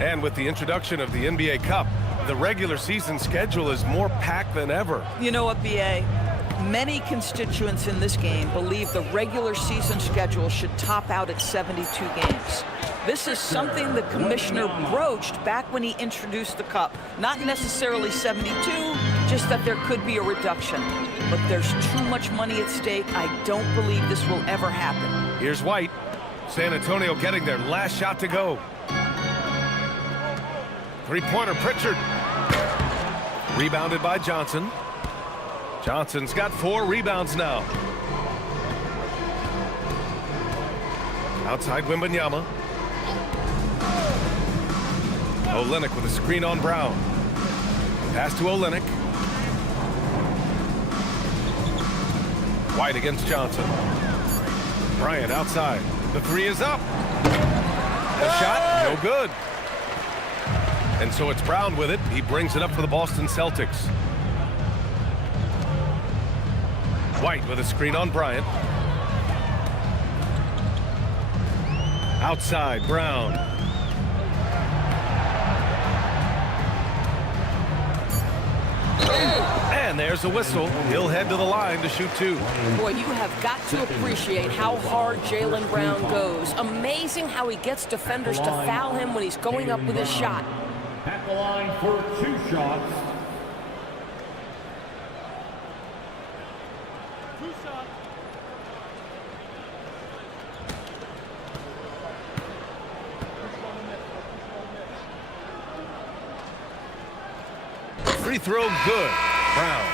And with the introduction of the NBA Cup, the regular season schedule is more packed than ever. You know what, B.A.? Many constituents in this game believe the regular season schedule should top out at 72 games. This is something the commissioner broached back when he introduced the Cup. Not necessarily 72, just that there could be a reduction. But there's too much money at stake. I don't believe this will ever happen. Here's White. San Antonio getting their last shot to go. Three-pointer, Pritchard. Rebounded by Johnson. Johnson's got 4 rebounds now. Outside Wembanyama. Olynyk with a screen on Brown. Pass to Olynyk. White against Johnson. Bryant outside. The 3 is up. The shot, no good. And so it's Brown with it. He brings it up for the Boston Celtics. White with a screen on Bryant. Outside, Brown. And there's a whistle. He'll head to the line to shoot 2. Boy, you have got to appreciate how hard Jaylen Brown goes. Amazing how he gets defenders to foul him when he's going up with his shot. At the line for 2 shots. Free throw good. Brown.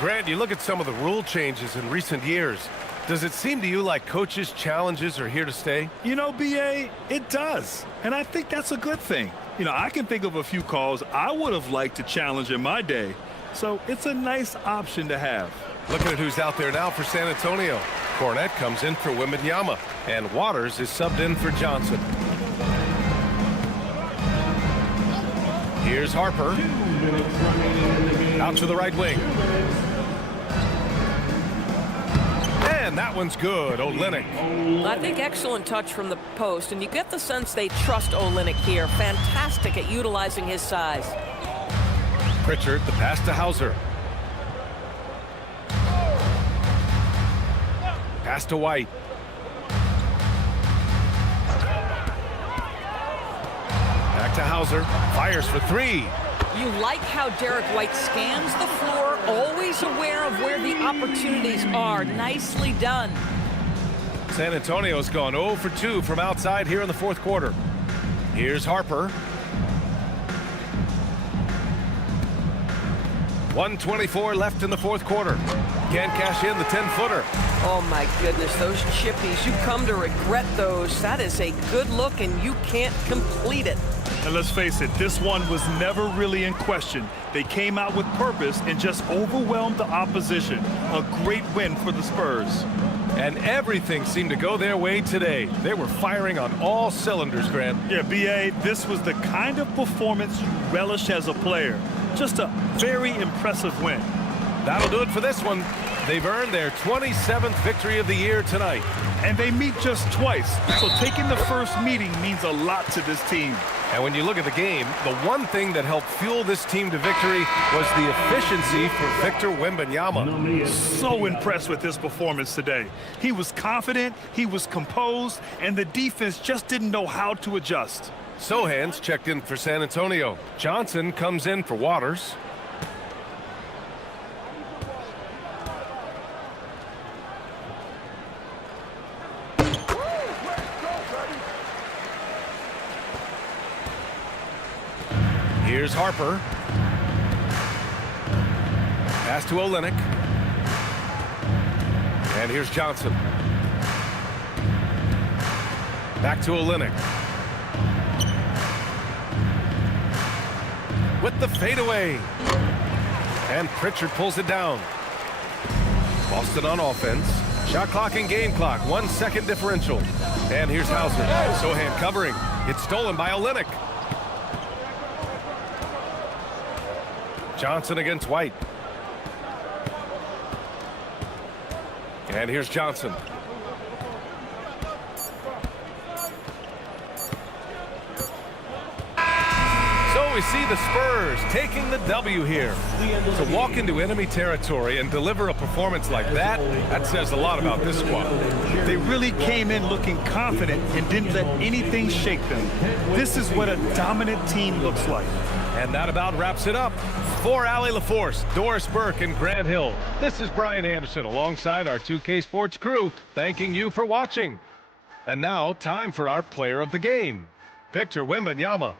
Grant, you look at some of the rule changes in recent years. Does it seem to you like coaches' challenges are here to stay? You know, B.A., it does. And I think that's a good thing. You know, I can think of a few calls I would have liked to challenge in my day. So it's a nice option to have. Looking at who's out there now for San Antonio. Cornette comes in for Wembanyama. And Waters is subbed in for Johnson. Here's Harper. Out to the right wing. And that one's good. Olynyk. I think excellent touch from the post, and you get the sense they trust Olynyk here. Fantastic at utilizing his size. Pritchard, the pass to Hauser. Pass to White. Back to Hauser. Fires for three. You like how Derek White scans the floor, always aware of where the opportunities are. Nicely done. San Antonio's gone 0 for 2 from outside here in the fourth quarter. Here's Harper. 1:24 left in the fourth quarter. Can't cash in the 10-footer. Oh my goodness, those chippies, you come to regret those. That is a good look, and you can't complete it. And let's face it, this one was never really in question. They came out with purpose and just overwhelmed the opposition. A great win for the Spurs. And everything seemed to go their way today. They were firing on all cylinders, Grant. Yeah, B.A., this was the kind of performance you relish as a player. Just a very impressive win. That'll do it for this one. They've earned their 27th victory of the year tonight. And they meet just twice, so taking the first meeting means a lot to this team. And when you look at the game, the one thing that helped fuel this team to victory was the efficiency for Victor Wembanyama. So impressed with his performance today. He was confident, he was composed, and the defense just didn't know how to adjust. Sohan's checked in for San Antonio. Johnson comes in for Waters. Here's Harper. Pass to Olynyk. And here's Johnson. Back to Olynyk. With the fadeaway. And Pritchard pulls it down. Boston on offense. Shot clock and game clock. 1 second differential. And here's Hauser. Sohan covering. It's stolen by Olynyk. Johnson against White. And here's Johnson. So we see the Spurs taking the W here. To walk into enemy territory and deliver a performance like that, that says a lot about this squad. They really came in looking confident and didn't let anything shake them. This is what a dominant team looks like. And that about wraps it up. For Allie LaForce, Doris Burke, and Grant Hill, this is Brian Anderson alongside our 2K Sports crew, thanking you for watching. And now, time for our player of the game, Victor Wembanyama.